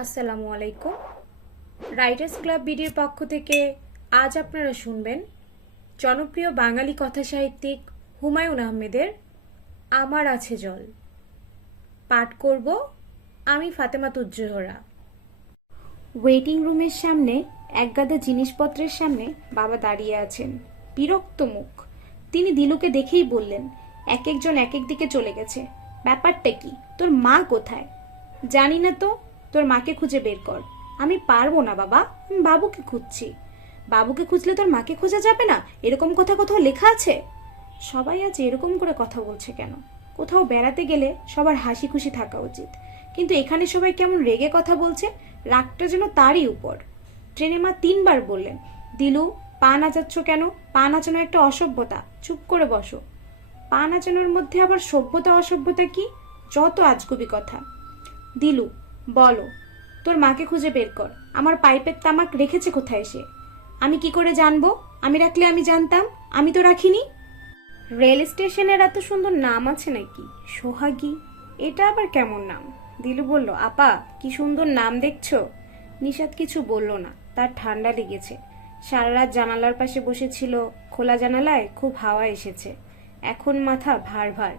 আসসালামু আলাইকুম। Writers club বিডির পক্ষ থেকে আজ আপনারা শুনবেন জনপ্রিয় বাঙালি কথা সাহিত্যিক হুমায়ুন আহমেদের আমার আছে জল। পাঠ করব আমি ফাতেমাতুজ জোহরা। ওয়েটিং রুমের সামনে একগাদা জিনিসপত্রের সামনে বাবা দাঁড়িয়ে আছেন, বিরক্ত মুখ। তিনি দিলুকে দেখেই বললেন, এক একজন এক এক দিকে চলে গেছে। ব্যাপারটা কি? তোর মা কোথায়? জানি না তো, তোর মাকে খুঁজে বের কর। আমি পারবো না বাবা, আমি বাবুকে খুঁজছি। বাবুকে খুঁজলে তোর মাকে খোঁজা যাবে না, এরকম কথা কোথাও লেখা আছে? সবাই আজ এরকম করে কথা বলছে কেন? কোথাও বেড়াতে গেলে সবার হাসি খুশি থাকা উচিত, কিন্তু এখানে সবাই কেমন রেগে কথা বলছে, রাগটা যেন তারই উপর। ট্রেনে মা 3বার বললেন, দিলু পা নাচাচ্ছ কেন? পা নাচানো একটা অসভ্যতা, চুপ করে বসো। পা নাচানোর মধ্যে আবার সভ্যতা অসভ্যতা কি? যত আজগুবি কথা। দিলু, বলো, তোর মাকে খুঁজে বের কর। আমার পাইপের তামাক রেখেছে কোথায় সে? আমি কি করে জানবো? আমি রাখলে আমি জানতাম, আমি তো রাখিনি। রেল স্টেশনের এত সুন্দর নাম আছে নাকি? সোহাগী, এটা আবার কেমন নাম? দিলু বলল, আপা কি সুন্দর নাম দেখছো। নিশাত কিছু বলল না, তার ঠান্ডা লেগেছে। সারা রাত জানালার পাশে বসেছিল, খোলা জানালায় খুব হাওয়া এসেছে। এখন মাথা ভার ভার,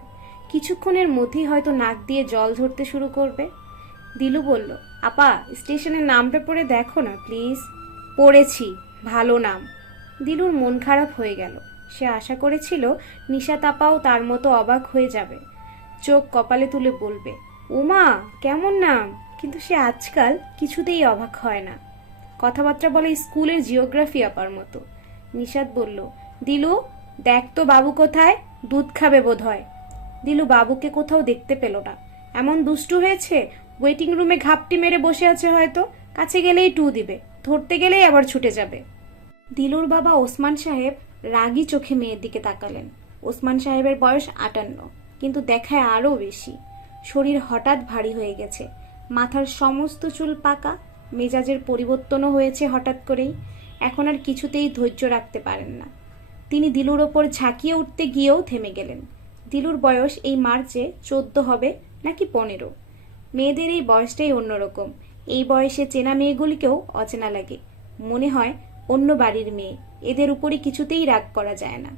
কিছুক্ষণের মধ্যেই হয়তো নাক দিয়ে জল ঝরতে শুরু করবে। দিলু বলল, আপা স্টেশনের নামটা পড়ে দেখো না প্লিজ। পড়েছি, ভালো নাম। দিলুর মন খারাপ হয়ে গেল। সে আশা করেছিল নিশাত আপাও তার মতো অবাক হয়ে যাবে, চোখ কপালে তুলে বলবে, উমা কেমন নাম। কিন্তু সে আজকাল কিছুতেই অবাক হয় না, কথাবার্তা বলে স্কুলের জিওগ্রাফি আপার মতো। নিশাত বলল, দিলু দেখ তো বাবু কোথায়, দুধ খাবে বোধ হয়। দিলু বাবুকে কোথাও দেখতে পেল না। এমন দুষ্টু হয়েছে, ওয়েটিং রুমে ঘাপটি মেরে বসে আছে হয়তো, কাছে গেলেই টু দিবে, ধরতে গেলেই আবার ছুটে যাবে। দিলুর বাবা ওসমান সাহেব রাগী চোখে মেয়ের দিকে তাকালেন। ওসমান সাহেবের বয়স 58, কিন্তু দেখায় আরও বেশি। শরীর হঠাৎ ভারী হয়ে গেছে, মাথার সমস্ত চুল পাকা, মেজাজের পরিবর্তনও হয়েছে হঠাৎ করেই। এখন আর কিছুতেই ধৈর্য রাখতে পারেন না। তিনি দিলুর ওপর ঝাঁকিয়ে উঠতে গিয়েও থেমে গেলেন। দিলুর বয়স এই মার্চে 14 হবে নাকি 15। মেয়েদের এই বয়সটাই অন্যরকম। এই বয়সে চেনা মেয়েগুলিকেও অচেনা লাগে, মনে হয় অন্য বাড়ির মেয়ে। এদের উপরে কিছুতেই রাগ করা যায় না।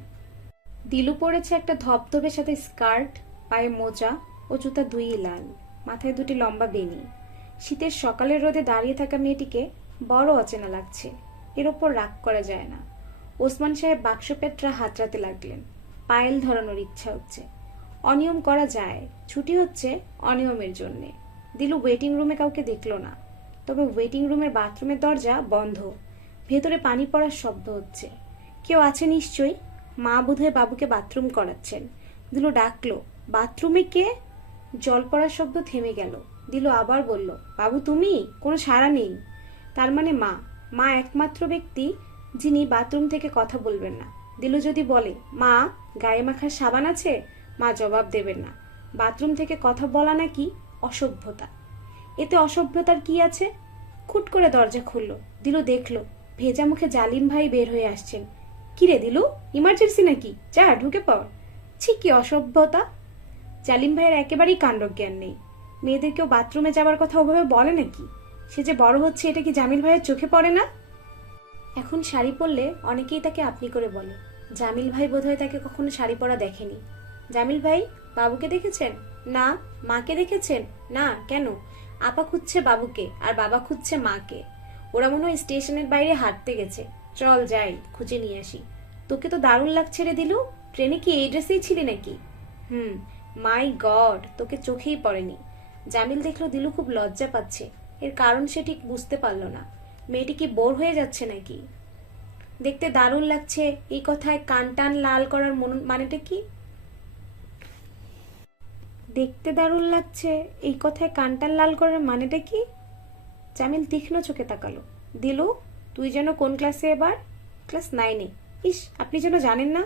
দিলু পরেছে একটা ধবধবে সাথে স্কার্ট, পায়ে মোজা ও জুতা দুই লাল, মাথায় দুটি লম্বা বেনি। শীতের সকালের রোদে দাঁড়িয়ে থাকা মেয়েটিকে বড় অচেনা লাগছে, এর ওপর রাগ করা যায় না। ওসমান সাহেব বাক্স পেটরা হাতড়াতে লাগলেন। পায়েল ধরানোর ইচ্ছা হচ্ছে। অনিয়ম করা যায়, ছুটি হচ্ছে অনিয়মের জন্যে। দিলু ওয়েটিং রুমে কাউকে দেখল না, তবে ওয়েটিং রুমের বাথরুমের দরজা বন্ধ। ভেতরে পানি পড়ার শব্দ হচ্ছে, কেউ আছে নিশ্চয়ই। মা বোধহয় বাবুকে বাথরুম করাচ্ছেন। দিলু ডাকলো, বাথরুমে কে? জল পড়ার শব্দ থেমে গেল। দিলু আবার বলল, বাবু তুমি? কোনো সাড়া নেই। তার মানে মা। মা একমাত্র ব্যক্তি যিনি বাথরুম থেকে কথা বলবেন না। দিলু যদি বলে, মা গায়ে মাখার সাবান আছে, মা জবাব দেবেন না। বাথরুম থেকে কথা বলা নাকি অসভ্যতা। এতে অসভ্যতার কি আছে? খুট করে দরজা খুলল। দিলু দেখলো ভেজা মুখে জালিম ভাই বের হয়ে আসছেন। কিরে দিলু, ইমার্জেন্সি নাকি? যা ঢুকে পড়। ছি, কি অসভ্যতা। জালিম ভাইয়ের একেবারেই কাণ্ডজ্ঞান নেই। মেয়েদের কেউ বাথরুমে যাবার কথা ওভাবে বলে নাকি? সে যে বড় হচ্ছে এটা কি জামিল ভাইয়ের চোখে পড়ে না? এখন শাড়ি পরলে অনেকেই তাকে আপনি করে বলে। জামিল ভাই বোধহয় তাকে কখনো শাড়ি পরা দেখেনি। জামিল ভাই, বাবুকে দেখেছেন? না। মাকে দেখেছেন? না। কেন? আপা খুঁজছে বাবুকে, আর বাবা খুঁজছে মাকে। ওরা মনে হয় স্টেশনের বাইরে হাঁটতে গেছে। চল যাই, খুঁজে নিয়ে আসি। তোকে তো দারুণ লাগছে রে দিলু। ট্রেনে কি এই ড্রেসেই ছিলি নাকি? হুম। মাই গড, তোকে চোখেই পড়েনি। জামিল দেখলো দিলু খুব লজ্জা পাচ্ছে। এর কারণ সে ঠিক বুঝতে পারল না। মেয়েটি কি বোর হয়ে যাচ্ছে নাকি? দেখতে দারুণ লাগছে এই কথায় কান টান লাল করার মানেটা কি? দেখতে দারুণ লাগছে এই কথায় কান টান লাল করার মানেটা কি? জামিল তীক্ষ্ণ চোখে তাকালো। দিলু, তুই যেন কোন ক্লাসে এবার? ক্লাস 9-এ। ইস, আপনি যেন জানেন না।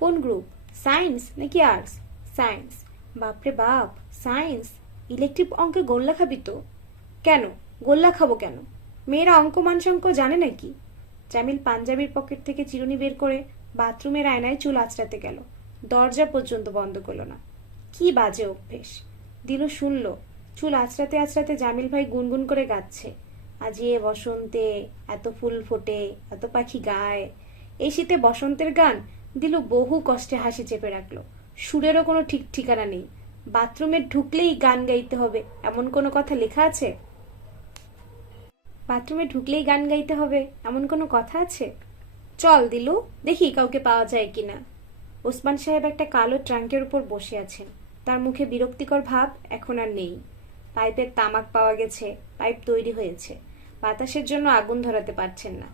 কোন গ্রুপ? সায়েন্স নাকি আর্টস? সায়েন্স। বাপরে বাপ, সায়েন্স। ইলেকট্রিক অঙ্কে গোল্লা খাবি তো? কেন গোল্লা খাবো কেন? মেয়েরা অঙ্ক মানসঙ্ক জানে নাকি? জামিল পাঞ্জাবির পকেট থেকে চিরুনি বের করে বাথরুমের আয়নায় চুল আঁচড়াতে গেল। দরজা পর্যন্ত বন্ধ করলো না। কি বাজে অভ্যেস। দিলু শুনল চুল আঁচড়াতে আঁচড়াতে জামিল ভাই গুনগুন করে গাচ্ছে, আজি এ বসন্তে এত ফুল ফোটে, এত পাখি গায়। এই শীতে বসন্তের গান দিলু বহু কষ্টে হাসি চেপে রাখলো। সুরেরও কোনো ঠিক ঠিকানা নেই। বাথরুমে ঢুকলেই গান গাইতে হবে এমন কোনো কথা লেখা আছে? বাথরুমে ঢুকলেই গান গাইতে হবে এমন কোনো কথা আছে? চল দিলু, দেখি কাউকে পাওয়া যায় কিনা। ওসমান সাহেব একটা কালো ট্রাঙ্কের উপর বসে আছেন। তার মুখে বিরক্তিকর ভাব এখন আর নেই। পাইপের তামাক পাওয়া গেছে, পাইপ তৈরি হয়েছে, বাতাসের জন্য আগুন ধরাতে পারছেন না।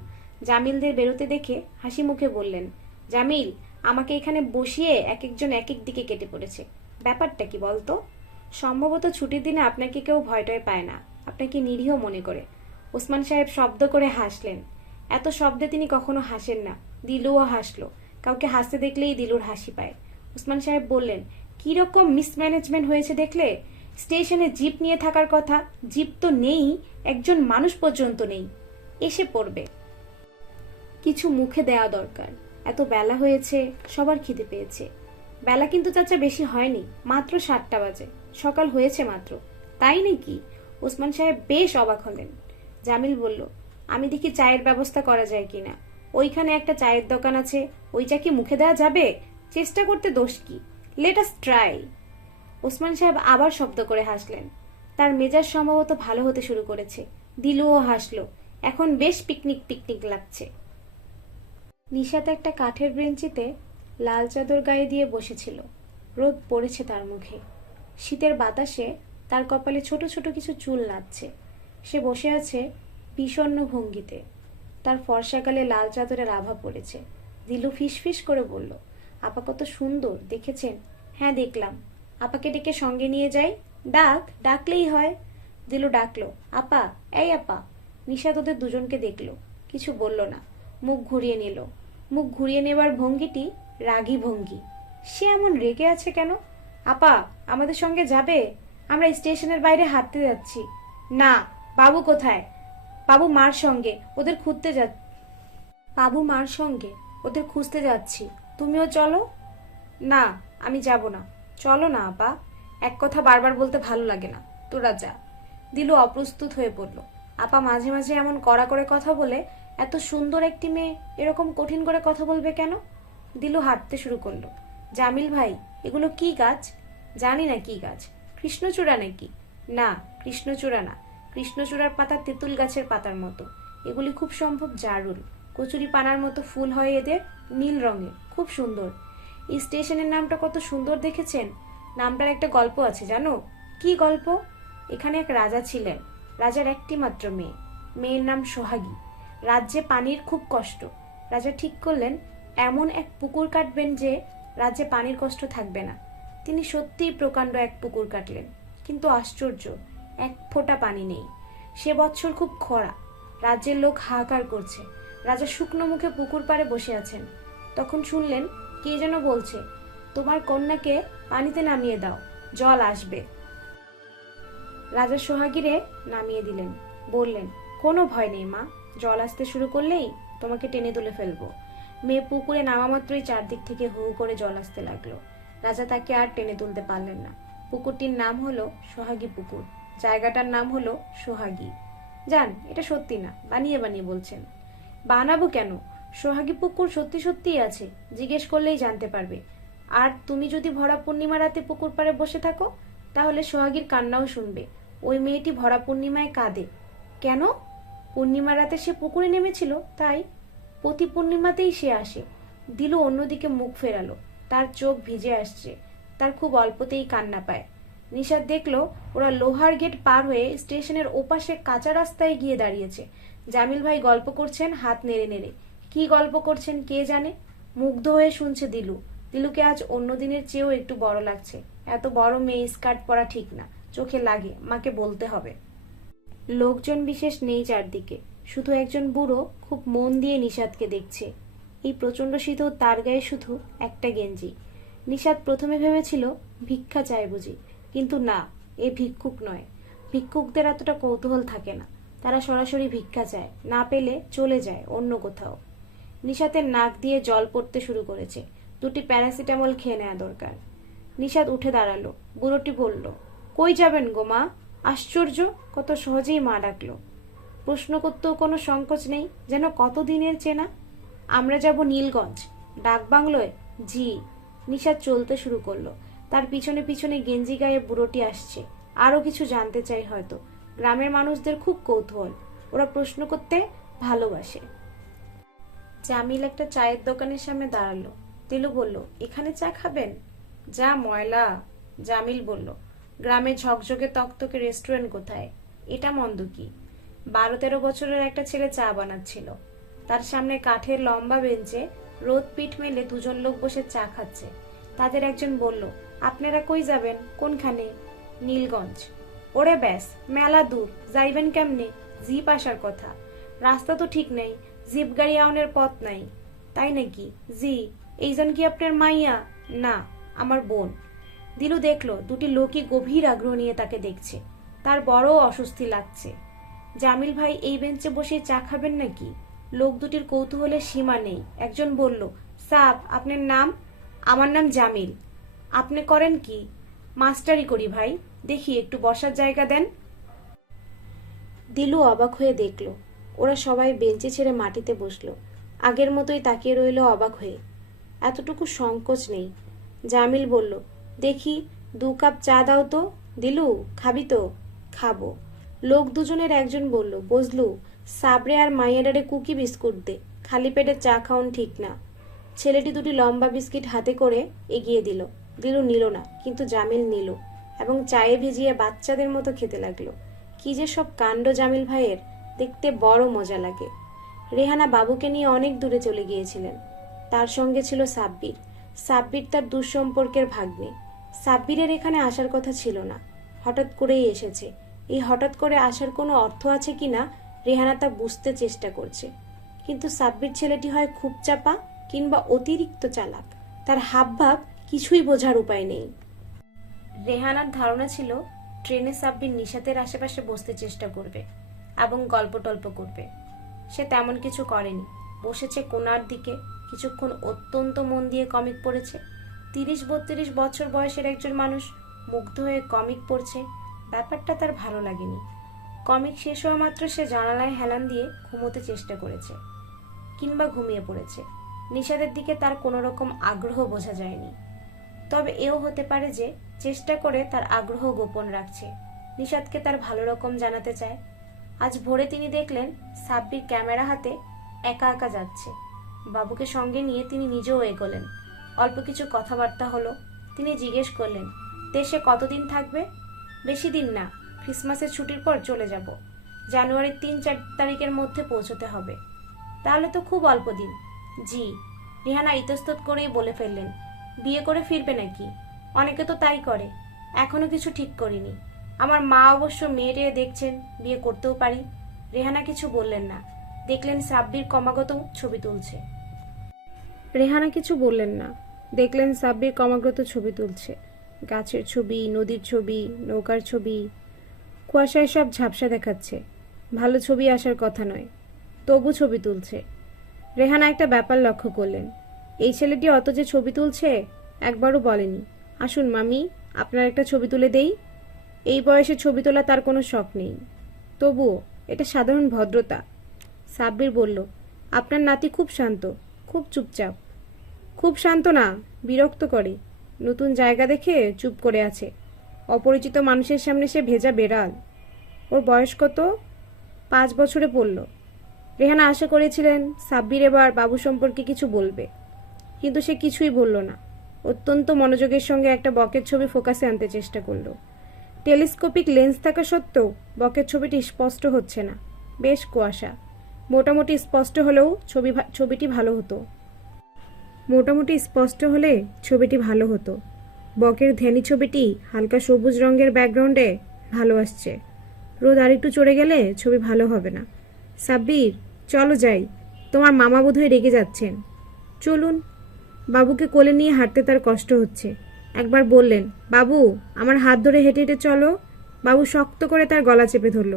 জামিলদের বেরোতে দেখে হাসি মুখে বললেন, জামিল, আমাকে এখানে বসিয়ে এক একজন এক এক দিকে কেটে পড়েছে। ব্যাপারটা কি বলতো? সম্ভবত ছুটির দিনে আপনাকে কেউ ভয় টয় পায় না, আপনাকে নিরীহ মনে করে। ওসমান সাহেব শব্দ করে হাসলেন। এত শব্দে তিনি কখনো হাসেন না। দিলুও হাসলো। কাউকে হাসতে দেখলেই দিলুর হাসি পায়। ওসমান সাহেব বললেন, কিরকম মিসম্যানেজমেন্ট হয়েছে দেখলে? স্টেশনে জিপ নিয়ে থাকার কথা, জিপ তো নেই, একজন মানুষ পর্যন্ত নেই। এসে পড়বে, কিছু মুখে দেওয়া দরকার। এত বেলা হয়েছে, সবার খিদে পেয়েছে। বেলা কিন্তু চাচা বেশি হয়নি, মাত্র 7টা বাজে, সকাল হয়েছে মাত্র। তাই নাকি? ওসমান সাহেব বেশ অবাক হলেন। জামিল বলল, আমি দেখি চায়ের ব্যবস্থা করা যায় কিনা। ওইখানে একটা চায়ের দোকান আছে, ওই চা কি মুখে দেওয়া যাবে? চেষ্টা করতে দোষ কি? Let us try. ওসমান সাহেব আবার শব্দ করে হাসলেন। তার মেজাজ সম্ভবত ভালো হতে শুরু করেছে। দিলুও হাসলো। এখন বেশ পিকনিক পিকনিক লাগছে। নিশাত একটা কাঠের বেঞ্চিতে লাল চাদর গায়ে দিয়ে বসেছিল। রোদ পড়েছে তার মুখে। শীতের বাতাসে তার কপালে ছোট ছোট কিছু চুল নাচছে। সে বসে আছে বিষণ্ণ ভঙ্গিতে। তার ফর্সাকালে লাল চাদরের আভা পড়েছে। দিলু ফিসফিস করে বলল, আপা কত সুন্দর, দেখেছেন? হ্যাঁ দেখলাম। আপাকে ডেকে সঙ্গে নিয়ে যাই? ডাকলেই হয়। দিলু ডাকলো, আপা, এই আপা। নিশাত ওদের দুজনকে দেখলো, কিছু বলল না। মুখ ঘুরিয়ে নিল। মুখ ঘুরিয়ে নেবার ভঙ্গিটি রাগী ভঙ্গি। সে এমন রেগে আছে কেন? আপা, আমাদের সঙ্গে যাবে? আমরা স্টেশনের বাইরে হাঁটতে যাচ্ছি। না। বাবু কোথায়? বাবু মার সঙ্গে, ওদের খুঁজতে যা বাবু মার সঙ্গে ওদের খুঁজতে যাচ্ছি। তুমিও চলো। না, আমি যাব না। চলো না আপা। এক কথা বারবার বলতে ভালো লাগে না, তোরা যা। দিলু অপ্রস্তুত হয়ে পড়ল। আপা মাঝে মাঝে এমন কড়া করে কথা বলে, এত সুন্দর একটি মেয়ে এরকম কঠিন করে কথা বলবে কেন? দিলু হাঁটতে শুরু করলো। জামিল ভাই, এগুলো কি গাছ? জানি না কি গাছ। কৃষ্ণচূড়া নাকি? না, কৃষ্ণচূড়া না। কৃষ্ণচূড়ার পাতা তেঁতুল গাছের পাতার মতো। এগুলি খুব সম্ভব জারুল। কচুরি পানার মতো ফুল হয় এদের, নীল রঙের, খুব সুন্দর। এই স্টেশনের নামটা কত সুন্দর দেখেছেন? নামটার একটা গল্প আছে জানো? কি গল্প? এখানে এক রাজা ছিলেন। রাজার একটি মাত্র মেয়ে। মেয়ের নাম সোহাগী। রাজ্যে পানির খুব কষ্ট। রাজা ঠিক করলেন এমন এক পুকুর কাটবেন যে রাজ্যে পানির কষ্ট থাকবে না। তিনি সত্যিই প্রকাণ্ড এক পুকুর কাটলেন, কিন্তু আশ্চর্য, এক ফোঁটা পানি নেই। সে বৎসর খুব খরা। রাজ্যের লোক হাহাকার করছে। রাজা শুকনো মুখে পুকুর পাড়ে বসে আছেন। তখন শুনলেন কে যেন বলছে, তোমার কন্যাকে পানিতে নামিয়ে দাও, জল আসবে। রাজা সোহাগীরে নামিয়ে দিলেন। বললেন, কোনো ভয় নেই মা, জল আসতে শুরু করলেই তোমাকে টেনে তুলে ফেলবো। মেয়ে পুকুরে নামা মাত্রই চারদিক থেকে হু হু করে জল আসতে লাগলো। রাজা তাকে আর টেনে তুলতে পারলেন না। পুকুরটির নাম হলো সোহাগী পুকুর। জায়গাটার নাম হলো সোহাগী। জান, এটা সত্যি না, বানিয়ে বানিয়ে বলছেন। বানাবো কেন? সোহাগী পুকুর সত্যি সত্যিই আছে, জিজ্ঞেস করলেই জানতে পারবে। আর তুমি যদি ভরা পূর্ণিমা রাতে পুকুর পাড়ে বসে থাকো, তাহলে সোহাগীর কান্নাও শুনবে। ওই মেয়েটি ভরা পূর্ণিমায় কাঁদে। কেন? পূর্ণিমা রাতে সে পুকুরে নেমেছিল, তাই। প্রতি পূর্ণিমাতেই সে আসে। দিলু অন্যদিকে মুখ ফেরালো। তার চোখ ভিজে আসছে। তার খুব অল্পতেই কান্না পায়। নিশাত দেখলো ওরা লোহার গেট পার হয়ে স্টেশনের ওপাশে কাঁচা রাস্তায় গিয়ে দাঁড়িয়েছে। জামিল ভাই গল্প করছেন হাত নেড়ে নেড়ে। কি গল্প করছেন কে জানে? মুগ্ধ হয়ে শুনছে দিলু। দিলুকে আজ অন্য দিনের চেয়েও একটু বড় লাগছে। এত বড় মেয়ে স্কার্ট পরা ঠিক না, চোখে লাগে, মাকে বলতে হবে। লোকজন বিশেষ নেই চারদিকে, শুধু একজন বুড়ো খুব মন দিয়ে নিশাতকে দেখছে। এই প্রচণ্ড শীতেও তার গায়ে শুধু একটা গেঞ্জি। নিশাত প্রথমে ভেবেছিল ভিক্ষা চায় বুঝি, কিন্তু না, এ ভিক্ষুক নয়। ভিক্ষুকদের এতটা কৌতূহল থাকে না। তারা সরাসরি ভিক্ষা চায়, না পেলে চলে যায় অন্য কোথাও। নিশাতের নাক দিয়ে জল পড়তে শুরু করেছে। দুটি প্যারাসিটামল খেয়ে নেওয়া দরকার। নিশাত উঠে দাঁড়ালো। বুড়োটি বলল, কই যাবেন গো মা? আশ্চর্য, কত সহজেই মা ডাকলো। প্রশ্ন করতেও কোনো সংকোচ নেই, যেন কত দিনের চেনা। আমরা যাব নীলগঞ্জ, ডাকবাংলোয়। জি। নিশাদ চলতে শুরু করলো। তার পিছনে পিছনে গেঞ্জি গায়ে বুড়োটি আসছে। আরো কিছু জানতে চাই হয়তো। গ্রামের মানুষদের খুব কৌতূহল, ওরা প্রশ্ন করতে ভালোবাসে। জামিল একটা চায়ের দোকানের সামনে দাঁড়ালো। তিলু বলল, এখানে চা খাবেন? যা ময়লা। জামিল বলল, গ্রামে ঝকঝকে তকতকে রেস্টুরেন্ট কোথায়? এটা মন্দ কি? 12-13 বছরের একটা ছেলে চা বানাচ্ছিল। তার সামনে কাঠের লম্বা বেঞ্চে রোদ পিঠ মেলে দুজন লোক বসে চা খাচ্ছে। তাদের একজন বলল, আপনারা কই যাবেন? কোনখানে? নীলগঞ্জ। ওরে ব্যাস, মেলা দূর, যাইবেন কেমনে? জিপ আসার কথা। রাস্তা তো ঠিক নেই, জিপ গাড়ি আউনের পথ নাই। তাই নাকি? জি। এইজন কি আপনার মাইয়া? না, আমার বোন। দিলু দেখলো দুটি লোকই গভীর আগ্রহ নিয়ে তাকে দেখছে। তার বড় অস্বস্তি লাগছে। জামিল ভাই এই বেঞ্চে বসে চা খাবেন নাকি? লোক দুটির কৌতূহলের সীমা নেই। একজন বলল, সাব, আপনার নাম? আমার নাম জামিল। আপনি করেন কি? মাস্টারি করি ভাই। দেখি একটু বসার জায়গা দেন। দিলু অবাক হয়ে দেখল, ওরা সবাই বেঞ্চে ছেড়ে মাটিতে বসলো। আগের মতোই তাকিয়ে রইল অবাক হয়ে। এতটুকু সংকোচ নেই। জামিল বলল, দেখি 2 কাপ চা দাও তো। দিলু, খাবি তো? খাবো। লোক দুজনের একজন বলল, বজলু, সাবরে আর মাইয়াডারে কুকি বিস্কুট দে, খালি পেটে চা খাওন ঠিক না। ছেলেটি দুটি লম্বা বিস্কিট হাতে করে এগিয়ে দিল। দিলু নিল না, কিন্তু জামিল নিল এবং চায়ে ভিজিয়ে বাচ্চাদের মতো খেতে লাগলো। কি যে সব কাণ্ড জামিল ভাইয়ের, দেখতে বড় মজা লাগে। রেহানা বাবুকে নিয়ে অনেক দূরে চলে গিয়েছিলেন। তার সঙ্গে ছিল সাব্বির। সাব্বির তার দুঃসম্পর্কের ভাগ্নে। সাব্বিরের এখানে আসার কথা ছিল না, হঠাৎ করেই এসেছে। এই হঠাৎ করে আসার কোনো অর্থ আছে কিনা রেহানা তা বুঝতে চেষ্টা করছে। কিন্তু সাব্বির ছেলেটি হয় খুব চাপা কিংবা অতিরিক্ত চালাক। তার হাবভাব কিছুই বোঝার উপায় নেই। রেহানার ধারণা ছিল ট্রেনে সাব্বির নিশাতের আশেপাশে বসতে চেষ্টা করবে এবং গল্প টল্প করবে। সে তেমন কিছু করেনি। বসেছে কোণার দিকে, কিছুক্ষণ অত্যন্ত মন দিয়ে কমিক পড়েছে। 30-32 বছর বয়সের একজন মানুষ মুগ্ধ হয়ে কমিক পড়ছে, ব্যাপারটা তার ভালো লাগেনি। কমিক শেষ হওয়া মাত্র সে জানালায় হেলান দিয়ে ঘুমোতে চেষ্টা করেছে কিংবা ঘুমিয়ে পড়েছে। নিশাদের দিকে তার কোনো রকম আগ্রহ বোঝা যায়নি। তবে এও হতে পারে যে চেষ্টা করে তার আগ্রহ গোপন রাখছে, নিশাদকে তার ভালো রকম জানাতে চায়। আজ ভোরে তিনি দেখলেন সাব্বির ক্যামেরা হাতে একা একা যাচ্ছে। বাবুকে সঙ্গে নিয়ে তিনি নিজেও এগোলেন। অল্প কিছু কথাবার্তা হলো। তিনি জিজ্ঞেস করলেন, দেশে কতদিন থাকবে? বেশি দিন না, ক্রিসমাসের ছুটির পর চলে যাব। জানুয়ারির 3-4 তারিখের মধ্যে পৌঁছতে হবে। তাহলে তো খুব অল্প দিন। জি। রেহানা ইতস্তত করেই বলে ফেললেন, বিয়ে করে ফিরবে নাকি? অনেকে তো তাই করে। এখনো কিছু ঠিক করিনি। আমার মা অবশ্য মেয়েটে দেখছেন, বিয়ে করতেও পারি। রেহানা কিছু বললেন না। দেখলেন সাব্বির ক্রমাগত ছবি তুলছে। রেহানা কিছু বললেন না। দেখলেন সাব্বির ক্রমাগত ছবি তুলছে। গাছের ছবি, নদীর ছবি, নৌকার ছবি। কুয়াশায় সব ঝাপসা দেখাচ্ছে। ভালো ছবি আসার কথা নয়, তবু ছবি তুলছে। রেহানা একটা ব্যাপার লক্ষ্য করলেন। এই ছেলেটি অত যে ছবি তুলছে একবারও বলেনি, আসুন মামি, আপনার একটা ছবি তুলে দেই। এই বয়সে ছবি তোলা তার কোনো শখ নেই। তবুও এটা সাধারণ ভদ্রতা। সাব্বির বলল, আপনার নাতি খুব শান্ত, খুব চুপচাপ। খুব শান্ত না, বিরক্ত করে। নতুন জায়গা দেখে চুপ করে আছে। অপরিচিত মানুষের সামনে সে ভেজা বেড়াল। ওর বয়স কত? 5 বছরে পড়ল। রেহানা আশা করেছিলেন সাব্বির এবার বাবু সম্পর্কে কিছু বলবে, কিন্তু সে কিছুই বলল না। অত্যন্ত মনোযোগের সঙ্গে একটা বকের ছবি ফোকাসে আনতে চেষ্টা করল। টেলিস্কোপিক লেন্স থাকা সত্ত্বেও বকের ছবিটি স্পষ্ট হচ্ছে না, বেশ কুয়াশা। মোটামুটি স্পষ্ট হলেও ছবিটি ভালো হতো। বকের ধ্যানী ছবিটি হালকা সবুজ রঙের ব্যাকগ্রাউন্ডে ভালো আসছে। রোদ আরেকটু চড়ে গেলে ছবি ভালো হবে না। সাব্বির, চলো যাই, তোমার মামা বোধহয় রেগে যাচ্ছেন। চলুন। বাবুকে কোলে নিয়ে হাঁটতে তার কষ্ট হচ্ছে। একবার বললেন, বাবু, আমার হাত ধরে হেঁটে হেঁটে চলো। বাবু শক্ত করে তার গলা চেপে ধরল।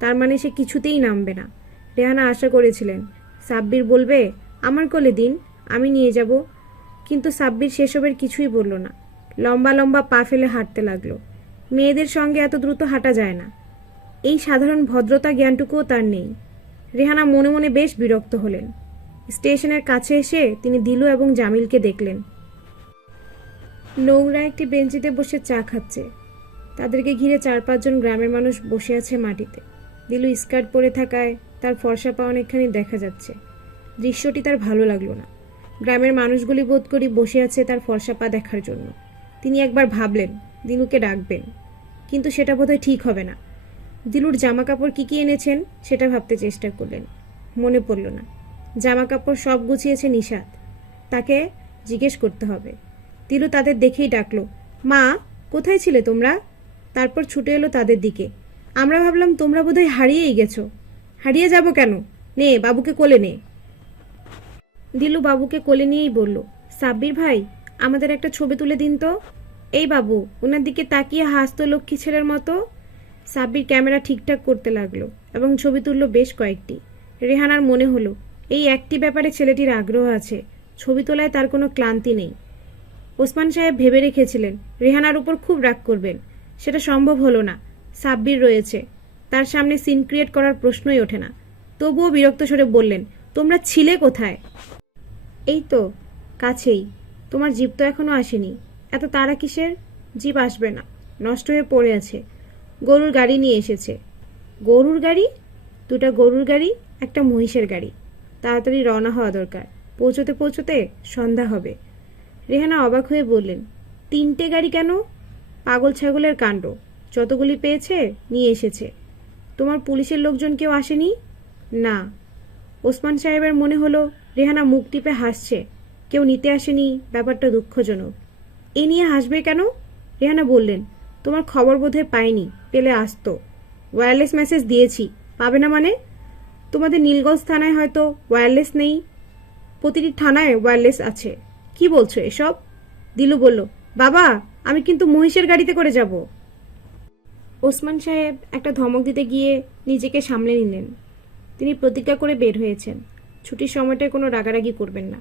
তার মানে সে কিছুতেই নামবে না। রেহানা আশা করেছিলেন সাব্বির বলবে, আমার কোলে দিন, আমি নিয়ে যাব। কিন্তু সাব্বির সেসবের কিছুই বলল না। লম্বা লম্বা পা ফেলে হাঁটতে লাগলো। মেয়েদের সঙ্গে এত দ্রুত হাঁটা যায় না। এই সাধারণ ভদ্রতা জ্ঞানটুকুও তার নেই। রেহানা মনে মনে বেশ বিরক্ত হলেন। স্টেশনের কাছে এসে তিনি দিলু এবং জামিলকে দেখলেন। নোংরা একটি বেঞ্চিতে বসে চা খাচ্ছে। তাদেরকে ঘিরে 4-5 জন গ্রামের মানুষ বসে আছে মাটিতে। দিলু স্কার্ট পরে থাকায় তার ফর্সা পা অনেকখানি দেখা যাচ্ছে। দৃশ্যটি তার ভালো লাগলো না। গ্রামের মানুষগুলি বোধ করি বসে আছে তার ফর্সা পা দেখার জন্য। তিনি একবার ভাবলেন দিলুকে ডাকবেন, কিন্তু সেটা বোধহয় ঠিক হবে না। দিলুর জামা কাপড় কী এনেছেন সেটা ভাবতে চেষ্টা করলেন। মনে পড়ল না। জামা কাপড় সব গুছিয়েছে নিশাত। তাকে জিজ্ঞেস করতে হবে। দিলু তাদের দেখেই ডাকলো, মা, কোথায় ছিলে তোমরা? তারপর ছুটে এলো তাদের দিকে। আমরা ভাবলাম তোমরা বোধহয় হারিয়েই গেছো। হারিয়ে যাব কেন? নে, বাবুকে কোলে নে। দিলু বাবুকে কোলে নিয়েই বলল, সাব্বির ভাই, আমাদের একটা ছবি তুলে দিন তো। এই বাবু ওনার দিকে তাকিয়ে হাসতো লক্ষ্মী ছেলের মতো। সাব্বির ক্যামেরা ঠিকঠাক করতে লাগলো এবং ছবি তুলল বেশ কয়েকটি। রেহানার মনে হলো এই একটি ব্যাপারে ছেলেটির আগ্রহ আছে। ছবি তোলায় তার কোনো ক্লান্তি নেই। ওসমান সাহেব ভেবে রেখেছিলেন রেহানার উপর খুব রাগ করবেন। সেটা সম্ভব হলো না। সাব্বির রয়েছে, তার সামনে সিন ক্রিয়েট করার প্রশ্নই ওঠে না। তবুও বিরক্ত স্বরে বললেন, তোমরা ছিলে কোথায়? এই তো কাছেই। তোমার জিপ তো এখনো আসেনি। এত তাড়া কিসের? জিপ আসবে না, নষ্ট হয়ে পড়ে আছে। গরুর গাড়ি নিয়ে এসেছে। গরুর গাড়ি? 2টা গরুর গাড়ি, একটা মহিষের গাড়ি। তাড়াতাড়ি রওনা হওয়া দরকার। পৌঁছতে পৌঁছতে সন্ধ্যা হবে। রেহানা অবাক হয়ে বললেন, 3টে গাড়ি কেন? পাগল ছাগলের কাণ্ড। যতগুলি পেয়েছে নিয়ে এসেছে। তোমার পুলিশের লোকজন কেউ আসেনি? না। ওসমান সাহেবের মনে হলো রেহানা মুখ টিপে হাসছে। কেউ নিতে আসেনি, ব্যাপারটা দুঃখজনক। এ নিয়ে হাসবে কেন? রেহানা বললেন, তোমার খবর বোধহয় পাইনি, পেলে আসতো। ওয়্যারলেস মেসেজ দিয়েছি, পাবে না মানে? তোমাদের নীলগঞ্জ থানায় হয়তো ওয়্যারলেস নেই। প্রতিটি থানায় ওয়্যারলেস আছে। কি বলছো এসব? দিলু বলল, বাবা, আমি কিন্তু মহিষের গাড়িতে করে যাব। ওসমান সাহেব একটা ধমক দিতে গিয়ে নিজেকে সামলে নিলেন। তিনি প্রতিজ্ঞা করে বের হয়েছেন ছুটির সময়টায় কোনো রাগারাগি করবেন না।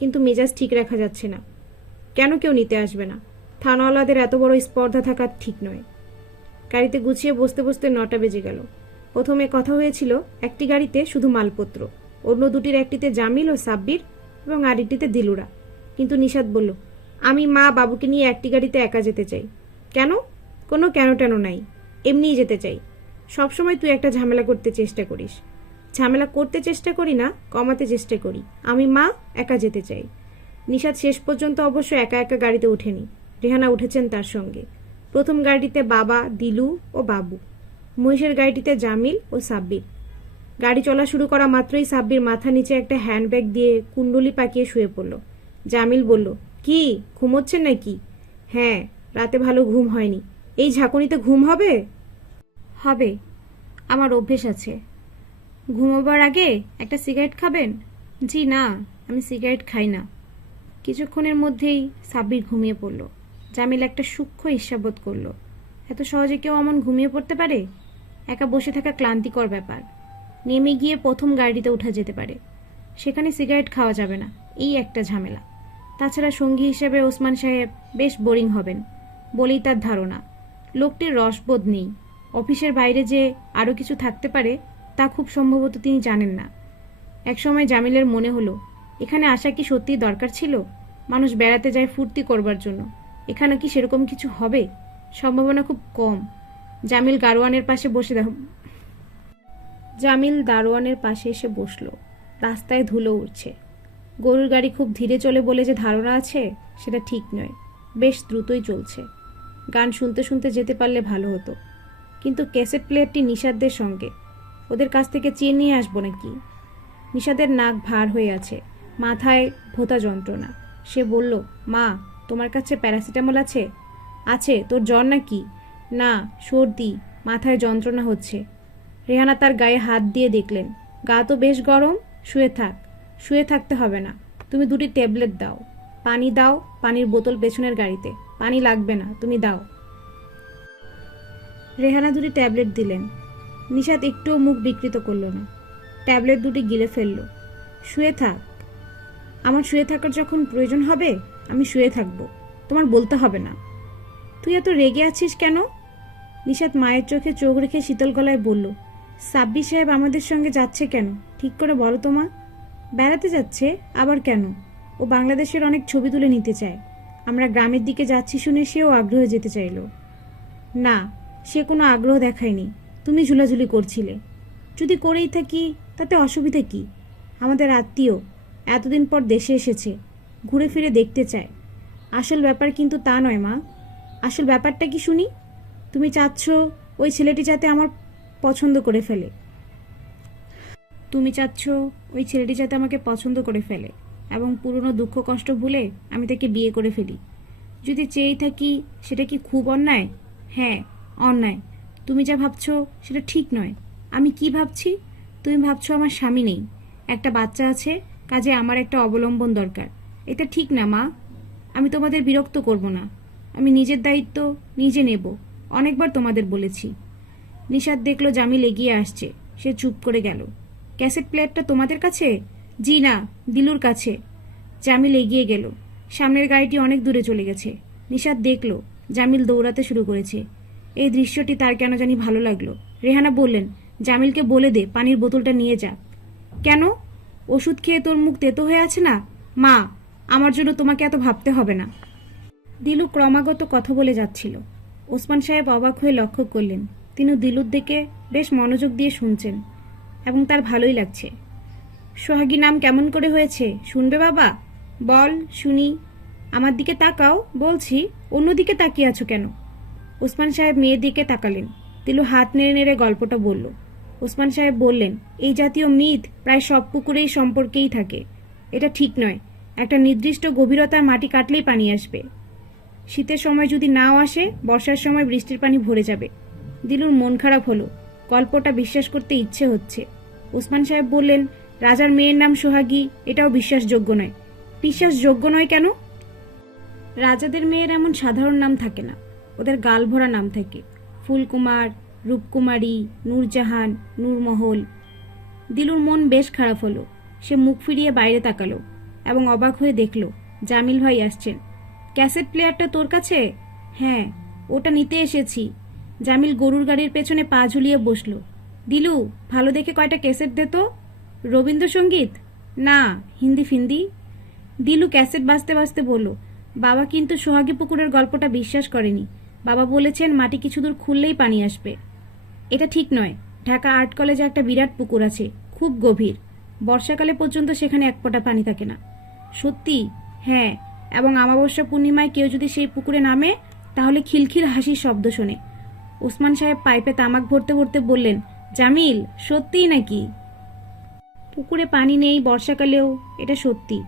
কিন্তু মেজাজ ঠিক রাখা যাচ্ছে না। কেন কেউ নিতে আসবে না? থানাওয়ালাদের এত বড় স্পর্ধা থাকা ঠিক নয়। গাড়িতে গুছিয়ে বসতে বসতে 9টা বেজে গেল। প্রথমে কথা হয়েছিল একটি গাড়িতে শুধু মালপত্র, অন্য দুটির একটিতে জামিল ও সাব্বির এবং আরেকটিতে দিলুরা। কিন্তু নিশাত বলল, আমি মা বাবুকে নিয়ে একটি গাড়িতে একা যেতে চাই। কেন? কোনো কেন টেন নাই, এমনিই যেতে চাই। সবসময় তুই একটা ঝামেলা করতে চেষ্টা করিস। ঝামেলা করতে চেষ্টা করি না, কমাতে চেষ্টা করি। আমি মা, একা যেতে চাই। নিশাত শেষ পর্যন্ত অবশ্য একা একা গাড়িতে ওঠেনি। রেহানা উঠেছেন তার সঙ্গে। প্রথম গাড়িটিতে বাবা, দিলু ও বাবু। মহিষের গাড়িটিতে জামিল ও সাব্বির। গাড়ি চলা শুরু করা মাত্রই সাব্বির মাথা নিচে একটা হ্যান্ডব্যাগ দিয়ে কুণ্ডলি পাকিয়ে শুয়ে পড়ল। জামিল বলল, কি ঘুমোচ্ছেন নাকি? হ্যাঁ, রাতে ভালো ঘুম হয়নি। এই ঝাঁকুনিতে ঘুম হবে? হবে, আমার অভ্যেস আছে। ঘুমোবার আগে একটা সিগারেট খাবেন? জি না, আমি সিগারেট খাই না। কিছুক্ষণের মধ্যেই সাব্বির ঘুমিয়ে পড়ল। জামিল একটা সূক্ষ্ম ঈর্ষাবোধ করল। এত সহজে কেউ অমন ঘুমিয়ে পড়তে পারে? একা বসে থাকা ক্লান্তিকর ব্যাপার। নেমে গিয়ে প্রথম গাড়িতে ওঠা যেতে পারে। সেখানে সিগারেট খাওয়া যাবে না, এই একটা ঝামেলা। তাছাড়া সঙ্গী হিসেবে ওসমান সাহেব বেশ বোরিং হবেন বলেই তার ধারণা। লোকটির রসবোধ নেই। অফিসের বাইরে যে আরও কিছু থাকতে পারে তা খুব সম্ভবত তিনি জানেন না। একসময় জামিলের মনে হলো, এখানে আসা কি সত্যিই দরকার ছিল? মানুষ বেড়াতে যায় ফুর্তি করবার জন্য। এখানে কি সেরকম কিছু হবে? সম্ভাবনা খুব কম। জামিল দারোয়ানের পাশে এসে বসল। রাস্তায় ধুলো উঠছে। গরুর গাড়ি খুব ধীরে চলে বলে যে ধারণা আছে সেটা ঠিক নয়, বেশ দ্রুতই চলছে। গান শুনতে শুনতে যেতে পারলে ভালো হতো, কিন্তু ক্যাসেট প্লেয়ারটি নিষাদদের সঙ্গে। ওদের কাছ থেকে চেয়ে নিয়ে আসবো নাকি? নিষাদের নাক ভার হয়ে আছে, মাথায় ভোঁতা যন্ত্রণা। সে বলল, মা, তোমার কাছে প্যারাসিটামল আছে? আছে। তোর জ্বর নাকি? না, সর্দি, মাথায় যন্ত্রণা হচ্ছে। রেহানা তার গায়ে হাত দিয়ে দেখলেন, গা তো বেশ গরম। শুয়ে থাক। শুয়ে থাকতে হবে না, তুমি 2টি ট্যাবলেট দাও। পানি দাও, পানির বোতল পেছনের গাড়িতে। পানি লাগবে না, তুমি দাও। রেহানা 2টি ট্যাবলেট দিলেন। নিশাত একটুও মুখ বিকৃত করল না। ট্যাবলেট 2টি গিলে ফেলল। শুয়ে থাক। আমার শুয়ে থাকার যখন প্রয়োজন হবে আমি শুয়ে থাকব, তোমার বলতে হবে না। তুই এত রেগে আছিস কেন? নিশাত মায়ের চোখে চোখ রেখে শীতল গলায় বলল, সাব্বির সাহেব আমাদের সঙ্গে যাচ্ছে কেন? ঠিক করে বলো তো মা। বেড়াতে যাচ্ছে? আবার কেন? ও বাংলাদেশের অনেক ছবি তুলে নিতে চায়। আমরা গ্রামের দিকে যাচ্ছি শুনে সেও আগ্রহে যেতে চাইল। না, সে কোনো আগ্রহ দেখায়নি। তুমি ঝুলাঝুলি করছিলে। যদি করেই থাকি তাতে অসুবিধা কি? আমাদের আত্মীয়, এতদিন পর দেশে এসেছে, ঘুরে ফিরে দেখতে চায়। আসল ব্যাপার কিন্তু তা নয় মা। আসল ব্যাপারটা কি শুনি? তুমি চাচ্ছ ওই ছেলেটি যাতে আমার পছন্দ করে ফেলে। তুমি চাচ্ছ ওই ছেলেটি যাতে আমাকে পছন্দ করে ফেলে এবং পুরনো দুঃখ কষ্ট ভুলে আমি তাকে বিয়ে করে ফেলি। যদি চেয়েই থাকি সেটা কি খুব অন্যায়? হ্যাঁ, অন্যায়। তুমি যা ভাবছো সেটা ঠিক নয়। আমি কি ভাবছি? তুমি ভাবছো আমার স্বামী নেই, একটা বাচ্চা আছে, কাজে আমার একটা অবলম্বন দরকার। এটা ঠিক না মা। আমি তোমাদের বিরক্ত করব না। আমি নিজের দায়িত্ব নিজে নেব। অনেকবার তোমাদের বলেছি। নিশাত দেখলো জামিল এগিয়ে আসছে। সে চুপ করে গেল। ক্যাসেট প্লেয়ারটা তোমাদের কাছে? জি না, দিলুর কাছে। জামিল এগিয়ে গেল। সামনের গাড়িটি অনেক দূরে চলে গেছে। নিশাত দেখল জামিল দৌড়াতে শুরু করেছে। এই দৃশ্যটি তার কেন জানি ভালো লাগলো। রেহানা বললেন, জামিলকে বলে দে পানির বোতলটা নিয়ে যা। কেন? ওষুধ খেয়ে তোর মুখ তেতো হয়ে আছে না? মা, আমার জন্য তোমাকে এত ভাবতে হবে না। দিলু ক্রমাগত কথা বলে যাচ্ছিল। ওসমান সাহেব অবাক হয়ে লক্ষ্য করলেন তিনি দিলুর দিকে বেশ মনোযোগ দিয়ে শুনছেন এবং তার ভালোই লাগছে। সোহাগী নাম কেমন করে হয়েছে শুনবে বাবা? বল শুনি। আমার দিকে তাকাও বলছি, অন্যদিকে তাকিয়ে আছো কেন? ওসমান সাহেব মেয়ের দিকে তাকালেন। দিলু হাত নেড়ে নেড়ে গল্পটা বলল। ওসমান সাহেব বললেন, এই জাতীয় মিথ প্রায় সব পুকুরেই সম্পর্কেই থাকে। এটা ঠিক নয়। একটা নির্দিষ্ট গভীরতার মাটি কাটলেই পানি আসবে। শীতের সময় যদি নাও আসে, বর্ষার সময় বৃষ্টির পানি ভরে যাবে। দিলুর মন খারাপ হলো। গল্পটা বিশ্বাস করতে ইচ্ছে হচ্ছে। ওসমান সাহেব বললেন, রাজার মেয়ের নাম সোহাগী, এটাও বিশ্বাসযোগ্য নয়। বিশ্বাসযোগ্য নয় কেন? রাজাদের মেয়ের এমন সাধারণ নাম থাকে না, ওদের গাল ভরা নাম থাকে। ফুলকুমার, রূপকুমারী, নূরজাহান, নূরমহল। দিলুর মন বেশ খারাপ হলো। সে মুখ ফিরিয়ে বাইরে তাকালো এবং অবাক হয়ে দেখল জামিল ভাই আসছেন। ক্যাসেট প্লেয়ারটা তোর কাছে? হ্যাঁ, ওটা নিতে এসেছি। জামিল গরুর গাড়ির পেছনে পা ঝুলিয়ে বসল। দিলু, ভালো দেখে কয়টা ক্যাসেট দে তো। রবীন্দ্রসঙ্গীত? না, হিন্দি ফিন্দি। দিলু ক্যাসেট বাজতে বাজতে বলল, বাবা কিন্তু সোহাগী পুকুরের গল্পটা বিশ্বাস করেনি। বাবা বলেছেন মাটি কিছু দূর খুললেই পানি আসবে। এটা ঠিক নয়। ঢাকা আর্ট কলেজে একটা বিরাট পুকুর আছে, খুব গভীর। বর্ষাকালে পর্যন্ত সেখানে এক ফোঁটা পানি থাকে না। সত্যি? হ্যাঁ, এবং অমাবস্যা পূর্ণিমায় কেউ যদি সেই পুকুরে নামে তাহলে খিলখিল হাসির শব্দ শোনে। ওসমান সাহেব পাইপে তামাক ভরতে ভরতে বললেন, জামিল, সত্যিই নাকি? পুকুরে পানি নেই বর্ষাকালেও, এটা সত্যি।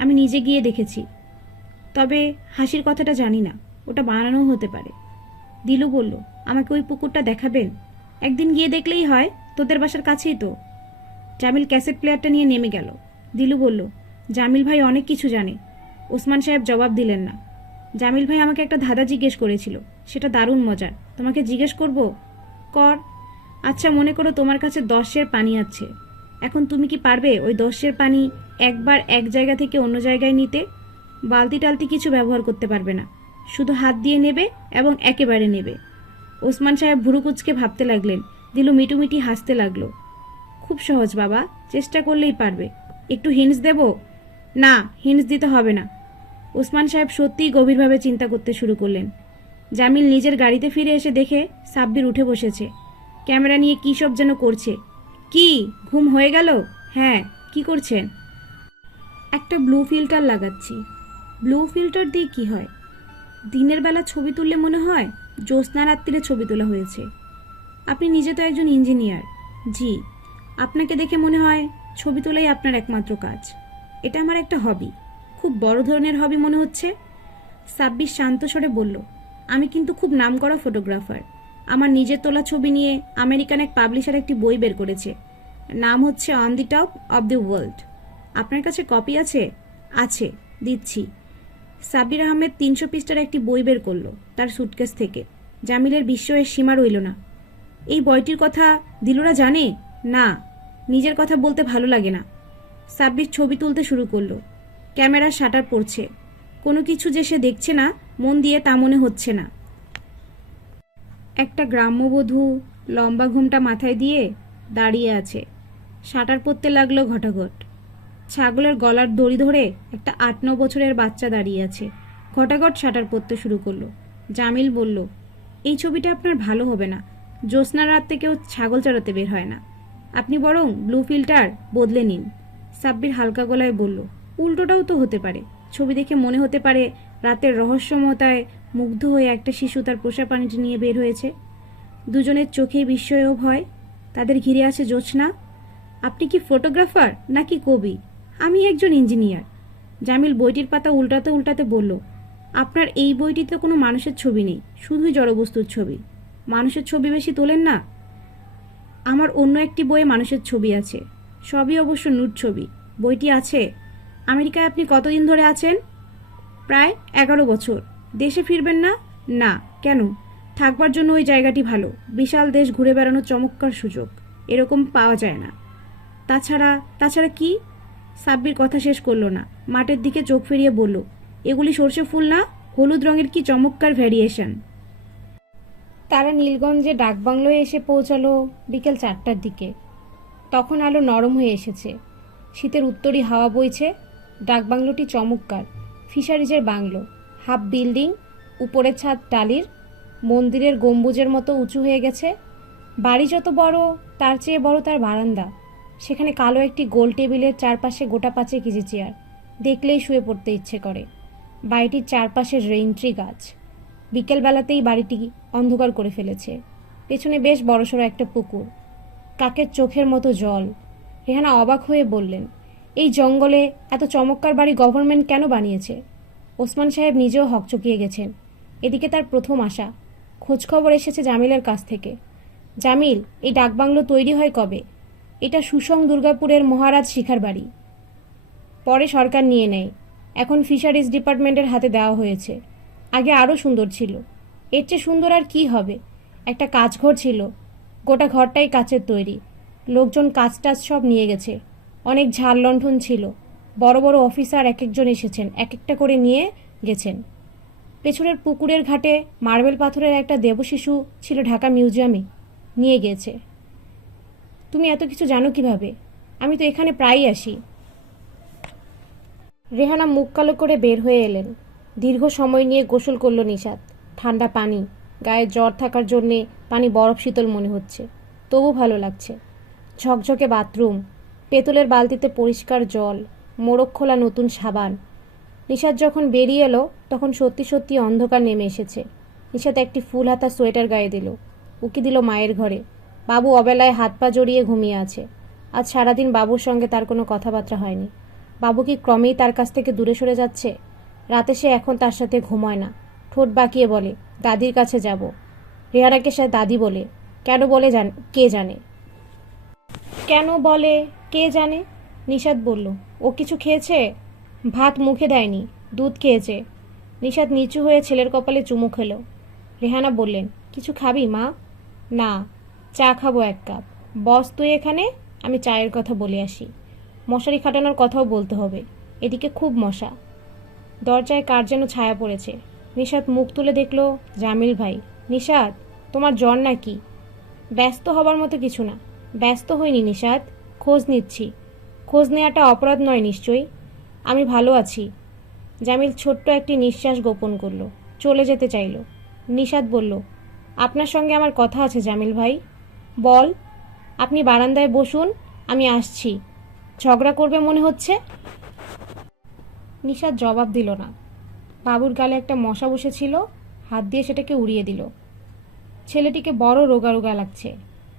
আমি নিজে গিয়ে দেখেছি। তবে হাসির কথাটা জানি না, ওটা বানানো হতে পারে। দিলু বলল, আমাকে ওই পুকুরটা দেখাবেন? একদিন গিয়ে দেখলেই হয়, তোদের বাসার কাছেই তো। জামিল ক্যাসেট প্লেয়ারটা নিয়ে নেমে গেল। দিলু বলল, জামিল ভাই অনেক কিছু জানে। ওসমান সাহেব জবাব দিলেন না। জামিল ভাই আমাকে একটা ধাঁধা জিজ্ঞেস করেছিল, সেটা দারুণ মজার। তোমাকে জিজ্ঞেস করব? কর। আচ্ছা, মনে করো তোমার কাছে 10 সের পানি আছে। এখন তুমি কি পারবে ওই 10 সের পানি একবার এক জায়গা থেকে অন্য জায়গায় নিতে? বালতি টালতি কিছু ব্যবহার করতে পারবে না, শুধু হাত দিয়ে নেবে এবং একেবারে নেবে। ওসমান সাহেব ভুরু কুঁচকে ভাবতে লাগলেন। দিলু মিটুমিটি হাসতে লাগলো। খুব সহজ বাবা, চেষ্টা করলেই পারবে। একটু হিন্টস দেব? না, হিন্টস দিতে হবে না। ওসমান সাহেব সত্যিই গভীরভাবে চিন্তা করতে শুরু করলেন। জামিল নিজের গাড়িতে ফিরে এসে দেখে সাব্বির উঠে বসেছে। ক্যামেরা নিয়ে কী সব যেন করছে। কি, ঘুম হয়ে গেল? হ্যাঁ। কি করছেন? একটা ব্লু ফিল্টার লাগাচ্ছি। ব্লু ফিল্টার দিয়ে কি হয়? দিনের বেলা ছবি তুললে মনে হয় জ্যোৎস্না রাত্রিরে ছবি তোলা হয়েছে। আপনি নিজে তো একজন ইঞ্জিনিয়ার। জি। আপনাকে দেখে মনে হয় ছবি তোলাই আপনার একমাত্র কাজ। এটা আমার একটা হবি, খুব বড় ধরনের হবি মনে হচ্ছে। সাব্বির শান্ত স্বরে বলল, আমি কিন্তু খুব নামকরা ফটোগ্রাফার। আমার নিজের তোলা ছবি নিয়ে আমেরিকান এক পাবলিশার একটি বই বের করেছে। নাম হচ্ছে on the top of the world. আপনার কাছে কপি আছে? আছে, দিচ্ছি। সাব্বির আহমেদ 300 পৃষ্ঠার একটি বই বের করলো তার সুটকেস থেকে। জামিলের বিস্ময়ের সীমা রইল না। এই বইটির কথা দিলুরা জানে না? নিজের কথা বলতে ভালো লাগে না। সাব্বির ছবি তুলতে শুরু করলো। ক্যামেরার শাটার পড়ছে। কোনো কিছু যে সে দেখছে না মন দিয়ে তা মনে হচ্ছে না। একটা গ্রাম্যবধূ লম্বা ঘোমটা মাথায় দিয়ে দাঁড়িয়ে আছে। শাটার পরতে লাগলো ঘটাঘট। ছাগলের গলার দড়ি ধরে একটা 8-9 বছরের বাচ্চা দাঁড়িয়ে আছে। ঘটাঘট শাটার পরতে শুরু করলো। জামিল বলল, এই ছবিটা আপনার ভালো হবে না। জ্যোৎস্না রাতে কেউ ছাগল চড়াতে বের হয় না। আপনি বরং ব্লু ফিল্টার বদলে নিন। সাব্বির হালকা গলায় বলল, উল্টোটাও তো হতে পারে। ছবি দেখে মনে হতে পারে রাতের রহস্যময়তায় মুগ্ধ হয়ে একটা শিশু তার পোষা পানিটি নিয়ে বের হয়েছে। দুজনের চোখে বিস্ময় ও ভয়। তাদের ঘিরে আছে জ্যোৎস্না। আপনি কি ফটোগ্রাফার নাকি কবি? আমি একজন ইঞ্জিনিয়ার। জামিল বইটির পাতা উল্টাতে উল্টাতে বলল, আপনার এই বইটিতে কোনো মানুষের ছবি নেই, শুধুই জড়বস্তুর ছবি। মানুষের ছবি বেশি তোলেন না? আমার অন্য একটি বইয়ে মানুষের ছবি আছে, সবই অবশ্য নুট ছবি। বইটি আছে। আমেরিকায় আপনি কতদিন ধরে আছেন? প্রায় 11 বছর। দেশে ফিরবেন না? না। কেন? থাকবার জন্য ওই জায়গাটি ভালো। বিশাল দেশ ঘুরে বেড়ানোর চমৎকার সুযোগ, এরকম পাওয়া যায় না। তাছাড়া কি? সাব্বির কথা শেষ করলো না, মাঠের দিকে চোখ ফিরিয়ে বলল, এগুলি সর্ষে ফুল না? হলুদ রঙের কি চমৎকার ভ্যারিয়েশন। তারা নীলগঞ্জে ডাকবাংলোয় এসে পৌঁছালো বিকেল 4টার দিকে। তখন আলো নরম হয়ে এসেছে, শীতের উত্তরী হাওয়া বইছে। ডাকবাংলোটি চমৎকার, ফিশারিজের বাংলো। হাফ বিল্ডিং, উপরের ছাদ টালির, মন্দিরের গম্বুজের মতো উঁচু হয়ে গেছে। বাড়ি যত বড় তার চেয়ে বড় তার বারান্দা। সেখানে কালো একটি গোল টেবিলের চারপাশে গোটা 5 কেজি চেয়ার। দেখলেই শুয়ে পড়তে ইচ্ছে করে। বাড়িটির চারপাশে রেইনট্রি গাছ। বিকেলবেলাতেই বাড়িটি অন্ধকার করে ফেলেছে। পেছনে বেশ বড়সড় একটা পুকুর, কাকের চোখের মতো জল। রেহানা অবাক হয়ে বললেন, এই জঙ্গলে এত চমৎকার বাড়ি গভর্নমেন্ট কেন বানিয়েছে? ওসমান সাহেব নিজেও হকচকিয়ে গেছেন। এদিকে তার প্রথম আশা। খোঁজখবর এসেছে জামিলের কাছ থেকে। জামিল, এই ডাকবাংলো তৈরি হয় কবে? এটা সুসং দুর্গাপুরের মহারাজ শিখার বাড়ি। পরে সরকার নিয়ে নেয়, এখন ফিশারিজ ডিপার্টমেন্টের হাতে দেওয়া হয়েছে। আগে আরও সুন্দর ছিল। এর চেয়ে সুন্দর আর কি হবে? একটা কাচঘর ছিল, গোটা ঘরটাই কাচের তৈরি। লোকজন কাচ টাচ সব নিয়ে গেছে। অনেক ঝাল লণ্ঠন ছিল। বড় বড় অফিসার এক একজন এসেছেন, এক একটা করে নিয়ে গেছেন। পেছনের পুকুরের ঘাটে মার্বেল পাথরের একটা দেবশিশু ছিল, ঢাকা মিউজিয়ামে নিয়ে গিয়েছে। তুমি এত কিছু জানো কিভাবে? আমি তো এখানে প্রায়ই আসি। রেহানা মুখ কালো করে বের হয়ে এলেন। দীর্ঘ সময় নিয়ে গোসল করল নিশাত। ঠান্ডা পানি, গায়ে জ্বর থাকার জন্যে পানি বরফ শীতল মনে হচ্ছে, তবু ভালো লাগছে। ঝকঝকে বাথরুম, পেতলের বালতিতে পরিষ্কার জল, মোড়ক খোলা নতুন সাবান। নিশাত যখন বেরিয়ে এলো তখন সত্যি সত্যি অন্ধকার নেমে এসেছে। নিশাত একটি ফুল হাতা সোয়েটার গায়ে দিল, উকি দিল মায়ের ঘরে। বাবু অবেলায় হাত পা জড়িয়ে ঘুমিয়ে আছে। আজ সারাদিন বাবুর সঙ্গে তার কোনো কথাবার্তা হয়নি। বাবু কি ক্রমেই তার কাছ থেকে দূরে সরে যাচ্ছে? রাতে সে এখন তার সাথে ঘুমায় না। ঠোঁট বাঁকিয়ে বলে, দাদির কাছে যাব। রেহানাকে সে দাদি বলে। কেন বলে কে জানে? কেন বলে কে জানে? নিশাত বলল, ও কিছু খেয়েছে? ভাত মুখে দেয়নি, দুধ খেয়েছে। নিশাত নিচু হয়ে ছেলের কপালে চুমু খেলো। রেহানা বললেন, কিছু খাবি মা? না, চা খাবো 1 কাপ। বস তুই এখানে, আমি চায়ের কথা বলে আসি। মশারি খাটানোর কথাও বলতে হবে, এদিকে খুব মশা। দরজায় কার যেন ছায়া পড়েছে। নিশাত মুখ তুলে দেখল জামিল ভাই। নিশাত, তোমার জ্বর নাকি? ব্যস্ত হবার মতো কিছু না। ব্যস্ত হইনি নিশাত, খোঁজ নিচ্ছি। খোঁজ নেওয়াটা অপরাধ নয় নিশ্চয়ই। আমি ভালো আছি। জামিল ছোট্ট একটি নিঃশ্বাস গোপন করল, চলে যেতে চাইল। নিশাত বলল, আপনার সঙ্গে আমার কথা আছে জামিল ভাই। বল। আপনি বারান্দায় বসুন, আমি আসছি। ঝগড়া করবে মনে হচ্ছে। নিশাত জবাব দিল না। বাবুর গালে একটা মশা বসেছিল, হাত দিয়ে সেটাকে উড়িয়ে দিল। ছেলেটিকে বড় রোগা রোগা লাগছে।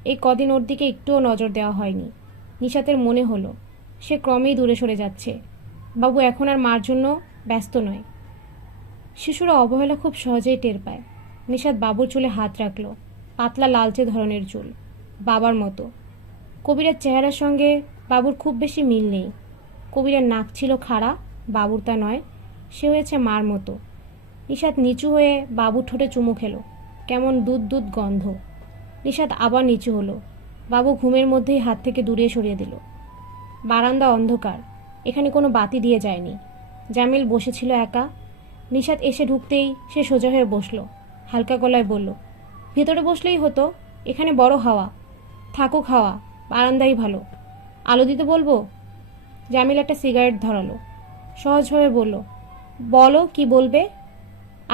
এই কদিন ওর দিকে একটুও নজর দেওয়া হয়নি। নিশাতের মনে হলো সে ক্রমেই দূরে সরে যাচ্ছে। বাবু এখন আর মার জন্য ব্যস্ত নয়। শিশুরা অবহেলা খুব সহজেই টের পায়। নিশাত বাবুর চুলে হাত রাখল। পাতলা লালচে ধরনের চুল, বাবার মতো। কবিরের চেহারার সঙ্গে বাবুর খুব বেশি মিল নেই। কবিরের নাক ছিল খাড়া, বাবুর তা নয়। সে হয়েছে মার মতো। নিশাত নিচু হয়ে বাবুর ঠোঁটে চুমু খেলো। কেমন দুধ দুধ গন্ধ। নিশাত আবার নিচু হলো। বাবু ঘুমের মধ্যেই হাত থেকে দূরে সরিয়ে দিল। বারান্দা অন্ধকার, এখানে কোনো বাতি দিয়ে যায়নি। জামিল বসেছিল একা। নিশাত এসে ঢুকতেই সে সোজা হয়ে বসল। হালকা গলায় বলল, ভেতরে বসলেই হতো, এখানে বড় হাওয়া, থাকুক হাওয়া, বারান্দাই ভালো। আলো দিতে বলবো? জামিল একটা সিগারেট ধরালো, সহজভাবে বলল, বলো কি বলবে।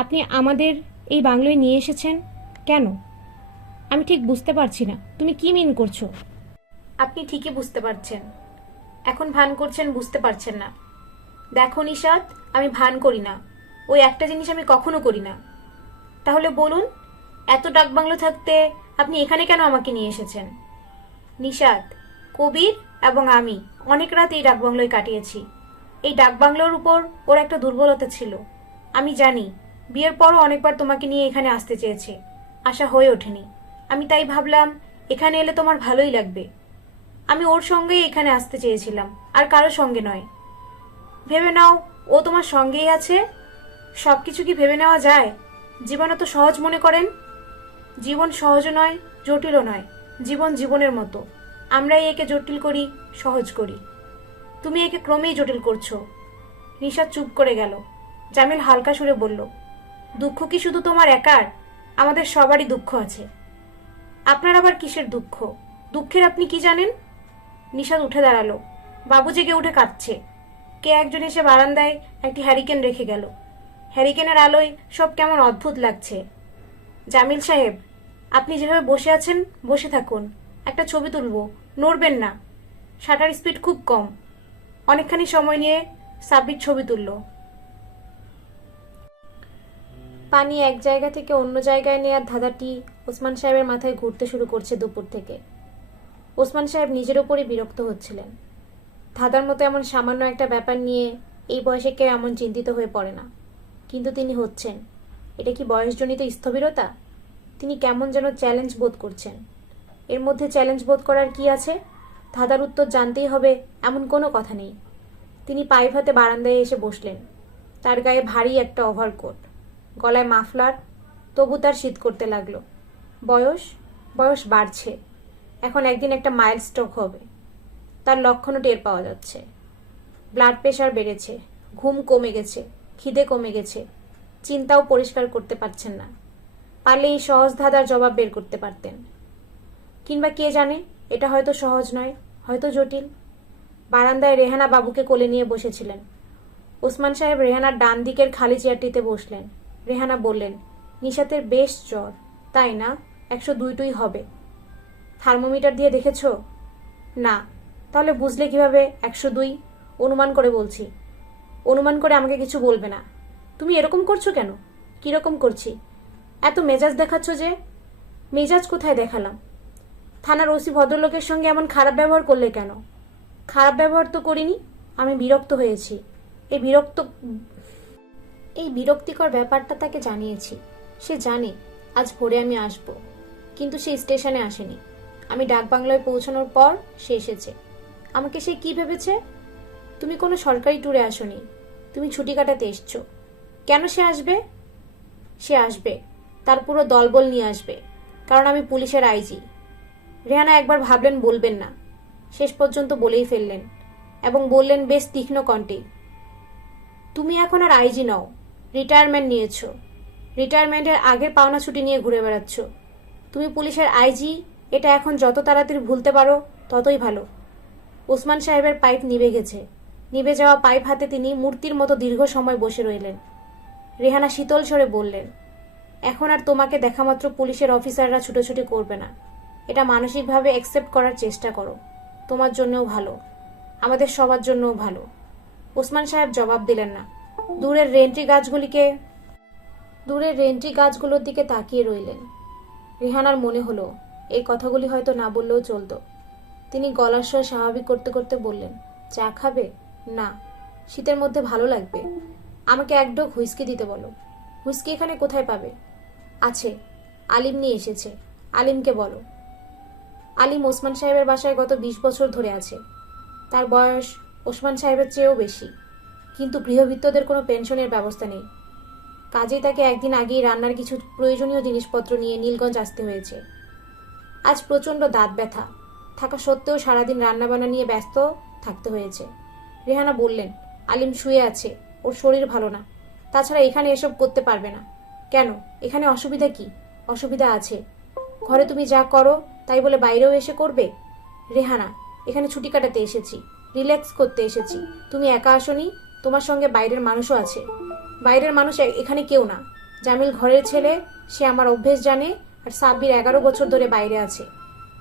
আপনি আমাদের এই বাংলোয় নিয়ে এসেছেন কেন? আমি ঠিক বুঝতে পারছি না, তুমি কি মিন করছো? আপনি ঠিকই বুঝতে পারছেন, এখন ভান করছেন বুঝতে পারছেন না। দেখো নিশাত, আমি ভান করি না, ওই একটা জিনিস আমি কখনো করি না। তাহলে বলুন, এত ডাকবাংলো থাকতে আপনি এখানে কেন আমাকে নিয়ে এসেছেন? নিশাত, কবির এবং আমি অনেক রাত এই ডাকবাংলোয় কাটিয়েছি। এই ডাকবাংলোর উপর ওর একটা দুর্বলতা ছিল, আমি জানি। বিয়ের পরও অনেকবার তোমাকে নিয়ে এখানে আসতে চেয়েছে, আশা হয়ে ওঠেনি। আমি তাই ভাবলাম এখানে এলে তোমার ভালোই লাগবে। আমি ওর সঙ্গেই এখানে আসতে চেয়েছিলাম, আর কারো সঙ্গে নয়। ভেবে নাও, ও তোমার সঙ্গেই আছে। সবকিছু কি ভেবে নেওয়া যায়? জীবন এত সহজ মনে করেন? জীবন সহজও নয়, জটিলও নয়। জীবন জীবনের মতো, আমরাই একে জটিল করি, সহজ করি। তুমি একে ক্রমেই জটিল করছো। নিশাত চুপ করে গেল। জামিল হালকা সুরে বলল, দুঃখ কি শুধু তোমার একার? আমাদের সবারই দুঃখ আছে। আপনার আবার কিসের দুঃখ? দুঃখের আপনি কি জানেন? নিশাত উঠে দাঁড়ালো। বাবু জেগে উঠে কাঁদছে। কে একজন এসে বারান্দায় একটি হ্যারিকেন রেখে গেল। হ্যারিকেনের আলোয় সব কেমন অদ্ভুত লাগছে। জামিল সাহেব, আপনি যেভাবে বসে আছেন বসে থাকুন, একটা ছবি তুলবো, নড়বেন না। শাটার স্পিড খুব কম। অনেকখানি সময় নিয়ে সাব্বির ছবি তুলল। পানি এক জায়গা থেকে অন্য জায়গায় নেওয়ার ধাঁধাটি ওসমান সাহেবের মাথায় ঘুরতে শুরু করছে দুপুর থেকে। ওসমান সাহেব নিজের ওপরই বিরক্ত হচ্ছিলেন। ধাঁধার মতো এমন সামান্য একটা ব্যাপার নিয়ে এই বয়সে কেউ এমন চিন্তিত হয়ে পড়ে না, কিন্তু তিনি হচ্ছেন। এটা কি বয়সজনিত স্থবিরতা? তিনি কেমন যেন চ্যালেঞ্জ বোধ করছেন। এর মধ্যে চ্যালেঞ্জ বোধ করার কি আছে? ধাঁধার উত্তর জানতেই হবে এমন কোনো কথা নেই। তিনি পায়ে ভাতে বারান্দায় এসে বসলেন। তার গায়ে ভারী একটা ওভারকোট, গলায় মাফলার, তবু তার শীত করতে লাগলো। বয়স বয়স বাড়ছে, এখন একদিন একটা মাইল স্ট্রোক হবে। তার লক্ষণও টের পাওয়া যাচ্ছে। ব্লাড প্রেশার বেড়েছে, ঘুম কমে গেছে, খিদে কমে গেছে, চিন্তাও পরিষ্কার করতে পারছেন না। পারলে এই সহজ ধাঁধার জবাব বের করতে পারতেন। কিংবা কে জানে, এটা হয়তো সহজ নয়, হয়তো জটিল। বারান্দায় রেহানা বাবুকে কোলে নিয়ে বসেছিলেন। ওসমান সাহেব রেহানার ডান দিকের খালি চেয়ারটিতে বসলেন। রেহানা বললেন, নিশাতের বেশ জ্বর, তাই না? 102 হবে। থার্মোমিটার দিয়ে দেখেছ? না। তাহলে বুঝলে কিভাবে 102? অনুমান করে বলছি। অনুমান করে আমাকে কিছু বলবে না। তুমি এরকম করছো কেন? কিরকম করছি? এত মেজাজ দেখাচ্ছ যে? মেজাজ কোথায় দেখালাম? থানার ওসি ভদ্রলোকের সঙ্গে এমন খারাপ ব্যবহার করলে কেন? খারাপ ব্যবহার তো করিনি, আমি বিরক্ত হয়েছি। এই বিরক্তিকর ব্যাপারটা তাকে জানিয়েছি। সে জানে আজ ভোরে আমি আসব, কিন্তু সে স্টেশনে আসেনি। আমি ডাকবাংলায় পৌঁছানোর পর সে এসেছে। আমাকে সে কি ভেবেছে? তুমি কোনো সরকারি ট্যুরে আসোনি, তুমি ছুটি কাটাতে এসছো। কেন সে আসবে? সে আসবে, তার পুরো দলবল নিয়ে আসবে, কারণ আমি পুলিশের আইজি। রেহানা একবার ভাবলেন বলবেন না, শেষ পর্যন্ত বলেই ফেললেন, এবং বললেন বেশ তীক্ষ্ণ কণ্ঠে, তুমি এখন আর আইজি নও, রিটায়ারমেন্ট নিয়েছ। রিটায়ারমেন্টের আগের পাওনা ছুটি নিয়ে ঘুরে বেড়াচ্ছ। তুমি পুলিশের আইজি, এটা এখন যত তাড়াতাড়ি ভুলতে পারো ততই ভালো। ওসমান সাহেবের পাইপ নিভে গেছে। নিভে যাওয়া পাইপ হাতে তিনি মূর্তির মতো দীর্ঘ সময় বসে রইলেন। রেহানা শীতল স্বরে বললেন, এখন আর তোমাকে দেখামাত্র পুলিশের অফিসাররা ছুটোছুটি করবে না। এটা মানসিকভাবে অ্যাকসেপ্ট করার চেষ্টা করো। তোমার জন্যও ভালো, আমাদের সবার জন্যও ভালো। ওসমান সাহেব জবাব দিলেন না। দূরের রেন্ট্রি গাছগুলোর দিকে তাকিয়ে রইলেন। রেহানার মনে হলো এই কথাগুলি হয়তো না বললেও চলতো। তিনি গলার স্বর স্বাভাবিক করতে করতে বললেন, চা খাবে? না, শীতের মধ্যে ভালো লাগবে। আমাকে এক ঢোক হুইস্কি দিতে বলো। হুইস্কি এখানে কোথায় পাবে? আছে, আলিম নিয়ে এসেছে। আলিমকে বলো। আলিম ওসমান সাহেবের বাসায় গত 20 বছর ধরে আছে। তার বয়স ওসমান সাহেবের চেয়েও বেশি, কিন্তু গৃহভৃত্যদের কোনো পেনশনের ব্যবস্থা নেই। কাজেই তাকে একদিন আগেই রান্নার কিছু প্রয়োজনীয় জিনিসপত্র নিয়ে নীলগঞ্জ আসতে হয়েছে। আজ প্রচণ্ড দাঁত ব্যথা থাকা সত্ত্বেও সারাদিন রান্নাবান্না নিয়ে ব্যস্ত থাকতে হয়েছে। রেহানা বললেন, আলিম শুয়ে আছে, ওর শরীর ভালো না। তাছাড়া এখানে এসব করতে পারবে না। কেন, এখানে অসুবিধা কি? অসুবিধা আছে। ঘরে তুমি যা করো তাই বলে বাইরেও এসে করবে? রেহানা, এখানে ছুটি কাটাতে এসেছি, রিল্যাক্স করতে এসেছি। তুমি একা আসোনি, তোমার সঙ্গে বাইরের মানুষও আছে। বাইরের মানুষ এখানে কেউ না। জামিল ঘরের ছেলে, সে আমার অভ্যেস জানে, আর সাব্বির 11 বছর ধরে বাইরে আছে।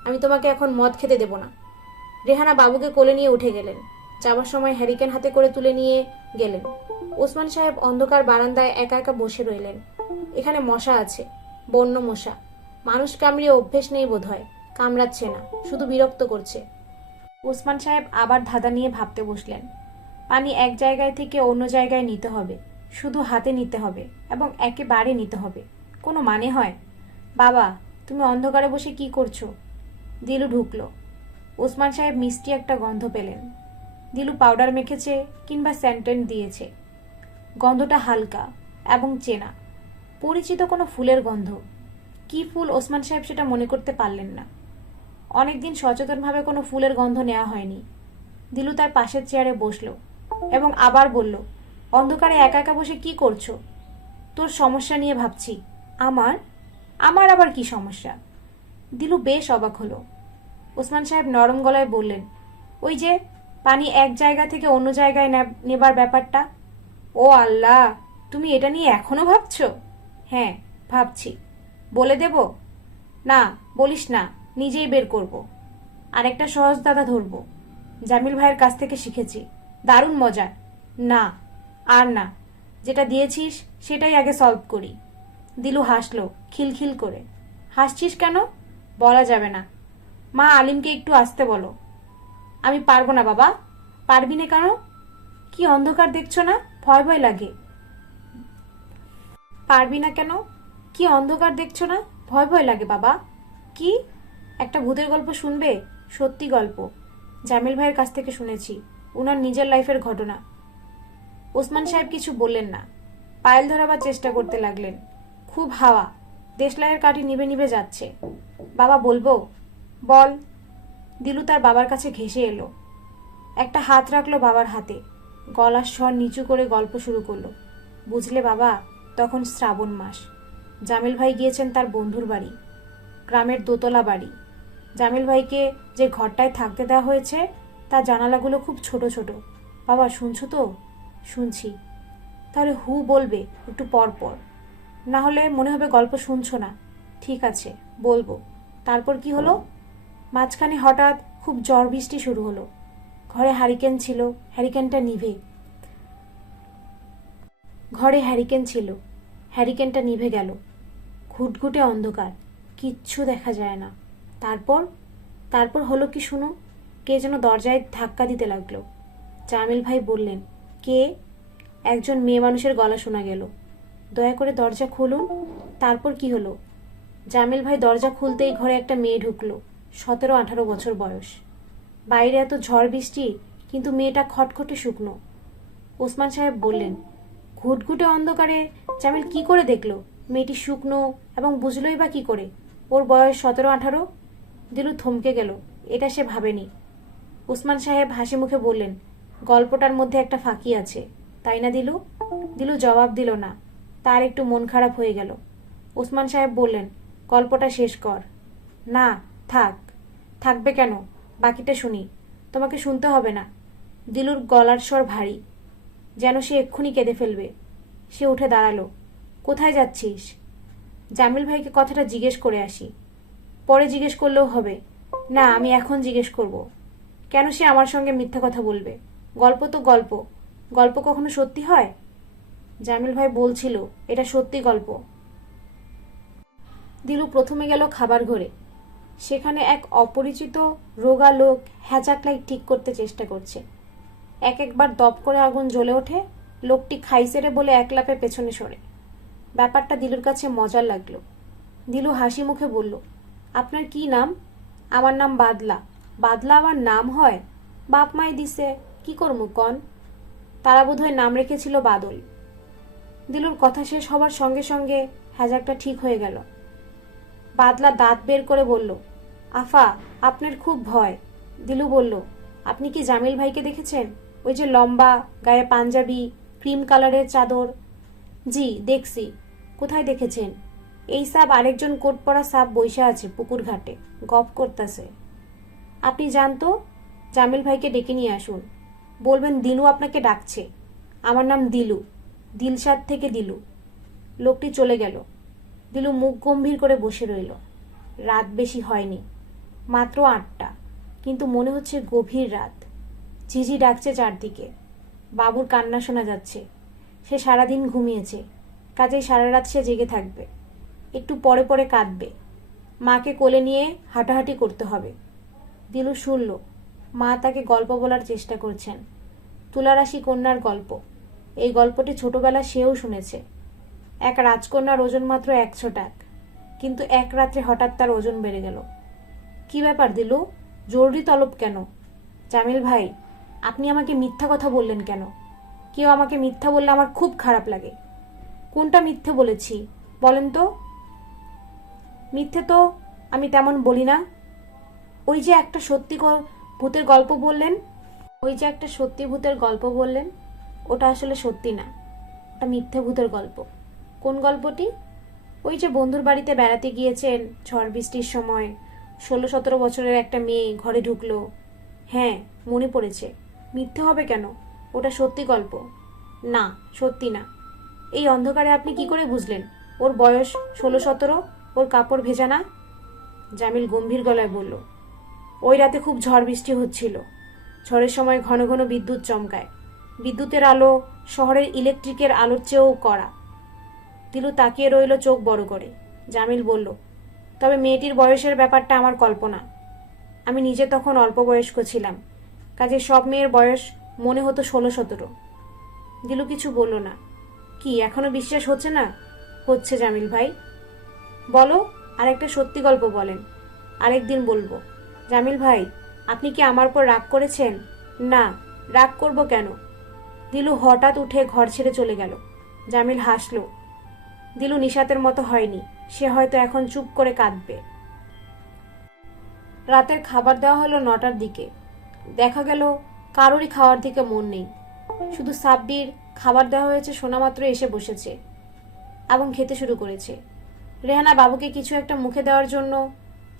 আমি তোমাকে এখন মদ খেতে দেব না। রেহানা বাবুকে কোলে নিয়ে উঠে গেলেন। যাবার সময় হ্যারিকেন হাতে করে তুলে নিয়ে গেলেন। ওসমান সাহেব অন্ধকার বারান্দায় একা একা বসে রইলেন। এখানে মশা আছে, বন্য মশা। মানুষ কামড়িয়ে অভ্যেস নেই বোধহয়, কামড়াচ্ছে না, শুধু বিরক্ত করছে। ওসমান সাহেব আবার ধাঁধা নিয়ে ভাবতে বসলেন। পানি এক জায়গায় থেকে অন্য জায়গায় নিতে হবে, শুধু হাতে নিতে হবে এবং একেবারে নিতে হবে। কোনো মানে হয়? বাবা, তুমি অন্ধকারে বসে কি করছো? দিলু ঢুকলো। ওসমান সাহেব মিষ্টি একটা গন্ধ পেলেন। দিলু পাউডার মেখেছে কিংবা স্যান্টেন্ট দিয়েছে। গন্ধটা হালকা এবং চেনা, পরিচিত কোনো ফুলের গন্ধ। কি ফুল ওসমান সাহেব সেটা মনে করতে পারলেন না। অনেকদিন সচেতনভাবে কোনো ফুলের গন্ধ নেওয়া হয়নি। দিলু তার পাশের চেয়ারে বসলো এবং আবার বলল, অন্ধকারে একা একা বসে কি করছো? তোর সমস্যা নিয়ে ভাবছি। আমার আমার আবার কি সমস্যা? দিলু বেশ অবাক হলো। ওসমান সাহেব নরম গলায় বললেন, ওই যে পানি এক জায়গা থেকে অন্য জায়গায় নেবার ব্যাপারটা। ও আল্লাহ, তুমি এটা নিয়ে এখনো ভাবছো? হ্যাঁ, ভাবছি। বলে দেব? না, বলিস না, নিজেই বের করব। আরেকটা সহজ দাদা ধরবো, জামিল ভাইয়ের কাছ থেকে শিখেছি, দারুণ মজার। না, আর না, যেটা দিয়েছিস সেটাই আগে সলভ করি। দিলু হাসলো খিলখিল করে। হাসছিস কেন? বলা যাবে না। মা, আলিমকে একটু আসতে বলো। আমি পারবো না বাবা। পারবি না কেন? কি অন্ধকার দেখছো না? ভয় ভয় লাগে। পারবি না কেন? কি অন্ধকার দেখছো না? ভয় ভয় লাগে বাবা। কি? একটা ভূতের গল্প শুনবে? সত্যি গল্প, জামিল ভাইয়ের কাছ থেকে শুনেছি, উনার নিজের লাইফের ঘটনা। ওসমান সাহেব কিছু বললেন না, পায়েল ধরাবার চেষ্টা করতে লাগলেন। খুব হাওয়া, দেশলাইয়ের কাঠি নিভে নিভে যাচ্ছে। বাবা, বলবো? বল। দিলু তার বাবার কাছে ঘেঁষে এলো। একটা হাত রাখলো বাবার হাতে, গলার স্বর নিচু করে গল্প শুরু করলো। বুঝলে বাবা, তখন শ্রাবণ মাস। জামিল ভাই গিয়েছেন তার বন্ধুর বাড়ি, গ্রামের দোতলা বাড়ি। জামিল ভাইকে যে ঘরটায় থাকতে দেওয়া হয়েছে তার জানালাগুলো খুব ছোট ছোট। বাবা, শুনছো তো? শুনছি। তাহলে হু বলবে একটু পর পর, না হলে মনে হবে গল্প শুনছো না। ঠিক আছে, বলবো। তারপর কি হলো? মাঝখানে হঠাৎ খুব ঝড় বৃষ্টি শুরু হলো। ঘরে হ্যারিকেন ছিল, হ্যারিকেনটা নিভে ঘরে হ্যারিকেন ছিল, হ্যারিকেনটা নিভে গেল। ঘুটঘুটে অন্ধকার, কিচ্ছু দেখা যায় না। তারপর তারপর হলো কি শুনো? কে যেন দরজায় ধাক্কা দিতে লাগলো। জামিল ভাই বললেন, কে? একজন মেয়ে মানুষের গলা শোনা গেল, দয়া করে দরজা খুলুন। তারপর কি হলো? জামিল ভাই দরজা খুলতেই ঘরে একটা মেয়ে ঢুকলো, 17-18 বছর বয়স। বাইরে এত ঝড় বৃষ্টি, কিন্তু মেয়েটা খটখটে শুকনো। ওসমান সাহেব বললেন, ঘুটঘুটে অন্ধকারে জামিল কি করে দেখলো মেয়েটি শুকনো, এবং বুঝলোই বা কি করে ওর বয়স 17-18? দিলু থমকে গেল, এটা সে ভাবেনি। ওসমান সাহেব হাসি মুখে বললেন, গল্পটার মধ্যে একটা ফাঁকি আছে, তাই না দিলু? দিলু জবাব দিল না, তার একটু মন খারাপ হয়ে গেল। ওসমান সাহেব বললেন, গল্পটা শেষ কর। না, থাক। থাকবে কেন? বাকিটা শুনি। তোমাকে শুনতে হবে না। দিলুর গলার স্বর ভারী, যেন সে এক্ষুনি কেঁদে ফেলবে। সে উঠে দাঁড়ালো। কোথায় যাচ্ছিস? জামিল ভাইকে কথাটা জিজ্ঞেস করে আসি। পরে জিজ্ঞেস করলেও হবে। না, আমি এখন জিজ্ঞেস করব। কেন সে আমার সঙ্গে মিথ্যা কথা বলবে? গল্প তো গল্প, গল্প কখনো সত্যি হয়? জামিল ভাই বলছিল এটা সত্যি গল্প। দিলু প্রথমে গেল খাবার ঘরে। সেখানে এক অপরিচিত রোগা লোক হ্যাজাক লাইট ঠিক করতে চেষ্টা করছে। একবার দপ করে আগুন জ্বলে ওঠে, লোকটি খাইছেরে বলে এক লাফে পেছনে সরে। ব্যাপারটা দিলুর কাছে মজার লাগলো। দিলু হাসি মুখে বলল, আপনার কি নাম? আমার নাম বাদলা। বাদলা আমার নাম হয়? বাপ মাই দিছে, কি করমু কন? তারা বোধহয় নাম রেখেছিল বাদল। দিলুর কথা শেষ হবার সঙ্গে সঙ্গে হ্যাজাকটা ঠিক হয়ে গেল। বাদলা দাঁত বের করে বলল, আফা, আপনার খুব ভয়। দিলু বলল, আপনি কি জামিল ভাইকে দেখেছেন? ওই যে লম্বা, গায়ে পাঞ্জাবি, ক্রিম কালারের চাদর। জি, দেখছি। কোথায় দেখেছেন? এই সাপ আরেকজন কোট পরা সাপ বইসা আছে পুকুর ঘাটে, গপ করতেছে। আপনি যান তো, জামিল ভাইকে ডেকে নিয়ে আসুন। বলবেন দিলু আপনাকে ডাকছে। আমার নাম দিলু, দিলশাদ থেকে দিলু। লোকটি চলে গেল। দিলু মুখ গম্ভীর করে বসে রইল। রাত বেশি হয়নি, মাত্র 8টা, কিন্তু মনে হচ্ছে গভীর রাত। ঝিঝি ডাকছে চারদিকে। বাবুর কান্না শোনা যাচ্ছে। সে সারাদিন ঘুমিয়েছে, কাজেই সারা রাত সে জেগে থাকবে। একটু পরে পরে কাঁদবে। মাকে কোলে নিয়ে হাঁটাহাঁটি করতে হবে। দিলু শুনল মা তাকে গল্প বলার চেষ্টা করছেন। তুলারাশি কন্যার গল্প। এই গল্পটি ছোটবেলা সেও শুনেছে। এক রাজকন্যার ওজন মাত্র 100 টাক, কিন্তু এক রাত্রে হঠাৎ তার ওজন বেড়ে গেল। কি ব্যাপার দিলু, জরুরি তলব কেন? জামিল ভাই, আপনি আমাকে মিথ্যা কথা বললেন কেন? কেউ আমাকে মিথ্যা বললে আমার খুব খারাপ লাগে। কোনটা মিথ্যে বলেছি বলেন তো? মিথ্যে তো আমি তেমন বলি না। ওই যে একটা ভূতের গল্প বললেন, ওটা আসলে সত্যি না, ওটা মিথ্যে ভূতের গল্প। কোন গল্পটি? ওই যে বন্ধুর বাড়িতে বেড়াতে গিয়েছেন ঝড় বৃষ্টির সময়, 16-17 বছরের একটা মেয়ে ঘরে ঢুকলো। হ্যাঁ, মনে পড়েছে। মিথ্যে হবে কেন? ওটা সত্যি গল্প। না, সত্যি না। এই অন্ধকারে আপনি কি করে বুঝলেন ওর বয়স 16-17? ওর কাপড় ভেজা না? জামিল গম্ভীর গলায় বলল, ওই রাতে খুব ঝড় বৃষ্টি হচ্ছিল। ঝড়ের সময় ঘন ঘন বিদ্যুৎ চমকায়। বিদ্যুতের আলো শহরের ইলেকট্রিকের আলোর চেয়েও কড়া। দিলু তাকিয়ে রইল চোখ বড় করে। জামিল বলল, তবে মেয়েটির বয়সের ব্যাপারটা আমার কল্পনা। আমি নিজে তখন অল্প বয়স্ক ছিলাম, কাজে সব মেয়ের বয়স মনে হতো 16-17। দিলু কিছু বলল না। কি এখনো বিশ্বাস হচ্ছে না? হচ্ছে জামিল ভাই। বলো, আর একটা সত্যি গল্প বলেন। আরেকদিন বলবো। জামিল ভাই, আপনি কি আমার উপর রাগ করেছেন? না, রাগ করব কেন? দিলু হঠাৎ উঠে ঘর ছেড়ে চলে গেল। জামিল হাসল। দিলু নিশাতের মতো হয়নি, সে হয়তো এখন চুপ করে কাঁদবে। রাতের খাবার দেওয়া হলো 9টার দিকে। দেখা গেল কারোরই খাওয়ার দিকে মন নেই। শুধু সাব্বির খাবার দেওয়া হয়েছে শোনা মাত্র এসে বসেছে এবং খেতে শুরু করেছে। রেহানা বাবুকে কিছু একটা মুখে দেওয়ার জন্য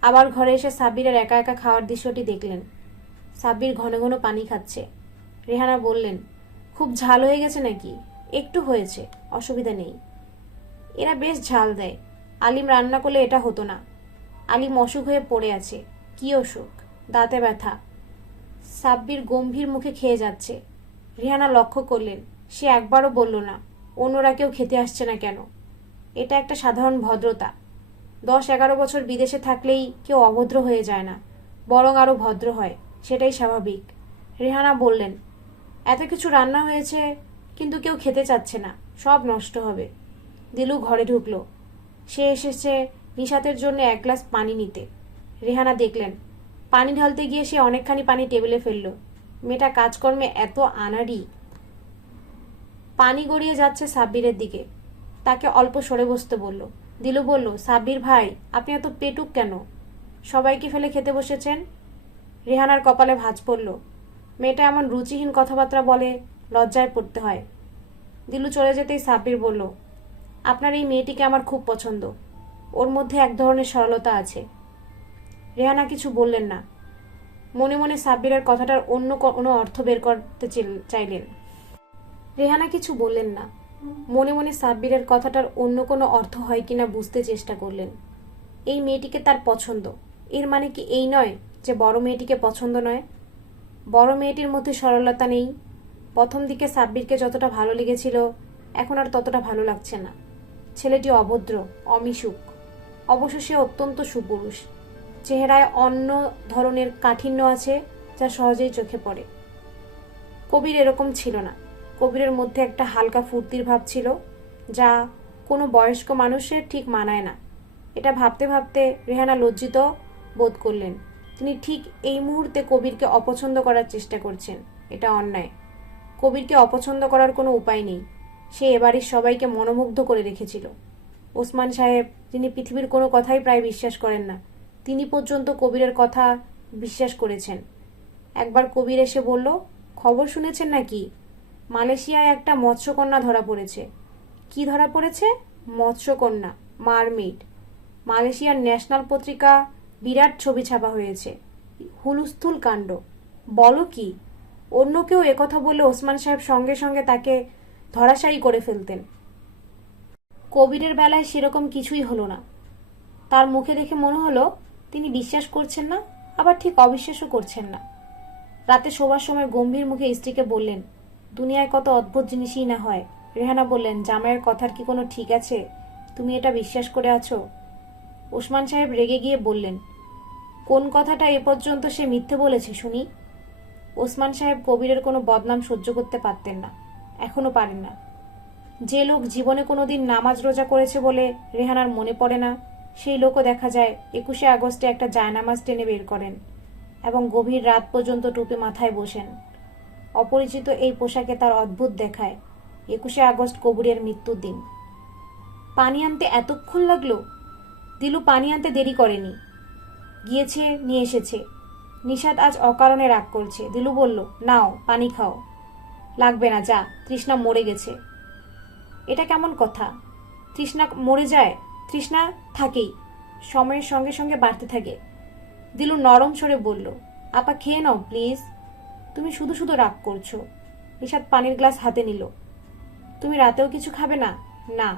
আবার ঘরে এসে সাব্বিরের একা একা খাওয়ার দৃশ্যটি দেখলেন। সাব্বির ঘন ঘন পানি খাচ্ছে। রেহানা বললেন, খুব ঝাল হয়ে গেছে নাকি? একটু হয়েছে, অসুবিধা নেই। এরা বেশ ঝাল দেয়। আলিম রান্না করলে এটা হতো না। আলিম অসুখ হয়ে পড়ে আছে। কি অসুখ? দাঁতে ব্যথা। সাব্বির গম্ভীর মুখে খেয়ে যাচ্ছে। রেহানা লক্ষ্য করলেন সে একবারও বলল না অন্যরা কেউ খেতে আসছে না কেন। এটা একটা সাধারণ ভদ্রতা। 10-11 বছর বিদেশে থাকলেই কেউ অভদ্র হয়ে যায় না, বরং আরো ভদ্র হয়, সেটাই স্বাভাবিক। রেহানা বললেন, এত কিছু রান্না হয়েছে কিন্তু কেউ খেতে চাচ্ছে না, সব নষ্ট হবে। দিলু ঘরে ঢুকলো। সে এসেছে নিশাতের জন্য 1 গ্লাস পানি নিতে। রেহানা দেখলেন পানি ঢালতে গিয়ে সে অনেকখানি পানি টেবিলে ফেললো। মেয়েটা কাজকর্মে এত আনাড়ি। পানি গড়িয়ে যাচ্ছে সাব্বিরের দিকে। তাকে অল্প সরে বসতে বলল। দিলু বলল, সাব্বির ভাই, আপনি এত পেটুক কেন? সবাইকে ফেলে খেতে বসেছেন। রেহানার কপালে ভাঁজ পড়ল। মেয়েটা এমন রুচিহীন কথাবার্তা বলে, লজ্জায় পড়তে হয়। দিলু চলে যেতেই সাব্বির বলল, আপনার এই মেয়েটিকে আমার খুব পছন্দ। ওর মধ্যে এক ধরনের সরলতা আছে। রেহানা কিছু বললেন না। মনে মনে সাব্বিরের কথাটার অন্য কোনো অর্থ বের করতে চাইলেন। রেহানা কিছু বললেন না। মনে মনে সাব্বিরের কথাটার অন্য কোনো অর্থ হয় কিনা বুঝতে চেষ্টা করলেন। এই মেয়েটিকে তার পছন্দ, এর মানে কি এই নয় যে বড় মেয়েটিকে পছন্দ নয়? বড় মেয়েটির মধ্যে সরলতা নেই। প্রথম দিকে সাব্বিরকে যতটা ভালো লেগেছিল এখন আর ততটা ভালো লাগছে না। ছেলেটি অভদ্র, অমিশুক। অবশ্য সে অত্যন্ত সুপুরুষ। চেহারায় অন্য ধরনের কাঠিন্য আছে যা সহজেই চোখে পড়ে। কবির এরকম ছিল না। কবিরের মধ্যে একটা হালকা ফুর্তির ভাব ছিল যা কোনো বয়স্ক মানুষের ঠিক মানায় না। এটা ভাবতে ভাবতে রেহানা লজ্জিত বোধ করলেন। তিনি ঠিক এই মুহূর্তে কবিরকে অপছন্দ করার চেষ্টা করছেন। এটা অন্যায়। কবিরকে অপছন্দ করার কোনো উপায় নেই। সে এবাড়ির সবাইকে মনোমুগ্ধ করে রেখেছিল। ওসমান সাহেব, যিনি পৃথিবীর কোনো কথাই প্রায় বিশ্বাস করেন না, তিনি পর্যন্ত কবিরের কথা বিশ্বাস করেছেন। একবার কবির এসে বলল, খবর শুনেছেন নাকি? মালয়েশিয়ায় একটা মৎস্যকন্যা ধরা পড়েছে। কি ধরা পড়েছে? মৎস্যকন্যা। মারমিড। মালয়েশিয়ার ন্যাশনাল পত্রিকা বিরাট ছবি ছাপা হয়েছে। হুলস্থুল কাণ্ড। বলো কি? অন্য কেউ একথা বললে ওসমান সাহেব সঙ্গে সঙ্গে তাকে ধরাশায়ী করে ফেলতেন। কবিরের বেলায় সেরকম কিছুই হলো না। তার মুখে দেখে মনে হলো তিনি বিশ্বাস করছেন না, আবার ঠিক অবিশ্বাসও করছেন না। রাতে শোবার সময় গম্ভীর মুখে স্ত্রীকে বললেন, দুনিয়ায় কত অদ্ভুত জিনিসই না হয়। রেহানা বললেন, জামাইয়ের কথার কি কোনো ঠিক আছে? তুমি এটা বিশ্বাস করে আছো? ওসমান সাহেব রেগে গিয়ে বললেন, কোন কথাটা এ পর্যন্ত সে মিথ্যে বলেছে শুনি? ওসমান সাহেব কবিরের কোনো বদনাম সহ্য করতে পারতেন না, এখনো পারেন না। যে লোক জীবনে কোনোদিন নামাজ রোজা করেছে বলে রেহানার মনে পড়ে না, সেই লোকও দেখা যায় 21শে আগস্টে একটা জায়নামাজ টেনে বের করেন এবং গভীর রাত পর্যন্ত টুপি মাথায় বসেন। অপরিচিত এই পোশাকে তার অদ্ভুত দেখায়। 21শে আগস্ট কবিরের মৃত্যুর দিন। পানি আনতে এতক্ষণ লাগলো? দিলু পানি আনতে দেরি করেনি, গিয়েছে নিয়ে এসেছে। নিশাত আজ অকারণে রাগ করছে। দিলু বলল, নাও পানি খাও। লাগবে না, যা, তৃষ্ণা মরে গেছে। এটা কেমন কথা? তৃষ্ণা মরে যায়? তৃষ্ণা থাকেই, সময়ের সঙ্গে সঙ্গে বাড়তে থাকে। দিলু নরম স্বরে বলল, আপা খেয়ে নাও প্লিজ। তুমি শুধু শুধু রাগ করছো। নিশাত পানির গ্লাস হাতে নিল। তুমি রাতেও কিছু খাবে না? না।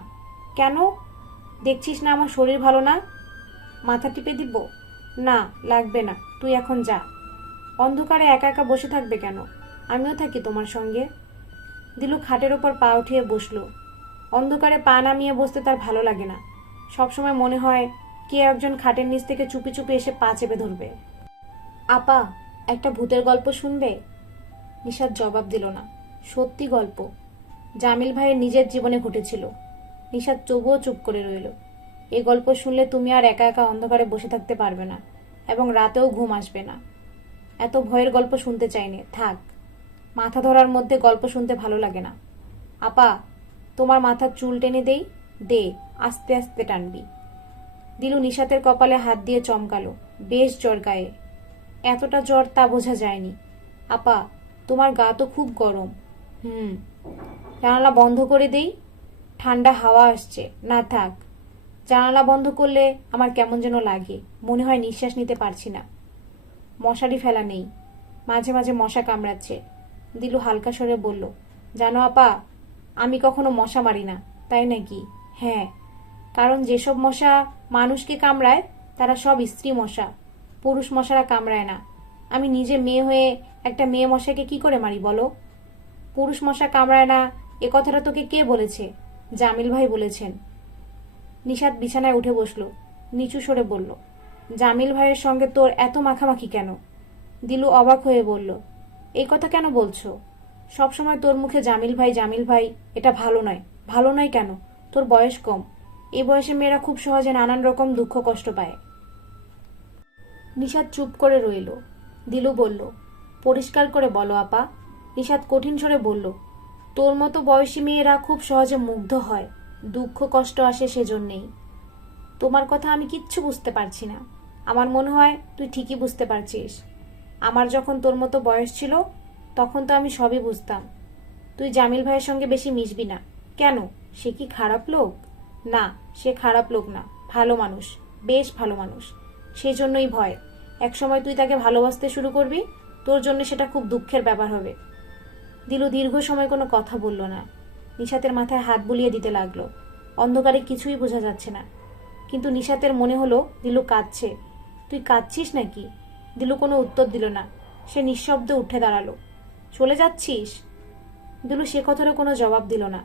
কেন? দেখছিস না আমার শরীর ভালো না? মাথা টিপে দিব? না, লাগবে না, তুই এখন যা। অন্ধকারে একা একা বসে থাকবে কেন? আমিও থাকি তোমার সঙ্গে। দিলু খাটের ওপর পা উঠিয়ে বসলো। অন্ধকারে পা নামিয়ে বসতে তার ভালো লাগে না। সবসময় মনে হয় কে একজন খাটের নিচ থেকে চুপি চুপি এসে পা চেপে ধরবে। আপা, একটা ভূতের গল্প শুনবে? নিশাত জবাব দিল না। সত্যি গল্প, জামিল ভাইয়ের নিজের জীবনে ঘটেছিল। নিশাত তবুও চুপ করে রইল। এই গল্প শুনলে তুমি আর একা একা অন্ধকারে বসে থাকতে পারবে না এবং রাতেও ঘুম আসবে না। এত ভয়ের গল্প শুনতে চাইনে, থাক। মাথা ধরার মধ্যে গল্প শুনতে ভালো লাগে না। আপা, তোমার মাথার চুল টেনে দেই? দে, আস্তে আস্তে টানবি। দিলু নিশাতের কপালে হাত দিয়ে চমকালো। বেশ জ্বর গায়ে। এতটা জ্বর তা বোঝা যায়নি। আপা, তোমার গা তো খুব গরম। জানালা বন্ধ করে দেই? ঠান্ডা হাওয়া আসছে। না থাক, জানালা বন্ধ করলে আমার কেমন যেন লাগে, মনে হয় নিঃশ্বাস নিতে পারছি না। মশারি ফেলা নেই, মাঝে মাঝে মশা কামড়াচ্ছে। দিলু হালকা স্বরে বলল, জানো আপা, আমি কখনো মশা মারি না। তাই নাকি? হ্যাঁ, কারণ যেসব মশা মানুষকে কামড়ায় তারা সব স্ত্রী মশা, পুরুষ মশারা কামড়ায় না। আমি নিজে মেয়ে হয়ে একটা মেয়ে মশাকে কি করে মারি বলো? পুরুষ মশা কামড়ায় না এ কথাটা তোকে কে বলেছে? জামিল ভাই বলেছেন। নিশাত বিছানায় উঠে বসলো, নিচু সরে বলল, জামিল ভাইয়ের সঙ্গে তোর এত মাখামাখি কেন? দিলু অবাক হয়ে বলল, এই কথা কেন বলছো? সবসময় তোর মুখে জামিল ভাই জামিল ভাই, এটা ভালো নয়। ভালো নয় কেন? তোর বয়স কম। এই বয়সে মেয়েরা খুব সহজে নানান রকম দুঃখ কষ্ট পায়। নিশাত চুপ করে রইল। দিলু বলল, পরিষ্কার করে বলো আপা। নিশাত কঠিন স্বরে বলল, তোর মতো বয়সী মেয়েরা খুব সহজে মুগ্ধ হয়, দুঃখ কষ্ট আসে সেজন্যেই। তোমার কথা আমি কিচ্ছু বুঝতে পারছি না। আমার মনে হয় তুই ঠিকই বুঝতে পারছিস। আমার যখন তোর মতো বয়স ছিল তখন তো আমি সবই বুঝতাম। তুই জামিল ভাইয়ের সঙ্গে বেশি মিশবি না। কেন? সে কি খারাপ লোক? না, সে খারাপ লোক না, ভালো মানুষ, বেশ ভালো মানুষ। সেই জন্যই ভয়। একসময় তুই তাকে ভালোবাসতে শুরু করবি, তোর জন্য সেটা খুব দুঃখের ব্যাপার হবে। দিলু দীর্ঘ সময় কোনো কথা বলল না। নিশাতের মাথায় হাত বুলিয়ে দিতে লাগলো। অন্ধকারে কিছুই বোঝা যাচ্ছে না, কিন্তু নিশাতের মনে হলো দিলু কাঁদছে। তুই কাঁদছিস নাকি? দিলু কোনো উত্তর দিল না। সে নিঃশব্দে উঠে দাঁড়ালো। চলে যাচ্ছিস? দিলু সে কথারও কোনো জবাব দিল না।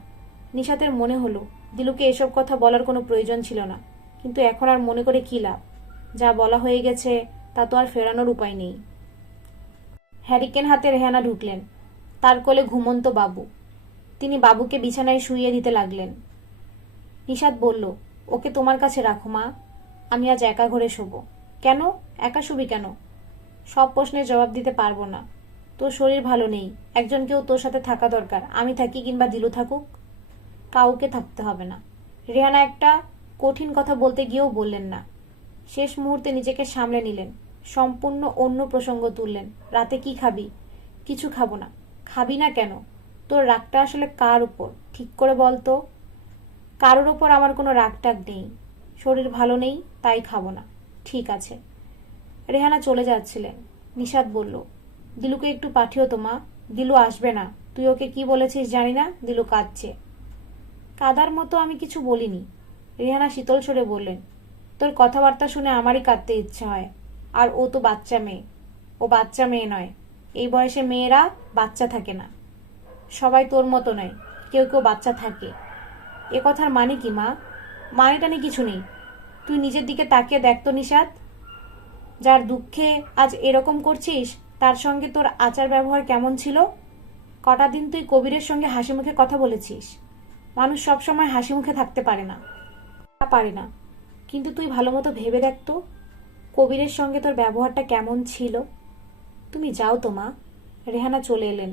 নিশাতের মনে হলো দিলুকে এসব কথা বলার কোনো প্রয়োজন ছিল না, কিন্তু এখন আর মনে করে কি লাভ? যা বলা হয়ে গেছে তা তো আর ফেরানোর উপায় নেই। হ্যারিকেন হাতে রেহানা ঢুকলেন। তার কোলে ঘুমন্ত বাবু। তিনি বাবুকে বিছানায় শুইয়ে দিতে লাগলেন। নিশাত বলল, ওকে তোমার কাছে রাখো মা, আমি আজ একা ঘরে শোবো। কেন? একা শুবি কেন? সব প্রশ্নের জবাব দিতে পারবো না। তোর শরীর ভালো নেই, একজন কেউ তোর সাথে থাকা দরকার। আমি থাকি কিংবা দিলু থাকুক, কাউকে থাকতে হবে না। রেহানা একটা কঠিন কথা বলতে গিয়েও বললেন না। শেষ মুহূর্তে নিজেকে সামলে নিলেন। সম্পূর্ণ অন্য প্রসঙ্গ তুললেন। রাতে কি খাবি? কিছু খাবো না। খাবি না কেন? তোর রাগটা আসলে কার উপর ঠিক করে বলতো? কারোর ওপর আমার কোনো রাগ টাগ নেই। শরীর ভালো নেই, তাই খাবো না। ঠিক আছে। রেহানা চলে যাচ্ছিলেন। নিশাত বলল, দিলুকে একটু পাঠিও তো মা। দিলু আসবে না। তুই ওকে কি বলেছিস জানি না, দিলু কাঁদছে। কাদার মতো আমি কিছু বলিনি। রেহানা শীতল স্বরে বললেন, তোর কথাবার্তা শুনে আমারই কাঁদতে ইচ্ছে হয়। আর ও তো বাচ্চা মেয়ে। ও বাচ্চা মেয়ে নয়। এই বয়সে মেয়েরা বাচ্চা থাকে না। সবাই তোর মতো নয়, কেউ কেউ বাচ্চা থাকে। এ কথার মানে কি মা? মানে টানে কিছু নেই। তুই নিজের দিকে তাকিয়ে দেখ তো নিশাত। যার দুঃখে আজ এরকম করছিস, তার সঙ্গে তোর আচার ব্যবহার কেমন ছিল? কটা দিন তুই কবিরের সঙ্গে হাসি মুখে কথা বলেছিস। মানুষ সবসময় হাসি মুখে থাকতে পারে না। পারে না, কিন্তু তুই ভালো মতো ভেবে দেখ তো, কবিরের সঙ্গে তোর ব্যবহারটা কেমন ছিল। তুমি যাও তো মা। রেহানা চলে এলেন।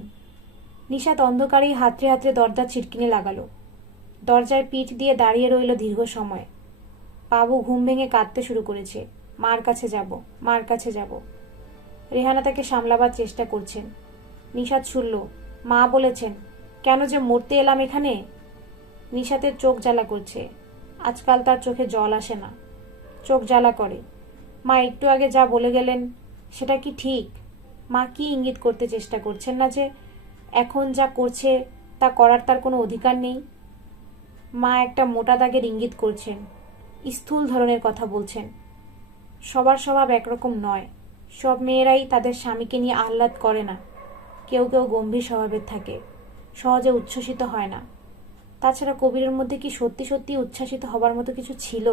নিশাত অন্ধকারেই হাতড়ে হাতড়ে দরজা ছিটকিনি লাগালো। দরজায় পিঠ দিয়ে দাঁড়িয়ে রইল দীর্ঘ সময়। বাবু ঘুম ভেঙে কাঁদতে শুরু করেছে। মার কাছে যাব, মার কাছে যাব। রেহানা তাকে সামলাবার চেষ্টা করছেন। নিশাত শুনল, মা বলেছেন, কেন যে মরতে এলাম এখানে। নিশাতের চোখ জ্বালা করছে। আজকাল তার চোখে জল আসে না, চোখ জ্বালা করে। মা একটু আগে যা বলে গেলেন, সেটা কি ঠিক? মা কি ইঙ্গিত করতে চেষ্টা করছেন না যে এখন যা করছে তা করার তার কোনো অধিকার নেই? মা একটা মোটা দাগের ইঙ্গিত করছেন, স্থূল ধরনের কথা বলছেন। সবার স্বভাব একরকম নয়। সব মেয়েরাই তাদের স্বামীকে নিয়ে আহ্লাদ করে না। কেউ কেউ গম্ভীর স্বভাবের থাকে, সহজে উচ্ছ্বসিত হয় না। তাছাড়া কবিরের মধ্যে কি সত্যি সত্যি উচ্ছ্বাসিত হবার মতো কিছু ছিল?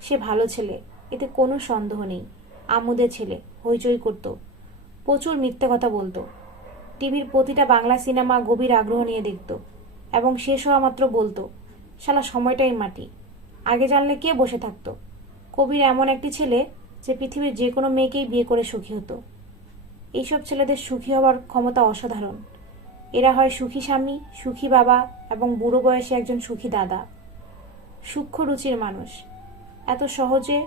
সে ভালো ছেলে, এতে কোনো সন্দেহ নেই। আমোদে ছেলে, হইচই করত, প্রচুর মিথ্যে কথা বলতো। টিভির প্রতিটা বাংলা সিনেমা গভীর আগ্রহ নিয়ে দেখত এবং শেষ হওয়া মাত্র বলতো, শালা সময়টাই মাটি। আগে জানলে কে বসে থাকতো? কবির এমন একটি ছেলে যে পৃথিবীর যে কোনো মেয়েকেই বিয়ে করে সুখী হতো। এইসব ছেলেদের সুখী হওয়ার ক্ষমতা অসাধারণ। এরা হয় সুখী স্বামী, সুখী বাবা এবং বুড়ো বয়সে একজন সুখী দাদা। সূক্ষ্ম রুচির মানুষ এত সহজে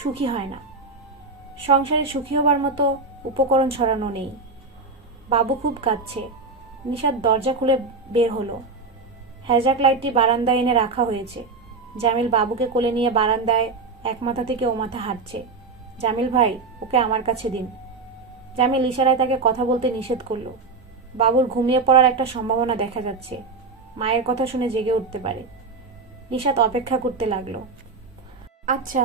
সুখী হয় না। সংসারে সুখী হবার মতো উপকরণ ছড়ানো নেই। বাবু খুব কাঁদছে। নিশাত দরজা খুলে বের হলো। হ্যাজাক লাইটটি বারান্দায় এনে রাখা হয়েছে। জামিল বাবুকে কোলে নিয়ে বারান্দায় এক মাথা থেকে ও মাথা হাঁটছে। জামিল ভাই, ওকে আমার কাছে দিন। জামিল ইশারায় তাকে কথা বলতে নিষেধ করলো। বাবুর ঘুমিয়ে পড়ার একটা সম্ভাবনা দেখা যাচ্ছে। মায়ের কথা শুনে জেগে উঠতে পারে। নিশাত অপেক্ষা করতে লাগলো। আচ্ছা,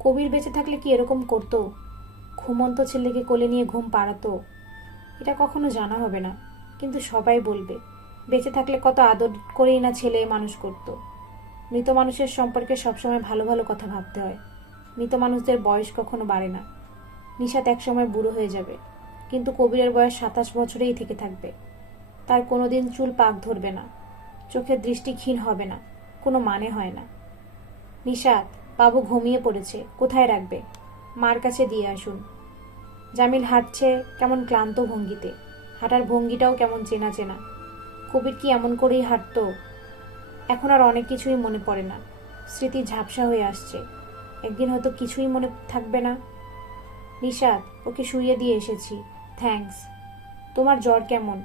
কবির বেঁচে থাকলে কি এরকম করতো? ঘুমন্ত ছেলেকে কোলে নিয়ে ঘুম পাড়াতো? এটা কখনো জানা হবে না, কিন্তু সবাই বলবে বেঁচে থাকলে কত আদর করেই না ছেলে মানুষ করত। মৃত মানুষের সম্পর্কে সবসময় ভালো ভালো কথা ভাবতে হয়। মৃত মানুষদের বয়স কখনো বাড়ে না। নিশাত একসময় বুড়ো হয়ে যাবে, কিন্তু কবিরের বয়স 27 বছরেই থেকে থাকবে। তার কোনোদিন চুল পাক ধরবে না, চোখের দৃষ্টি ক্ষীণ হবে না, কোনো মানে হয় না। নিশাত, বাবু ঘুমিয়ে পড়েছে, কোথায় রাখবে? মার কাছে দিয়ে আসুন। জামিল হাঁটছে কেমন ক্লান্ত ভঙ্গিতে। হাঁটার ভঙ্গিটাও কেমন চেনা চেনা। কবির কি এমন করেই হাঁটতো? এখন আর অনেক কিছুই মনে পড়ে না। স্মৃতি ঝাপসা হয়ে আসছে। একদিন হয়তো কিছুই মনে থাকবে না। নিশাত, ওকে শুইয়ে দিয়ে এসেছি। থ্যাঙ্কস। তোমার জ্বর কেমন?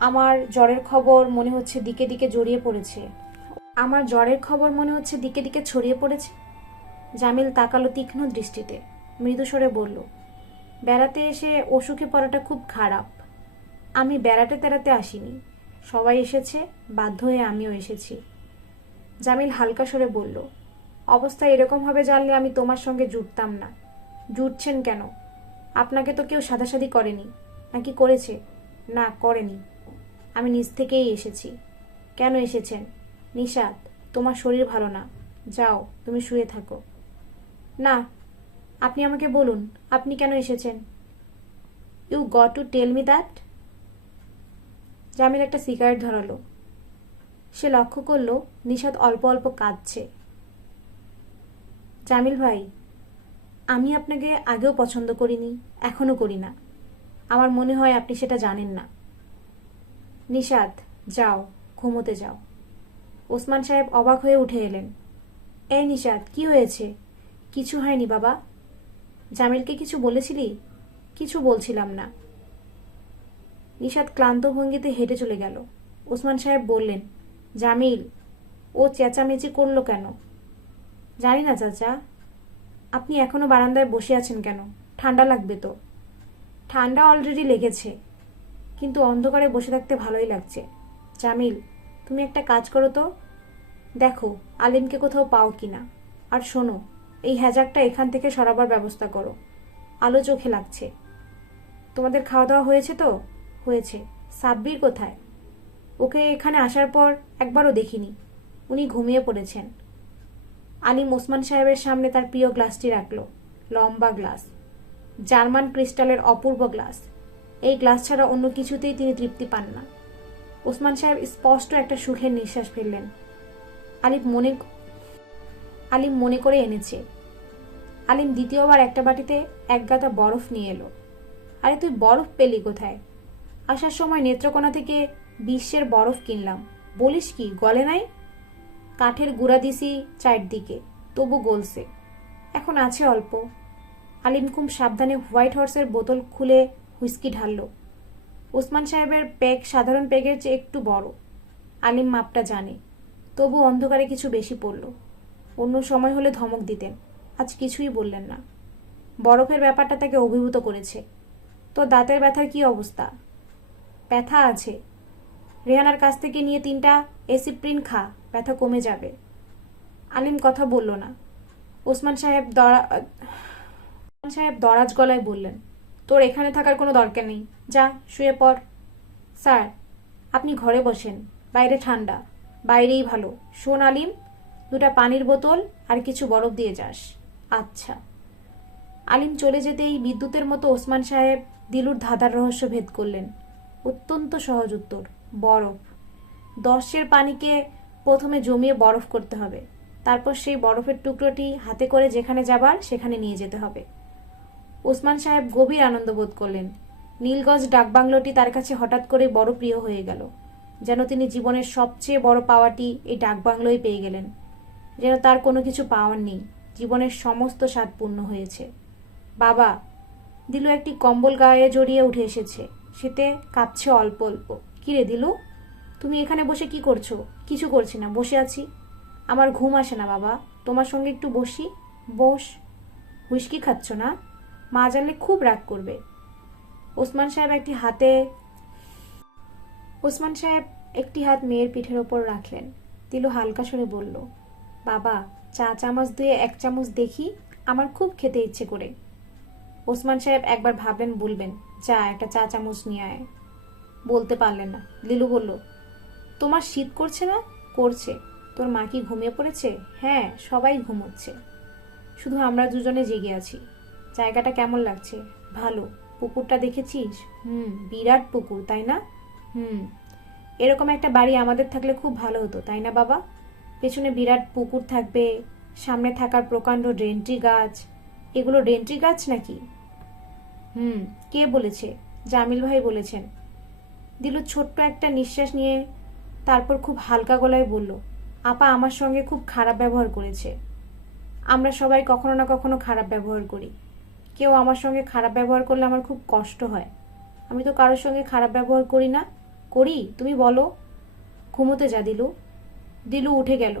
আমার জ্বরের খবর মনে হচ্ছে দিকে দিকে জড়িয়ে পড়েছে। আমার জ্বরের খবর মনে হচ্ছে দিকে দিকে ছড়িয়ে পড়েছে। জামিল তাকালো তীক্ষ্ণ দৃষ্টিতে। মৃদুস্বরে বলল, বেড়াতে এসে অসুখে পড়াটা খুব খারাপ। আমি বেড়াতে তেড়াতে আসিনি। সবাই এসেছে, বাধ্য হয়ে আমিও এসেছি। জামিল হালকা স্বরে বলল, অবস্থা এরকম হবে জানলে আমি তোমার সঙ্গে জুটতাম না। জুটছেন কেন? আপনাকে তো কেউ সাধাসাধি করেনি, নাকি করেছে? না, করেনি। আমি নিজ থেকেই এসেছি। কেন এসেছেন? নিশাত, তোমার শরীর ভালো না, যাও তুমি শুয়ে থাকো। না, আপনি আমাকে বলুন, আপনি কেন এসেছেন? You got to tell me that. Jamil একটা সিগারেট ধরালো। সে লক্ষ্য করল নিশাত অল্প অল্প কাঁদছে। জামিল ভাই, আমি আপনাকে আগেও পছন্দ করিনি, এখনো করি না। আমার মনে হয় আপনি সেটা জানেন না। নিশাত, যাও ঘুমোতে যাও। ওসমান সাহেব অবাক হয়ে উঠে এলেন। এই নিশাত, কি হয়েছে? কিছু হয়নি বাবা। জামিলকে কিছু বলেছিলি? কিছু বলছিলাম না। নিশাত ক্লান্ত ভঙ্গিতে হেঁটে চলে গেল। ওসমান সাহেব বললেন, জামিল, ও চেঁচামেচি করলো কেন? জানি না চাচা। আপনি এখনো বারান্দায় বসে আছেন কেন? ঠান্ডা লাগবে তো। ঠান্ডা অলরেডি লেগেছে, কিন্তু অন্ধকারে বসে থাকতে ভালোই লাগছে। জামিল, তুমি একটা কাজ করো তো, দেখো আলিমকে কোথাও পাও কিনা। আর শোনো, এই হ্যাজাকটা এখান থেকে সরাবার ব্যবস্থা করো। আলো চোখে লাগছে। তোমাদের খাওয়া দাওয়া হয়েছে তো? হয়েছে। সাব্বির কোথায়? ওকে এখানে আসার পর একবারও দেখিনি। উনি ঘুমিয়ে পড়েছেন। আলিম ওসমান সাহেবের সামনে তার প্রিয় গ্লাসটি রাখল। লম্বা গ্লাস, জার্মান ক্রিস্টালের অপূর্ব গ্লাস। এই গ্লাস ছাড়া অন্য কিছুতেই তিনি তৃপ্তি পান না। ওসমান সাহেব স্পষ্ট একটা সুখের নিঃশ্বাস ফেললেন। আলিম মনে করে এনেছে। আলিম দ্বিতীয়বার একটা বাটিতে এক গাদা বরফ নিয়ে এলো। আরে তুই বরফ পেলি কোথায়? আসার সময় নেত্রকোনা থেকে বিশ্বের বরফ কিনলাম। বলিস কি, গলে নাই? কাঠের গুঁড়া দিছি চারদিকে, তবু গলছে। এখন আছে অল্প। আলিম খুব সাবধানে হোয়াইট হর্সের বোতল খুলে হুইস্কি ঢালল। ওসমান সাহেবের পেগ সাধারণ পেগের চেয়ে একটু বড়। আলিম মাপটা জানে, তবু অন্ধকারে কিছু বেশি পড়ল। অন্য সময় হলে ধমক দিতেন, আজ কিছুই বললেন না। বরফের ব্যাপারটা তাকে অভিভূত করেছে। তো দাঁতের ব্যথার কি অবস্থা? ব্যথা আছে। রেহানার কাছ থেকে নিয়ে 3টা এসিপ্রিন খা, ব্যথা কমে যাবে। আলিম কথা বলল না। ওসমান সাহেব দরাজ গলায় বললেন, তোর এখানে থাকার কোনো দরকার নেই, যা শুয়ে পড়। স্যার, আপনি ঘরে বসেন, বাইরে ঠান্ডা। বাইরেই ভালো। শোন আলিম, 2টা পানির বোতল আর কিছু বরফ দিয়ে যাস। আচ্ছা। আলিম চলে যেতেই বিদ্যুতের মতো ওসমান সাহেব দিলুর ধাঁধার রহস্য ভেদ করলেন। অত্যন্ত সহজ উত্তর, বরফ। 10 পানিকে প্রথমে জমিয়ে বরফ করতে হবে। তারপর সেই বরফের টুকরোটি হাতে করে যেখানে যাবার সেখানে নিয়ে যেতে হবে। ওসমান সাহেব গভীর আনন্দ বোধ করলেন। নীলগঞ্জ ডাকবাংলোটি তার কাছে হঠাৎ করে বড় প্রিয় হয়ে গেল। যেন তিনি জীবনের সবচেয়ে বড় পাওয়াটি এই ডাকবাংলোয় পেয়ে গেলেন। যেন তার কোনো কিছু পাওয়ার নেই, জীবনের সমস্ত স্বাদ পূর্ণ হয়েছে। বাবা, দিলু একটি কম্বল গায়ে জড়িয়ে উঠে এসেছে। শীতে কাঁপছে অল্প অল্প। কিরে দিলু, তুমি এখানে বসে কি করছো? কিছু করছি না, বসে আছি। আমার ঘুম আসে না বাবা, তোমার সঙ্গে একটু বসি। বস। হুইস্কি খাচ্ছ না? মা জানলে খুব রাগ করবে। ওসমান সাহেব একটি হাত মেয়ের পিঠের ওপর রাখলেন। দিলু হালকা স্বরে বলল, বাবা, চা চামচ দিয়ে 1 চামচ দেখি, আমার খুব খেতে ইচ্ছে করে। ওসমান সাহেব একবার ভাবলেন বলবেন, যা একটা চা চামচ নিয়ে আয়। বলতে পারলেন না। লিলু বলল, তোমার শীত করছে না? করছে। তোর মা কি ঘুমিয়ে পড়েছে? হ্যাঁ, সবাই ঘুমোচ্ছে, শুধু আমরা দুজনে জেগে আছি। জায়গাটা কেমন লাগছে? ভালো। পুকুরটা দেখেছিস? বিরাট পুকুর, তাই না? এরকম একটা বাড়ি আমাদের থাকলে খুব ভালো হতো, তাই না বাবা? পেছনে বিরাট পুকুর থাকবে, সামনে থাকার প্রকাণ্ড ডেন্ট্রি গাছ। এগুলো ডেন্ট্রি গাছ নাকি? কে বলেছে? জামিল ভাই বলেছেন। দিলু ছোট্ট একটা নিঃশ্বাস নিয়ে তারপর খুব হালকা গলায় বলল, আপা আমার সঙ্গে খুব খারাপ ব্যবহার করেছে। আমরা সবাই কখনো না কখনো খারাপ ব্যবহার করি। কেউ আমার সঙ্গে খারাপ ব্যবহার করলে আমার খুব কষ্ট হয়। আমি তো কারোর সঙ্গে খারাপ ব্যবহার করি না। করি? তুমি বলো। ঘুমোতে যা দিলু। দিলু উঠে গেল।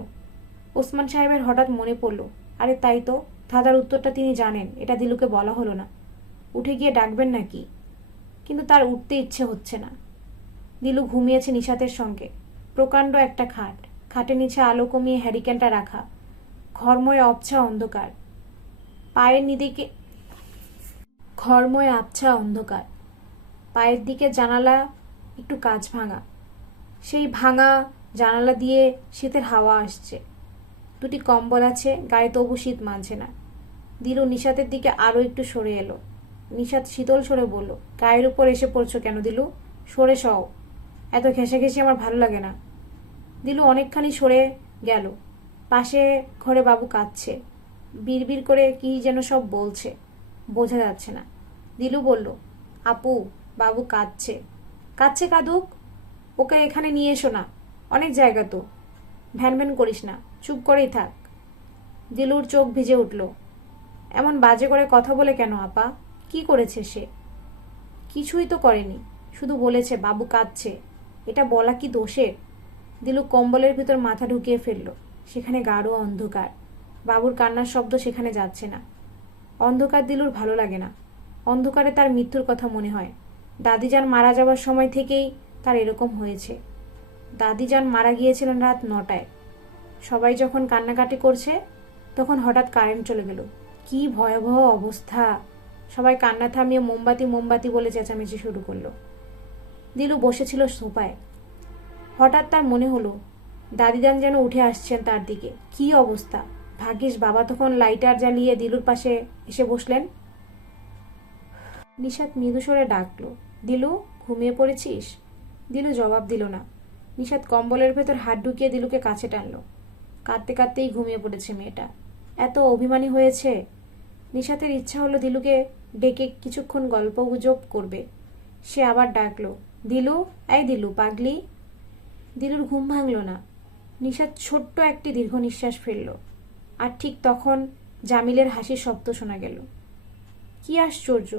ওসমান সাহেবের হঠাৎ মনে পড়ল, আরে তাই তো, ধাঁধার উত্তরটা তিনি জানেন, এটা দিলুকে বলা হলো না। উঠে গিয়ে ডাকবেন নাকি? কিন্তু তার উঠতে ইচ্ছে হচ্ছে না। দিলু ঘুমিয়েছে নিশাতের সঙ্গে। প্রকাণ্ড একটা খাট, খাটের নিচে আলো কমিয়ে হ্যারিকেনটা রাখা। ঘরময় আবছা অন্ধকার। পায়ের দিকে জানালা একটু কাঁচ ভাঙা। সেই ভাঙা জানালা দিয়ে শীতের হাওয়া আসছে। 2টি কম্বল আছে, গায়ে তবু শীত মানছে না। দিলু নিশাতের দিকে আরো একটু সরে এলো। নিশাত শীতল সরে বলল, গায়ের উপর এসে পড়ছো কেন দিলু? সরে সও, এত ঘেঁষাঘেঁষি আমার ভালো লাগে না। দিলু অনেকখানি সরে গেল। পাশে ঘরে বাবু কাঁদছে, বিড়বিড় করে কি যেন সব বলছে, বোঝা যাচ্ছে না। দিলু বলল, আপু, বাবু কাঁদছে। কাঁদছে, কাঁদুক, ওকে এখানে নিয়ে এসো না, অনেক জায়গা তো। ভ্যান ভ্যান করিস না, চুপ করেই থাক। দিলুর চোখ ভিজে উঠল। এমন বাজে করে কথা বলে কেন আপা? কি করেছে সে? কিছুই তো করেনি, শুধু বলেছে বাবু কাঁদছে। এটা বলা কি দোষের? দিলু কম্বলের ভিতর মাথা ঢুকিয়ে ফেলল। সেখানে গাঢ় অন্ধকার। বাবুর কান্নার শব্দ সেখানে যাচ্ছে না। অন্ধকার দিলুর ভালো লাগে না। অন্ধকারে তার মৃত্যুর কথা মনে হয়। দাদিজান মারা যাওয়ার সময় থেকেই তার এরকম হয়েছে। দাদিজান মারা গিয়েছিলেন রাত 9টায়। সবাই যখন কান্নাকাটি করছে তখন হঠাৎ কারেন্ট চলে গেল। কি ভয়াবহ অবস্থা! সবাই কান্না থামিয়ে মোমবাতি মোমবাতি বলে চেঁচামেচি শুরু করলো। দিলু বসেছিল সোফায়। হঠাৎ তার মনে হলো দাদিজান যেন উঠে আসছেন তার দিকে। কি অবস্থা! ভাগ্যিস বাবা তখন লাইটার জ্বালিয়ে দিলুর পাশে এসে বসলেন। নিশাত মৃদু স্বরে ডাকলো, দিলু, ঘুমিয়ে পড়েছিস? দিলু জবাব দিল না। নিশাত কম্বলের ভেতর হাত ঢুকিয়ে দিলুকে কাছে টানলো। কাঁদতে কাঁদতেই ঘুমিয়ে পড়েছে মেয়েটা। এত অভিমানী হয়েছে। নিশাতের ইচ্ছা হলো দিলুকে ডেকে কিছুক্ষণ গল্পগুজব করবে। সে আবার ডাকলো, দিলু, এই দিলু পাগলি। দিলুর ঘুম ভাঙল না। নিশাত ছোট্ট একটি দীর্ঘ নিঃশ্বাস ফেলল। আর ঠিক তখন জামিলের হাসির শব্দ শোনা গেল। কি আশ্চর্য!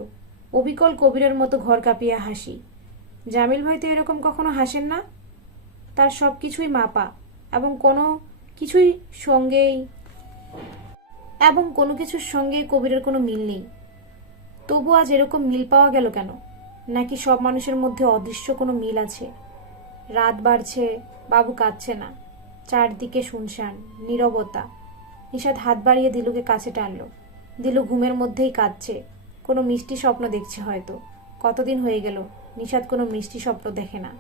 অবিকল কবিরের মতো ঘর কাঁপিয়ে হাসি। জামিল ভাই তো এরকম কখনো হাসেন না। তার সব কিছুই মাপা এবং কোনো কিছুর সঙ্গেই কবিরের কোনো মিল নেই। তবু আজ এরকম মিল পাওয়া গেল কেন? নাকি সব মানুষের মধ্যে অদৃশ্য কোনো মিল আছে? রাত বাড়ছে, বাবু কাঁদছে না। চারদিকে শুনশান, নীরবতা। নিশাত হাত বাড়িয়ে দিলুকে কাছে টানল। দিলু ঘুমের মধ্যেই কাঁদছে। কোনো মিষ্টি স্বপ্ন দেখছে হয়তো। কতদিন হয়ে গেল নিশাত কোনো মিষ্টি স্বপ্ন দেখে না।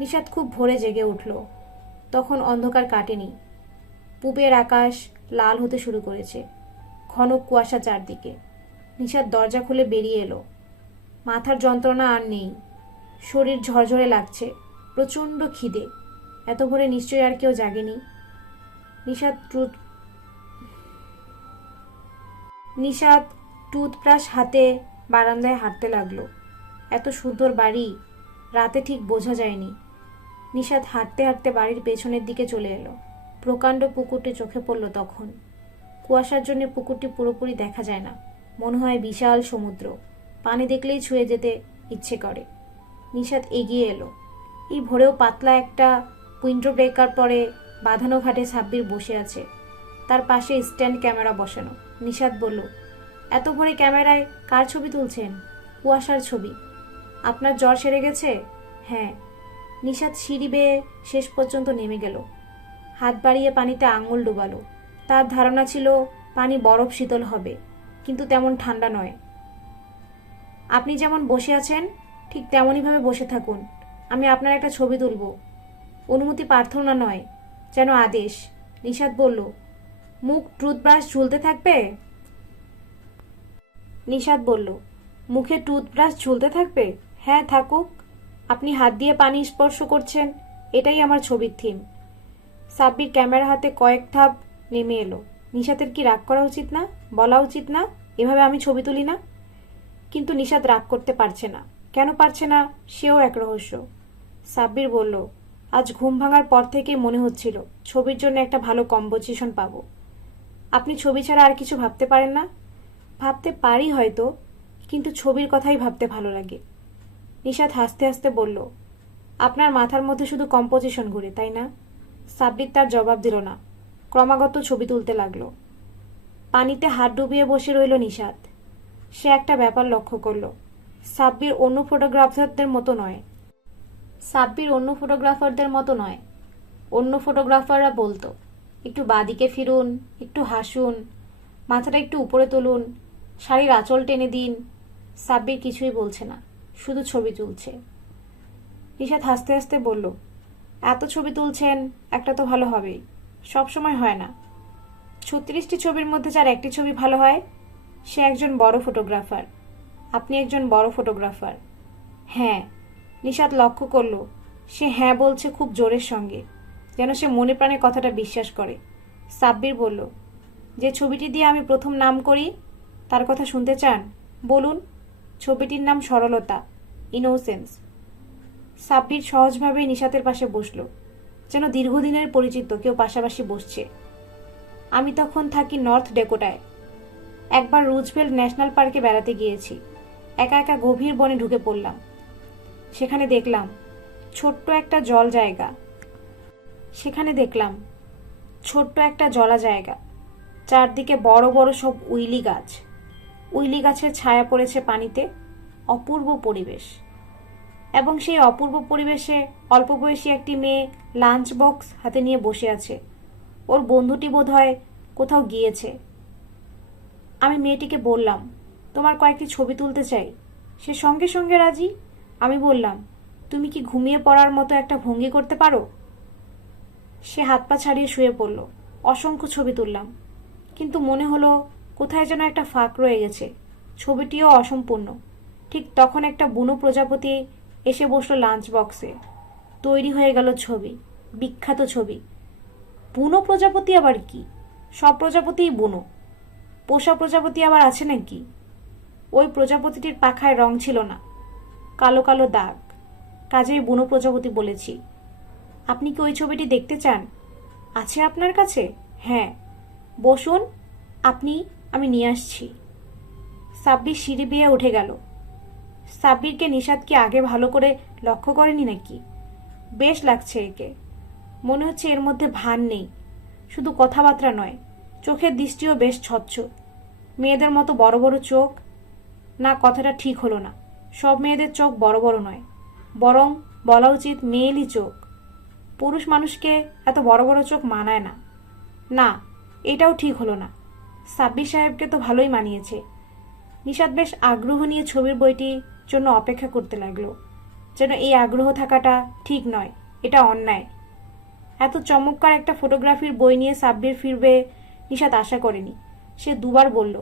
নিশাত খুব ভোরে জেগে উঠল। তখন অন্ধকার কাটেনি। পূবের আকাশ লাল হতে শুরু করেছে। ঘন কুয়াশা চারদিকে। নিশাত দরজা খুলে বেরিয়ে এলো। মাথার যন্ত্রণা আর নেই। শরীর ঝরঝরে লাগছে। প্রচণ্ড খিদে। এত ভোরে নিশ্চয়ই আর কেউ জাগেনি। নিশাত টুথব্রাশ হাতে বারান্দায় হাঁটতে লাগলো। এত সুন্দর বাড়ি, রাতে ঠিক বোঝা যায়নি। নিশাত হাঁটতে হাঁটতে বাড়ির পেছনের দিকে চলে এলো। প্রকাণ্ড পুকুরটি চোখে পড়ল তখন। কুয়াশার জন্য পুকুরটি পুরোপুরি দেখা যায় না। মনে হয় বিশাল সমুদ্র। পানি দেখলেই ছুঁয়ে যেতে ইচ্ছে করে। নিশাত এগিয়ে এলো। এই ভোরেও পাতলা একটা উইন্ডো ব্রেকার পরে বাঁধানো ঘাটে সাব্বির বসে আছে। তার পাশে স্ট্যান্ড ক্যামেরা বসানো। নিশাত বলল, এত ভোরে ক্যামেরায় কার ছবি তুলছেন? কুয়াশার ছবি। আপনার জ্বর সেরে গেছে? হ্যাঁ। নিশাত সিঁড়ি বেয়ে শেষ পর্যন্ত নেমে গেল। হাত বাড়িয়ে পানিতে আঙুল ডুবালো। তার ধারণা ছিল পানি বরফ শীতল হবে, কিন্তু তেমন ঠান্ডা নয়। আপনি যেমন বসে আছেন ঠিক তেমনইভাবে বসে থাকুন। আমি আপনার একটা ছবি তুলব। অনুমতি প্রার্থনা নয়, যেন আদেশ। নিশাত বলল, মুখ টুথব্রাশ ঝুলতে থাকবে? নিশাত বলল, মুখে টুথব্রাশ ঝুলতে থাকবে? হ্যাঁ, থাকুক। আপনি হাত দিয়ে পানি স্পর্শ করছেন, এটাই আমার ছবির থিম। সাব্বির ক্যামেরা হাতে কয়েক ধাপ নেমে এলো। নিশাতের কি রাগ করা উচিত না? বলা উচিত না এভাবে আমি ছবি তুলি না? কিন্তু নিশাত রাগ করতে পারছে না। কেন পারছে না সেও এক রহস্য। সাব্বির বলল, আজ ঘুম ভাঙার পর থেকেই মনে হচ্ছিল ছবির জন্য একটা ভালো কম্পোজিশন পাবো। আপনি ছবি ছাড়া আর কিছু ভাবতে পারেন না? ভাবতে পারি হয়তো, কিন্তু ছবির কথাই ভাবতে ভালো লাগে। নিশাত হাসতে হাসতে বলল, আপনার মাথার মধ্যে শুধু কম্পোজিশন ঘুরে, তাই না? সাব্বির তার জবাব দিল না। ক্রমাগত ছবি তুলতে লাগলো। পানিতে হাত ডুবিয়ে বসে রইল নিশাত। সে একটা ব্যাপার লক্ষ্য করল। সাব্বির অন্য ফটোগ্রাফারদের মতো নয়। অন্য ফটোগ্রাফাররা বলতো, একটু বাঁদিকে ফিরুন, একটু হাসুন, মাথাটা একটু উপরে তুলুন, শাড়ির আঁচল টেনে দিন। সাব্বির কিছুই বলছে না, শুধু ছবি তুলছে। নিশাত হাসতে হাসতে বলল, এত ছবি তুলছেন, একটা তো ভালো হবেই। সবসময় হয় না। 36টি ছবির মধ্যে যার একটি ছবি ভালো হয়, সে একজন বড় ফটোগ্রাফার। আপনি একজন বড় ফটোগ্রাফার। হ্যাঁ। নিশাত লক্ষ্য করল সে হ্যাঁ বলছে খুব জোরের সঙ্গে, যেন সে মনে প্রাণে কথাটা বিশ্বাস করে। সাব্বির বলল, যে ছবিটি দিয়ে আমি প্রথম নাম করি তার কথা শুনতে চান? বলুন। ছবিটির নাম সরলতা, ইনোসেন্স। সাব্বির সহজভাবেই নিশাতের পাশে বসল, যেন দীর্ঘদিনের পরিচিত কেউ পাশাপাশি বসছে। আমি তখন থাকি নর্থ ডেকোটায়। একবার রুজভেল্ট ন্যাশনাল পার্কে বেড়াতে গিয়েছি। একা একা গভীর বনে ঢুকে পড়লাম। সেখানে দেখলাম ছোট্ট একটা জলা জায়গা। চারদিকে বড় বড় সব উইলি গাছ। উইলি গাছের ছায়া পড়েছে পানিতে। অপূর্ব পরিবেশ। এবং সেই অপূর্ব পরিবেশে অল্প বয়সী একটি মেয়ে লাঞ্চ বক্স হাতে নিয়ে বসে আছে। ওর বন্ধুটি বোধহয় কোথাও গিয়েছে। আমি মেয়েটিকে বললাম, তোমার কয়েকটি ছবি তুলতে চাই। সে সঙ্গে সঙ্গে রাজি। আমি বললাম, তুমি কি ঘুমিয়ে পড়ার মতো একটা ভঙ্গি করতে পারো? সে হাত পা ছাড়িয়ে শুয়ে পড়ল। অসংখ্য ছবি তুললাম, কিন্তু মনে হলো কোথায় যেন একটা ফাঁক রয়ে গেছে। ছবিটিও অসম্পূর্ণ। ঠিক তখন একটা বুনো প্রজাপতি এসে বসলো লাঞ্চ বক্সে। তৈরি হয়ে গেল ছবি, বিখ্যাত ছবি। বুনো প্রজাপতি আবার কি? সব প্রজাপতিই বুনো। পোষা প্রজাপতি আবার আছে নাকি? ওই প্রজাপতিটির পাখায় রং ছিল না, কালো কালো দাগ। কাজেই বুনো প্রজাপতি বলেছি। আপনি কি ওই ছবিটি দেখতে চান? আছে আপনার কাছে? হ্যাঁ। বসুন আপনি, আমি নিয়ে আসছি। সাব্বির সিঁড়ি বেয়ে উঠে গেল। সাব্বিরকে নিশাদ কি আগে ভালো করে লক্ষ্য করেনি নাকি? বেশ লাগছে একে। মনে হচ্ছে এর মধ্যে ভান নেই। শুধু কথাবার্তা নয়, চোখের দৃষ্টিও বেশ স্বচ্ছ। মেয়েদের মতো বড় বড় চোখ। না, কথাটা ঠিক হলো না। সব মেয়েদের চোখ বড় বড় নয়, বরং বলা উচিত মেয়েলি চোখ। পুরুষ মানুষকে এত বড় বড় চোখ মানায় না। না, এটাও ঠিক হলো না। সাব্বির সাহেবকে তো ভালোই মানিয়েছে। নিশাদ বেশ আগ্রহ নিয়ে ছবির বইটির জন্য অপেক্ষা করতে লাগলো। যেন এই আগ্রহ থাকাটা ঠিক নয়, এটা অন্যায়। এত চমৎকার একটা ফটোগ্রাফির বই নিয়ে সাব্বির ফিরবে নিশাদ আশা করেনি। সে দুবার বলল,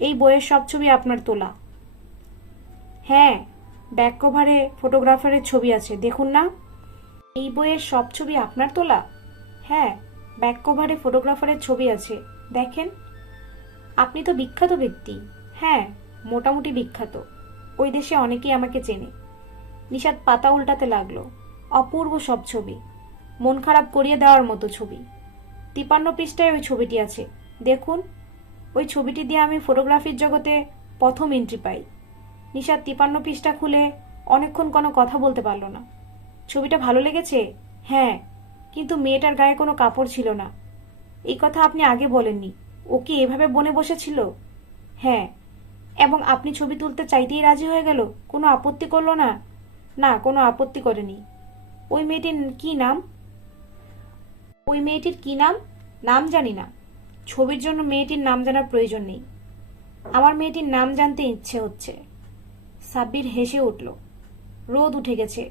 এই বইয়ের সব ছবি আপনার তোলা? হ্যাঁ, ব্যাক কভারে ফটোগ্রাফারের ছবি আছে, দেখুন না। এই বইয়ের সব ছবি আপনার তোলা? হ্যাঁ, ব্যাক কভারে ফটোগ্রাফারের ছবি আছে, দেখেন। আপনি তো বিখ্যাত ব্যক্তি। হ্যাঁ, মোটামুটি বিখ্যাত। ওই দেশে অনেকেই আমাকে চেনে। নিশাদ পাতা উল্টাতে লাগলো। অপূর্ব সব ছবি, মন খারাপ করিয়ে দেওয়ার মতো ছবি। 53 পৃষ্ঠায় ওই ছবিটি আছে, দেখুন। ওই ছবিটি দিয়ে আমি ফটোগ্রাফির জগতে প্রথম এন্ট্রি পাই। নিশাদ 53 পৃষ্ঠা খুলে অনেকক্ষণ কোনো কথা বলতে পারল না। ছবিটা ভালো লেগেছে? হ্যাঁ, কিন্তু মেয়েটার গায়ে কোনো কাপড় ছিল না। এই কথা আপনি আগে বলেননি। ও কি এভাবে বনে বসেছিল? হ্যাঁ। এবং আপনি ছবি তুলতে চাইতেই রাজি হয়ে গেল? কোনো আপত্তি করলো না? না, কোনো আপত্তি করেনি। ওই মেয়েটির কি নাম? ওই মেয়েটির কি নাম? নাম জানি না। ছবির জন্য মেয়েটির নাম জানার প্রয়োজন নেই। আমার মেয়েটির নাম জানতে ইচ্ছে হচ্ছে। সাব্বির হেসে উঠল। রোদ উঠে গেছে,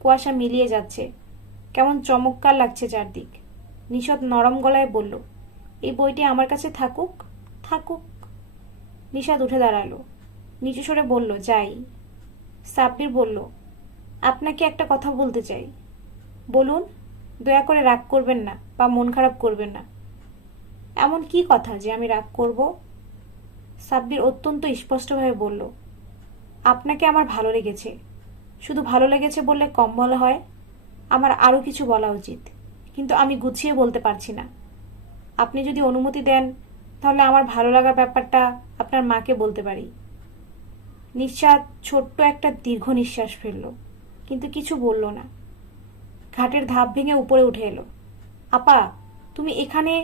কুয়াশা মিলিয়ে যাচ্ছে। কেমন চমৎকার লাগছে চারদিক। নিশাদ নরম গলায় বলল, এই বইটি আমার কাছে থাকুক? থাকুক। নিশাদ উঠে দাঁড়ালো, নিচু স্বরে বলল, যাই। সাব্বির বলল, আপনাকে একটা কথা বলতে চাই। বলুন। দয়া করে রাগ করবেন না বা মন খারাপ করবেন না। এমন কি কথা যে আমি রাগ করব? সাব্বির অত্যন্ত স্পষ্টভাবে বলল, আপনাকে আমার ভালো লেগেছে। শুধু ভালো লেগেছে বললে কম বলা হয়। আমার আরও কিছু বলা উচিত, কিন্তু আমি গুছিয়ে বলতে পারছি না। আপনি যদি অনুমতি দেন, তাহলে আমার ভালো লাগার ব্যাপারটা আপনার মাকে বলতে পারি। নিঃশ্বাস ছোট্ট একটা দীর্ঘ নিঃশ্বাস ফেলল, কিন্তু কিছু বলল না। ঘাটের ধাপ ভেঙে উপরে উঠে এলো। আপা, তুমি এখানে?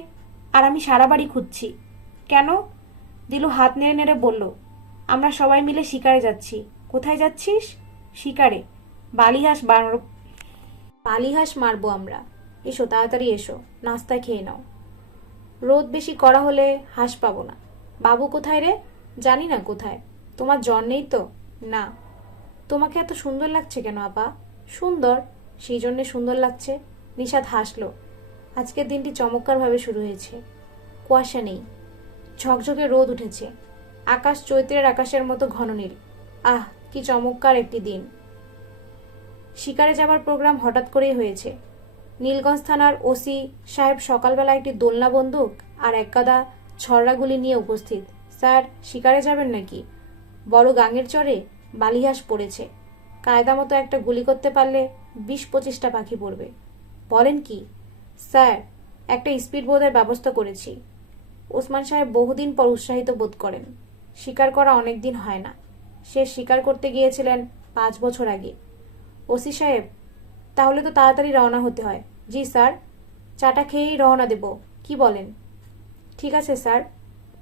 আর আমি সারা বাড়ি খুঁজছি। কেন? দিলু হাত নেড়ে নেড়ে বলল, আমরা সবাই মিলে শিকারে যাচ্ছি। কোথায় যাচ্ছিস? শিকারে। বালিহাঁস মারবো আমরা। এসো, তাড়াতাড়ি এসো, নাস্তা খেয়ে নাও। রোদ বেশি কড়া হলে হাঁস পাবো না। বাবু কোথায় রে? জানি না কোথায়। তোমার জ্বর নেই তো? না। তোমাকে এত সুন্দর লাগছে কেন আপা? সুন্দর, সেই জন্যে সুন্দর লাগছে। নিশাদ হাসলো। আজকের দিনটি চমৎকারভাবে শুরু হয়েছে। কুয়াশা নেই, ঝকঝকে রোদ উঠেছে। আকাশ চৈত্রের আকাশের মতো ঘন নীল। আহ, কি চমৎকার একটি দিন। শিকারে যাবার প্রোগ্রাম হঠাৎ করেই হয়েছে। নীলগঞ্জ থানার ওসি সাহেব সকালবেলা একটি দোলনা বন্দুক আর এক গাদা ছড়রাগুলি নিয়ে উপস্থিত। স্যার, শিকারে যাবেন নাকি? বড় গাঙের চরে বালিহাঁস পড়েছে। কায়দা মতো একটা গুলি করতে পারলে 20-25টা পাখি পড়বে। বলেন কি? স্যার, একটা স্পিড বোটের ব্যবস্থা করেছি। ওসমান সাহেব বহুদিন পর উৎসাহিত বোধ করেন। শিকার করা অনেক দিন হয় না। সে শিকার করতে গিয়েছিলেন 5 বছর আগে। ওসি সাহেব, তাহলে তো তাড়াতাড়ি রওনা হতে হয়। জি স্যার, চাটা খেয়েই রওনা দেব। কি বলেন? ঠিক আছে স্যার।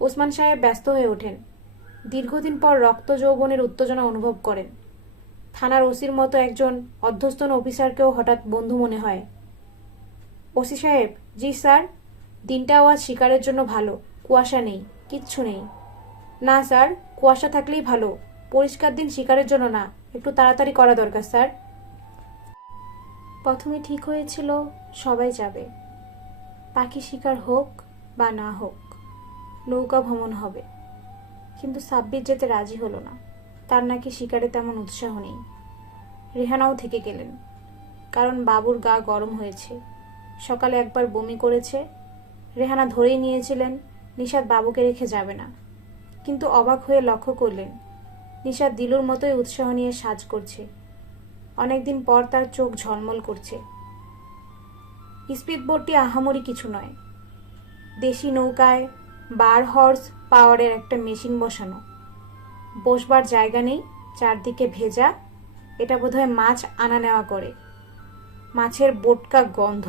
ওসমান সাহেব ব্যস্ত হয়ে ওঠেন। দীর্ঘদিন পর রক্ত যৌবনের উত্তেজনা অনুভব করেন। থানার ওসির মতো একজন অধ্যস্তন অফিসারকেও হঠাৎ বন্ধু মনে হয়। ওসি সাহেব। জি স্যার। দিনটাও আজ শিকারের জন্য ভালো। কুয়াশা নেই, কিচ্ছু নেই। না স্যার, কুয়াশা থাকলেই ভালো। পরিষ্কার দিন শিকারের জন্য না, একটু তাড়াতাড়ি করা দরকার স্যার। প্রথমে ঠিক হয়েছিল সবাই যাবে, পাখি শিকার হোক বা না হোক, নৌকা ভ্রমণ হবে। কিন্তু সাব্বির যেতে রাজি হলো না। তার নাকি শিকারে তেমন উৎসাহ নেই। রেহানাও থেকে গেলেন, কারণ বাবুর গা গরম হয়েছে। সকালে একবার বমি করেছে। রেহানা ধরেই নিয়েছিলেন নিশাত বাবুকে রেখে যাবে না। কিন্তু অবাক হয়ে লক্ষ্য করলেন নিশাত দিলুর মতোই উৎসাহ নিয়ে সাজ করছে। অনেকদিন পর তার চোখ ঝলমল করছে। স্পিড বোটটি আহামরি কিছু নয়। দেশি নৌকায় 12 হর্স পাওয়ারের একটা মেশিন বসানো। বসবার জায়গা নেই, চারদিকে ভেজা। এটা বোধহয় মাছ আনা নেওয়া করে। মাছের বোটকা গন্ধ।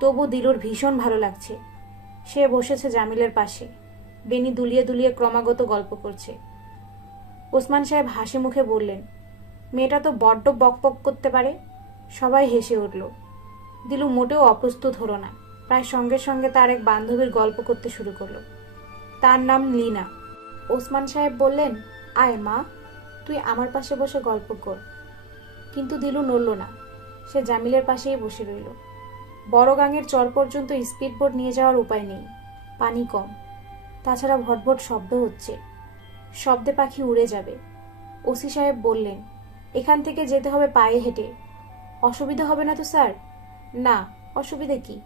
তবু দিলুর ভীষণ ভালো লাগছে। সে বসেছে জামিলের পাশে। বেনি দুলিয়ে দুলিয়ে ক্রমাগত গল্প করছে। ওসমান সাহেব হাসি মুখে বললেন, মেয়েটা তো বড্ড বকবক করতে পারে। সবাই হেসে উঠল। দিলু মোটেও অপ্রস্তুত হলো না। প্রায় সঙ্গে সঙ্গে তার এক বান্ধবীর গল্প করতে শুরু করলো। তার নাম লিনা। ওসমান সাহেব বললেন, আয় মা, তুই আমার পাশে বসে গল্প কর। কিন্তু দিলু নড়ল না। সে জামিলের পাশেই বসে রইল। বড় গাঙের চর পর্যন্ত স্পিড বোট নিয়ে যাওয়ার উপায় নেই, পানি কম। তাছাড়া ভটভট শব্দ হচ্ছে। শব্দে পাখি উড়ে যাবে। ওসি সাহেব বললেন, এখান থেকে যেতে হবে পায়ে হেঁটে। অসুবিধা হবে না তো স্যার? না, অসুবিধা কি?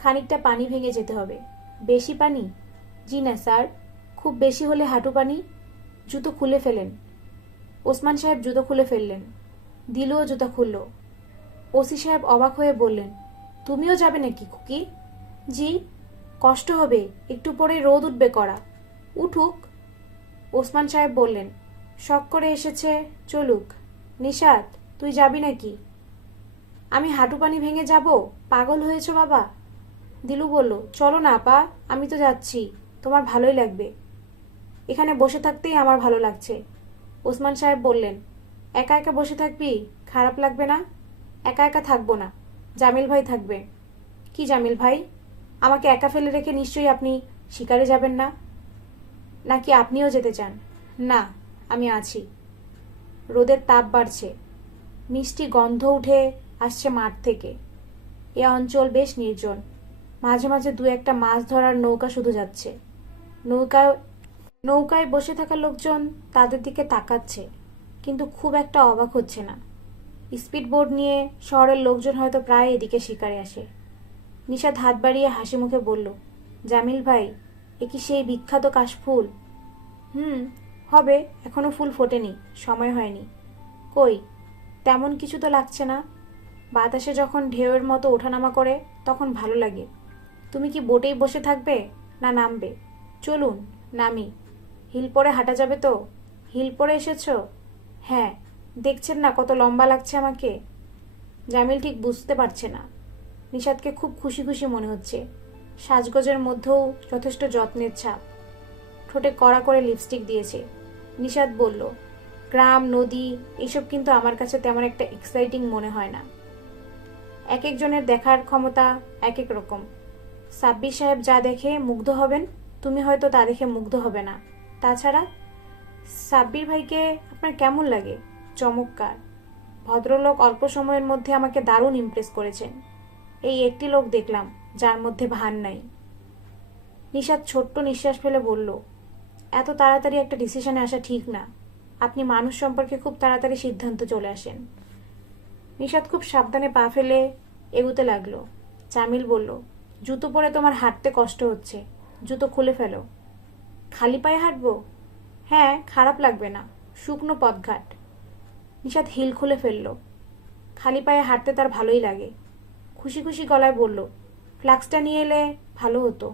খানিকটা পানি ভেঙে যেতে হবে। বেশি পানি? জি না স্যার, খুব বেশি হলে হাঁটু পানি। জুতো খুলে ফেলেন। ওসমান সাহেব জুতো খুলে ফেললেন। দিলুও জুতা খুলল। ওসি সাহেব অবাক হয়ে বললেন, তুমিও যাবে নাকি খুকি? জি। কষ্ট হবে, একটু পরে রোদ উঠবে কড়া। উঠুক। ওসমান সাহেব বললেন, শখ করে এসেছে, চলুক। নিশাত, তুই যাবি নাকি? আমি হাঁটু পানি ভেঙে যাব? পাগল হয়েছ বাবা? দিলু বলল, চলো না আপা, আমি তো যাচ্ছি, তোমার ভালোই লাগবে। এখানে বসে থাকতেই আমার ভালো লাগছে। ওসমান সাহেব বললেন, একা একা বসে থাকবি? খারাপ লাগবে না? একা একা থাকবো না, জামিল ভাই থাকবে। কি জামিল ভাই? আমাকে একা ফেলে রেখে নিশ্চয়ই আপনি শিকারে যাবেন না? নাকি আপনিও যেতে চান? না, আমি আছি। রোদের তাপ বাড়ছে। মিষ্টি গন্ধ উঠে আসছে মাঠ থেকে। এ অঞ্চল বেশ নির্জন। মাঝে মাঝে দু একটা মাছ ধরার নৌকা শুধু যাচ্ছে। নৌকায় নৌকায় বসে থাকা লোকজন তাদের দিকে তাকাচ্ছে, কিন্তু খুব একটা অবাক হচ্ছে না। স্পিড বোট নিয়ে শহরের লোকজন হয়তো প্রায় এদিকে শিকারে আসে। নিশাত হাত বাড়িয়ে হাসি মুখে বলল, জামিল ভাই, এ কি সেই বিখ্যাত কাশফুল? হবে, এখনো ফুল ফোটেনি, সময় হয়নি। কই, তেমন কিছু তো লাগছে না। বাতাসে যখন ঢেউয়ের মতো ওঠানামা করে তখন ভালো লাগে। তুমি কি বোটেই বসে থাকবে না নামবে? চলুন নামি। হিল পরে হাঁটা যাবে তো? হিল পরে এসেছ? হ্যাঁ, দেখছেন না কত লম্বা লাগছে আমাকে? জামিল ঠিক বুঝতে পারছে না। নিশাতকে খুব খুশি খুশি মনে হচ্ছে। সাজগোজের মধ্যেও যথেষ্ট যত্নের ছাপ। ঠোঁটে কড়া করে লিপস্টিক দিয়েছে। নিশাত বলল, গ্রাম, নদী এসব কিন্তু আমার কাছে তেমন একটা এক্সাইটিং মনে হয় না। এক একজনের দেখার ক্ষমতা এক এক রকম। সাব্বির সাহেব যা দেখে মুগ্ধ হবেন, তুমি হয়তো তা দেখে মুগ্ধ হবে না। তাছাড়া সাব্বির ভাইকে আপনার কেমন লাগে? চমৎকার। ভদ্রলোক অল্প সময়ের মধ্যে আমাকে দারুণ ইমপ্রেস করেছেন। এই একটি লোক দেখলাম যার মধ্যে ভান নাই। নিশাত ছোট্ট নিঃশ্বাস ফেলে বলল, এত তাড়াতাড়ি একটা ডিসিশনে আসা ঠিক না। আপনি মানুষ সম্পর্কে খুব তাড়াতাড়ি সিদ্ধান্ত চলে আসেন। নিশাত খুব সাবধানে পা ফেলে এগুতে লাগলো। জামিল বলল, জুতো পরে তোমার হাঁটতে কষ্ট হচ্ছে, জুতো খুলে ফেলো। খালি পায়ে হাঁটবো? হ্যাঁ, খারাপ লাগবে না, শুকনো পথঘাট। নিশাত হিল খুলে ফেলল। খালি পায়ে হাঁটতে তার ভালোই লাগে। খুশি খুশি গলায় বলল, ফ্লাক্সটা নিয়ে এলে ভালো হতো,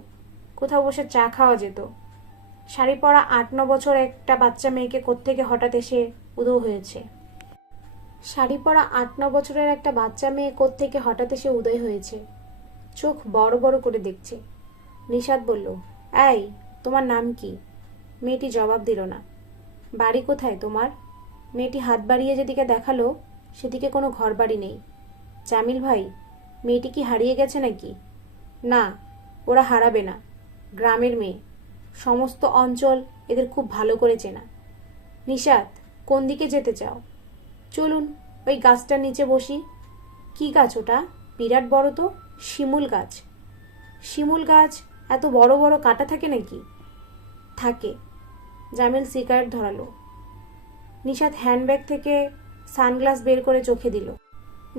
কোথাও বসে চা খাওয়া যেত। শাড়ি পরা 8-9 বছর একটা বাচ্চা মেয়েকে কোত্থেকে হঠাৎ এসে উদয় হয়েছে। শাড়ি পরা 8-9 বছরের একটা বাচ্চা মেয়ে কোত্থেকে হঠাৎ এসে উদয় হয়েছে। চোখ বড় বড় করে দেখছে। নিশাত বলল, এই, তোমার নাম কি? মেয়েটি জবাব দিল না। বাড়ি কোথায় তোমার? মেয়েটি হাত বাড়িয়ে যেদিকে দেখালো সেদিকে কোনো ঘরবাড়ি নেই। জামিল ভাই, মেয়েটি কি হারিয়ে গেছে নাকি? না, ওরা হারাবে না। গ্রামের মেয়ে, সমস্ত অঞ্চল এদের খুব ভালো করে চেনা। নিশাত, কোন দিকে যেতে চাও? চলুন ওই গাছটার নিচে বসি। কি গাছ ওটা? বিরাট বড় তো। শিমুল গাছ। শিমুল গাছ এত বড় বড় কাঁটা থাকে নাকি? থাকে। জামিল সিগারেট ধরালো। নিশাত হ্যান্ডব্যাগ থেকে সানগ্লাস বের করে চোখে দিল।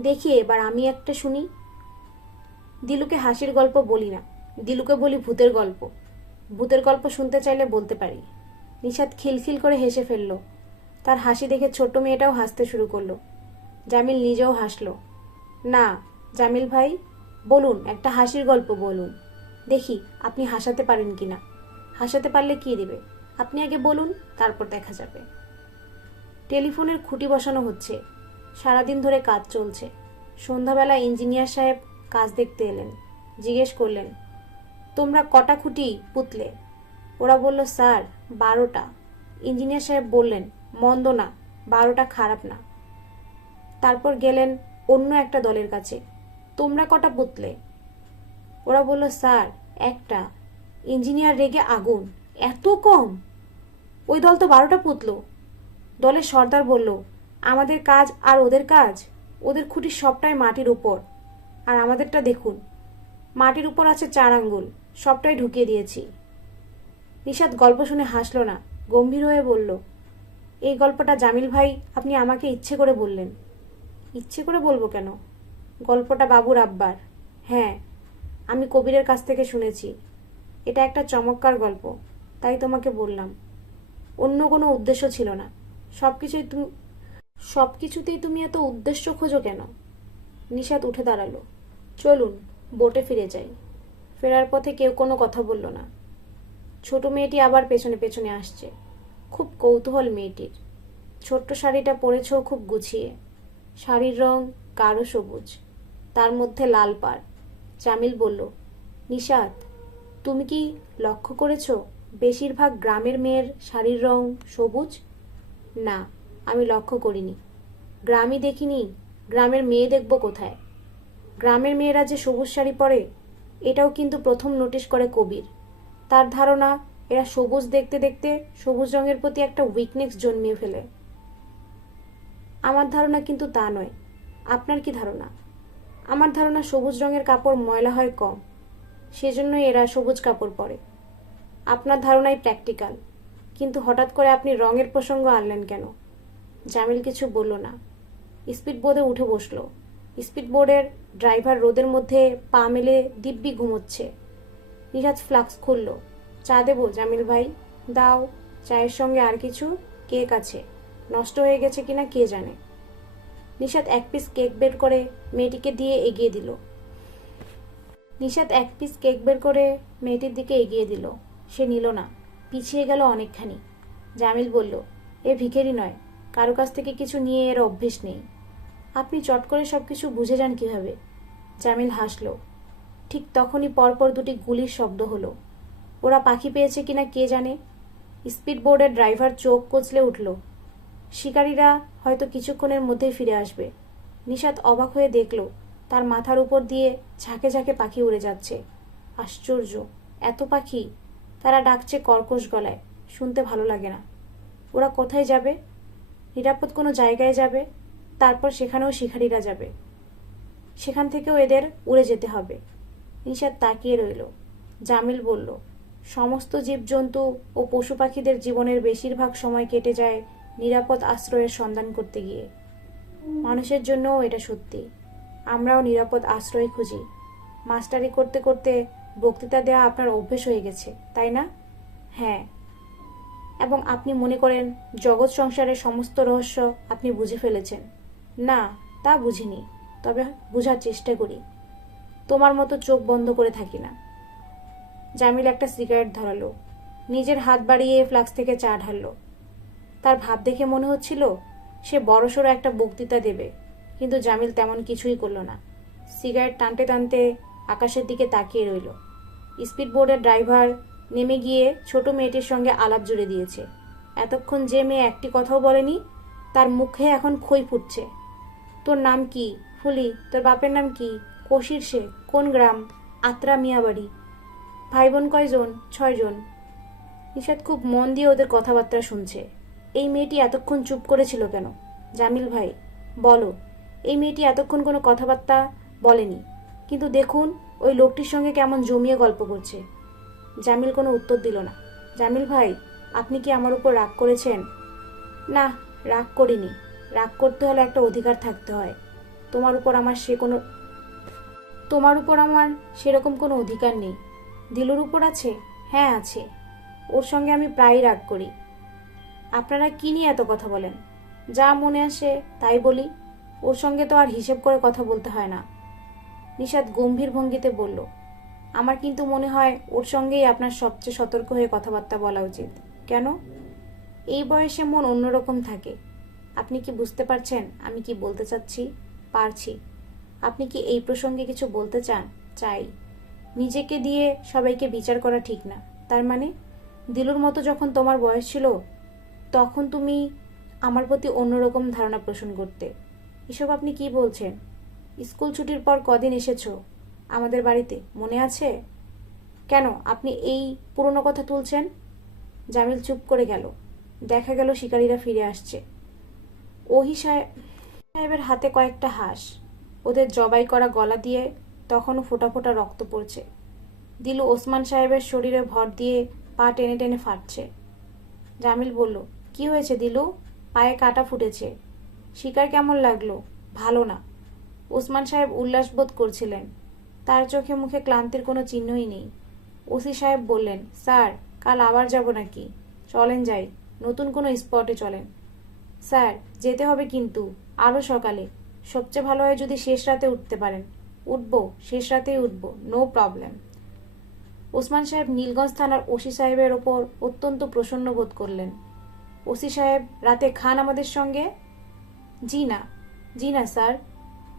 দেখি এবার আমি একটা শুনি। দিলুকে হাসির গল্প বলি না, দিলুকে বলি ভূতের গল্প। ভূতের গল্প শুনতে চাইলে বলতে পারি। নিশাত খিলখিল করে হেসে ফেলল। তার হাসি দেখে ছোট্ট মেয়েটাও হাসতে শুরু করলো। জামিল নিজেও হাসল। না জামিল ভাই, বলুন, একটা হাসির গল্প বলুন। দেখি আপনি হাসাতে পারেন কিনা। হাসাতে পারলে কি দেবে? আপনি আগে বলুন, তারপর দেখা যাবে। টেলিফোনের খুঁটি বসানো হচ্ছে। সারাদিন ধরে কাজ চলছে। সন্ধ্যাবেলা ইঞ্জিনিয়ার সাহেব কাজ দেখতে এলেন। জিজ্ঞেস করলেন, তোমরা কটা খুঁটি পুতলে? ওরা বলল, স্যার 12টা। ইঞ্জিনিয়ার সাহেব বললেন, মন্দ না, 12টা খারাপ না। তারপর গেলেন অন্য একটা দলের কাছে। তোমরা কটা পুতলে? ওরা বলল, স্যার 1টা। ইঞ্জিনিয়ার রেগে আগুন, এত কম? ওই দল তো 12টা পুতলো। দলের সর্দার বলল, আমাদের কাজ আর ওদের কাজ। ওদের খুঁটি সবটাই মাটির উপর, আর আমাদেরটা দেখুন, মাটির উপর আছে 4 আঙ্গুল, সবটাই ঢুকিয়ে দিয়েছি। নিশাত গল্প শুনে হাসল না, গম্ভীর হয়ে বলল, এই গল্পটা জামিল ভাই আপনি আমাকে ইচ্ছে করে বললেন। ইচ্ছে করে বলবো কেন? গল্পটা বাবুর আব্বার। হ্যাঁ, আমি কবিরের কাছ থেকে শুনেছি। এটা একটা চমৎকার গল্প, তাই তোমাকে বললাম। অন্য কোনো উদ্দেশ্য ছিল না। সবকিছুতেই তুমি এত উদ্দেশ্য খোঁজো কেন? নিশাত উঠে দাঁড়ালো। চলুন বোটে ফিরে যাই। ফেরার পথে কেউ কোনো কথা বলল না। ছোট মেয়েটি আবার পেছনে পেছনে আসছে। খুব কৌতূহল মেয়েটির। ছোট্ট শাড়িটা পরেছ খুব গুছিয়ে। শাড়ির রং গাঢ় সবুজ, তার মধ্যে লাল পাড়। জামিল বলল, নিশাত, তুমি কি লক্ষ্য করেছ বেশিরভাগ গ্রামের মেয়ের শাড়ির রং সবুজ? না, আমি লক্ষ্য করিনি। গ্রামই দেখিনি, গ্রামের মেয়ে দেখব কোথায়? গ্রামের মেয়েরা যে সবুজ শাড়ি পরে, এটাও কিন্তু প্রথম নোটিশ করে কবির। তার ধারণা এরা সবুজ দেখতে দেখতে সবুজ রঙের প্রতি একটা উইকনেস জন্মিয়ে ফেলে। আমার ধারণা কিন্তু তা নয়। আপনার কি ধারণা? আমার ধারণা সবুজ রঙের কাপড় ময়লা হয় কম, সেজন্যই এরা সবুজ কাপড় পরে। আপনার ধারণাই প্র্যাকটিক্যাল, কিন্তু হঠাৎ করে আপনি রঙের প্রসঙ্গ আনলেন কেন? জামিল কিছু বলল না। স্পিডবোর্ডে উঠে বসল। স্পিডবোর্ডের ড্রাইভার রোদের মধ্যে পা মেলে দিব্যি ঘুমোচ্ছে। নিশাত ফ্লাক্স খুলল। চা দেবো জামিল ভাই? দাও। চায়ের সঙ্গে আর কিছু? কেক আছে, নষ্ট হয়ে গেছে কিনা কে জানে। নিশাত 1 পিস কেক বের করে মেয়েটিকে দিয়ে এগিয়ে দিল। মেয়েটির দিকে এগিয়ে দিল। সে নিল না, পিছিয়ে গেল অনেকখানি। জামিল বলল, এ ভিখারি নয়, কারো কাছ থেকে কিছু নিয়ে এর অভ্যেস নেই। আপনি চট করে সবকিছু বুঝে যান কিভাবে? জামিল হাসল। ঠিক তখনই পরপর 2টি গুলির শব্দ হলো। ওরা পাখি পেয়েছে কিনা কে জানে। স্পিডবোর্ডের ড্রাইভার চোখ কচলে উঠল। শিকারীরা হয়তো কিছুক্ষণের মধ্যেই ফিরে আসবে। নিশাত অবাক হয়ে দেখল, তার মাথার উপর দিয়ে ঝাঁকে ঝাঁকে পাখি উড়ে যাচ্ছে। আশ্চর্য, এত পাখি! তারা ডাকছে কর্কশ গলায়, শুনতে ভালো লাগে না। ওরা কোথায় যাবে? নিরাপদ কোনো জায়গায় যাবে, তারপর সেখানেও শিকারীরা যাবে। সেখান থেকেও এদের উড়ে যেতে হবে। নিশাত তাকিয়ে রইল। জামিল বলল, সমস্ত জীবজন্তু ও পশু পাখিদের জীবনের বেশিরভাগ সময় কেটে যায় নিরাপদ আশ্রয়ের সন্ধান করতে গিয়ে। মানুষের জন্যও এটা সত্যি। আমরাও নিরাপদ আশ্রয় খুঁজি। মাস্টারি করতে করতে বক্তৃতা দেওয়া আপনার অভ্যেস হয়ে গেছে, তাই না? হ্যাঁ। এবং আপনি মনে করেন জগৎ সংসারের সমস্ত রহস্য আপনি বুঝে ফেলেছেন। না, তা বুঝিনি, তবে বুঝার চেষ্টা করি। তোমার মতো চোখ বন্ধ করে থাকি না। জামিল একটা সিগারেট ধরালো। নিজের হাত বাড়িয়ে ফ্লাক্স থেকে চা ঢাললো। তার ভাব দেখে মনে হচ্ছিল সে বড়সড় একটা বক্তৃতা দেবে, কিন্তু জামিল তেমন কিছুই করল না। সিগারেট টানতে টানতে আকাশের দিকে তাকিয়ে রইল। স্পিড বোর্ডের ড্রাইভার নেমে গিয়ে ছোট মেয়েটির সঙ্গে আলাপ জুড়ে দিয়েছে। এতক্ষণ যে মেয়ে একটি কথাও বলেনি তার মুখে এখন খই ফুটছে। তোর নাম কি? ফুলি। তোর বাপের নাম কি? কশির সে। কোন গ্রাম? আত্রা মিয়াবাড়ি। ভাই বোন কয়জন? 6 জন। নিশাত খুব মন দিয়ে ওদের কথাবার্তা শুনছে। এই মেয়েটি এতক্ষণ চুপ করেছিল কেন? জামিল ভাই বলো। এই মেয়েটি এতক্ষণ কোনো কথাবার্তা বলেনি, কিন্তু দেখুন ওই লোকটির সঙ্গে কেমন জমিয়ে গল্প করছে। জামিল কোনো উত্তর দিল না। জামিল ভাই, আপনি কি আমার উপর রাগ করেছেন? না, রাগ করিনি। রাগ করতে হলে একটা অধিকার থাকতে হয়। তোমার উপর আমার সেরকম কোনো অধিকার নেই। দিলুর উপর আছে? হ্যাঁ আছে। ওর সঙ্গে আমি প্রায়ই রাগ করি। আপনারা কি নিয়ে এত কথা বলেন? যা মনে আসে তাই বলি। ওর সঙ্গে তো আর হিসেব করে কথা বলতে হয় না। নিশাত গম্ভীর ভঙ্গিতে বলল, আমার কিন্তু মনে হয় ওর সঙ্গেই আপনার সবচেয়ে সতর্ক হয়ে কথাবার্তা বলা উচিত। কেন? এই বয়সে মন অন্যরকম থাকে। আপনি কি বুঝতে পারছেন আমি কি বলতে চাচ্ছি? পারছি। আপনি কি এই প্রসঙ্গে কিছু বলতে চান? চাই। নিজেকে দিয়ে সবাইকে বিচার করা ঠিক না। তার মানে দিলুর মতো যখন তোমার বয়স ছিল তখন তুমি আমার প্রতি অন্যরকম ধারণা পোষণ করতে। এসব আপনি কি বলছেন? স্কুল ছুটির পর কদিন এসেছো আমাদের বাড়িতে, মনে আছে? কেন আপনি এই পুরনো কথা তুলছেন? জামিল চুপ করে গেল। দেখা গেল শিকারীরা ফিরে আসছে। সাহেবের হাতে কয়েকটা হাঁস। ওদের জবাই করা গলা দিয়ে তখনও ফোঁটা ফোঁটা রক্ত পড়ছে। দিলু ওসমান সাহেবের শরীরে ভর দিয়ে পা টেনে টেনে ফাটছে। জামিল বলল, কি হয়েছে দিলু? পায়ে কাটা ফুটেছে। শিকার কেমন লাগলো? ভালো না। ওসমান সাহেব উল্লাস বোধ করছিলেন। তার চোখে মুখে ক্লান্তির কোনো চিহ্নই নেই। ওসি সাহেব বললেন, স্যার কাল আবার যাব নাকি? চলেন যাই, নতুন কোনো স্পটে চলেন। স্যার যেতে হবে কিন্তু আরও সকালে। সবচেয়ে ভালো হয় যদি শেষ রাতে উঠতে পারেন। উঠবো, শেষ রাতেই উঠবো, নো প্রবলেম। ওসমান সাহেব নীলগঞ্জ থানার ওসি সাহেবের ওপর অত্যন্ত প্রসন্ন বোধ করলেন। ওসি সাহেব রাতে খান আমাদের সঙ্গে? জি না স্যার।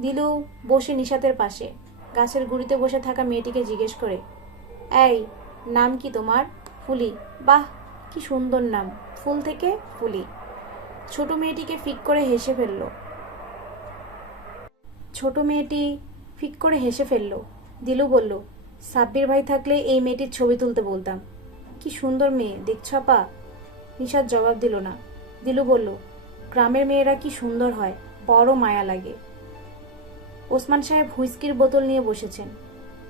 দিলু বসে নিশাতের পাশে গাছের গুড়িতে বসে থাকা মেয়েটিকে জিজ্ঞেস করে, এই নাম কি তোমার? ফুলি। বাহ, কি সুন্দর নাম, ফুল থেকে ফুলি। ছোট মেয়েটি ফিক করে হেসে ফেলল। দিলু বলল, সাব্বির ভাই থাকলে এই মেয়েটির ছবি তুলতে বলতাম। কি সুন্দর মেয়ে, দেখছো আপা? নিশাত জবাব দিল না। দিলু বলল, গ্রামের মেয়েরা কি সুন্দর হয়, বড় মায়া লাগে। ওসমান সাহেব হুইস্কির বোতল নিয়ে বসেছেন।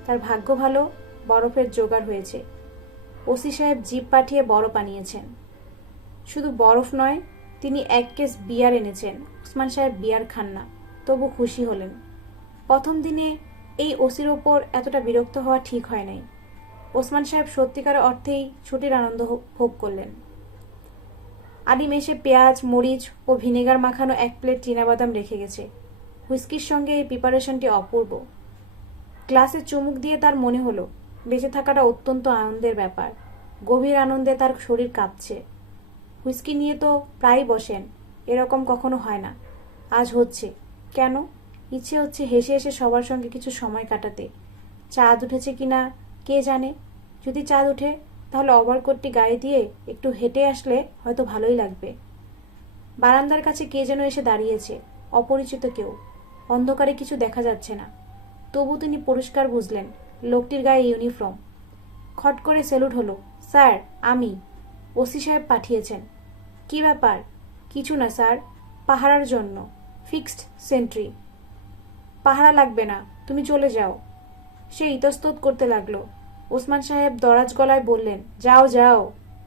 তার ভাগ্য ভালো, বরফের জোগাড় হয়েছে। ওসি সাহেব জিপ পাঠিয়ে বরফ আনিয়েছেন। শুধু বরফ নয়, তিনি 1 কেস বিয়ার এনেছেন। ওসমান সাহেব বিয়ার খান না, তবু খুশি হলেন। প্রথম দিনে এই ওসির ওপর এতটা বিরক্ত হওয়া ঠিক হয় নাই। ওসমান সাহেব সত্যিকার অর্থেই ছুটির আনন্দ ভোগ করলেন। আলিম এসে পেঁয়াজ, মরিচ ও ভিনেগার মাখানো 1 প্লেট চীনাবাদাম রেখে গেছে। হুইস্কির সঙ্গে এই প্রিপারেশনটি অপূর্ব। গ্লাসে চুমুক দিয়ে তার মনে হলো বেঁচে থাকাটা অত্যন্ত আনন্দের ব্যাপার। গভীর আনন্দে তার শরীর কাঁপছে। হুইস্কি নিয়ে তো প্রায় বসেন, এরকম কখনো হয় না। আজ হচ্ছে কেন? ইচ্ছে হচ্ছে হেসে হেসে সবার সঙ্গে কিছু সময় কাটাতে। চাঁদ উঠেছে কিনা কে জানে। যদি চাঁদ উঠে তাহলে ওভারকোটটি গায়ে দিয়ে একটু হেঁটে আসলে হয়তো ভালোই লাগবে। বারান্দার কাছে কে যেন এসে দাঁড়িয়েছে, অপরিচিত কেউ। অন্ধকারে কিছু দেখা যাচ্ছে না, তবু তিনি পরিষ্কার বুঝলেন লোকটির গায়ে ইউনিফর্ম। খট করে স্যালুট হলো। স্যার আমি। ওসি সাহেব পাঠিয়েছেন। কি ব্যাপার? কিছু না স্যার, পাহারার জন্য, ফিক্সড সেন্ট্রি। পাহারা লাগবে না, তুমি চলে যাও। সে ইতস্তত করতে লাগলো। ওসমান সাহেব দরাজ গলায় বললেন, যাও যাও,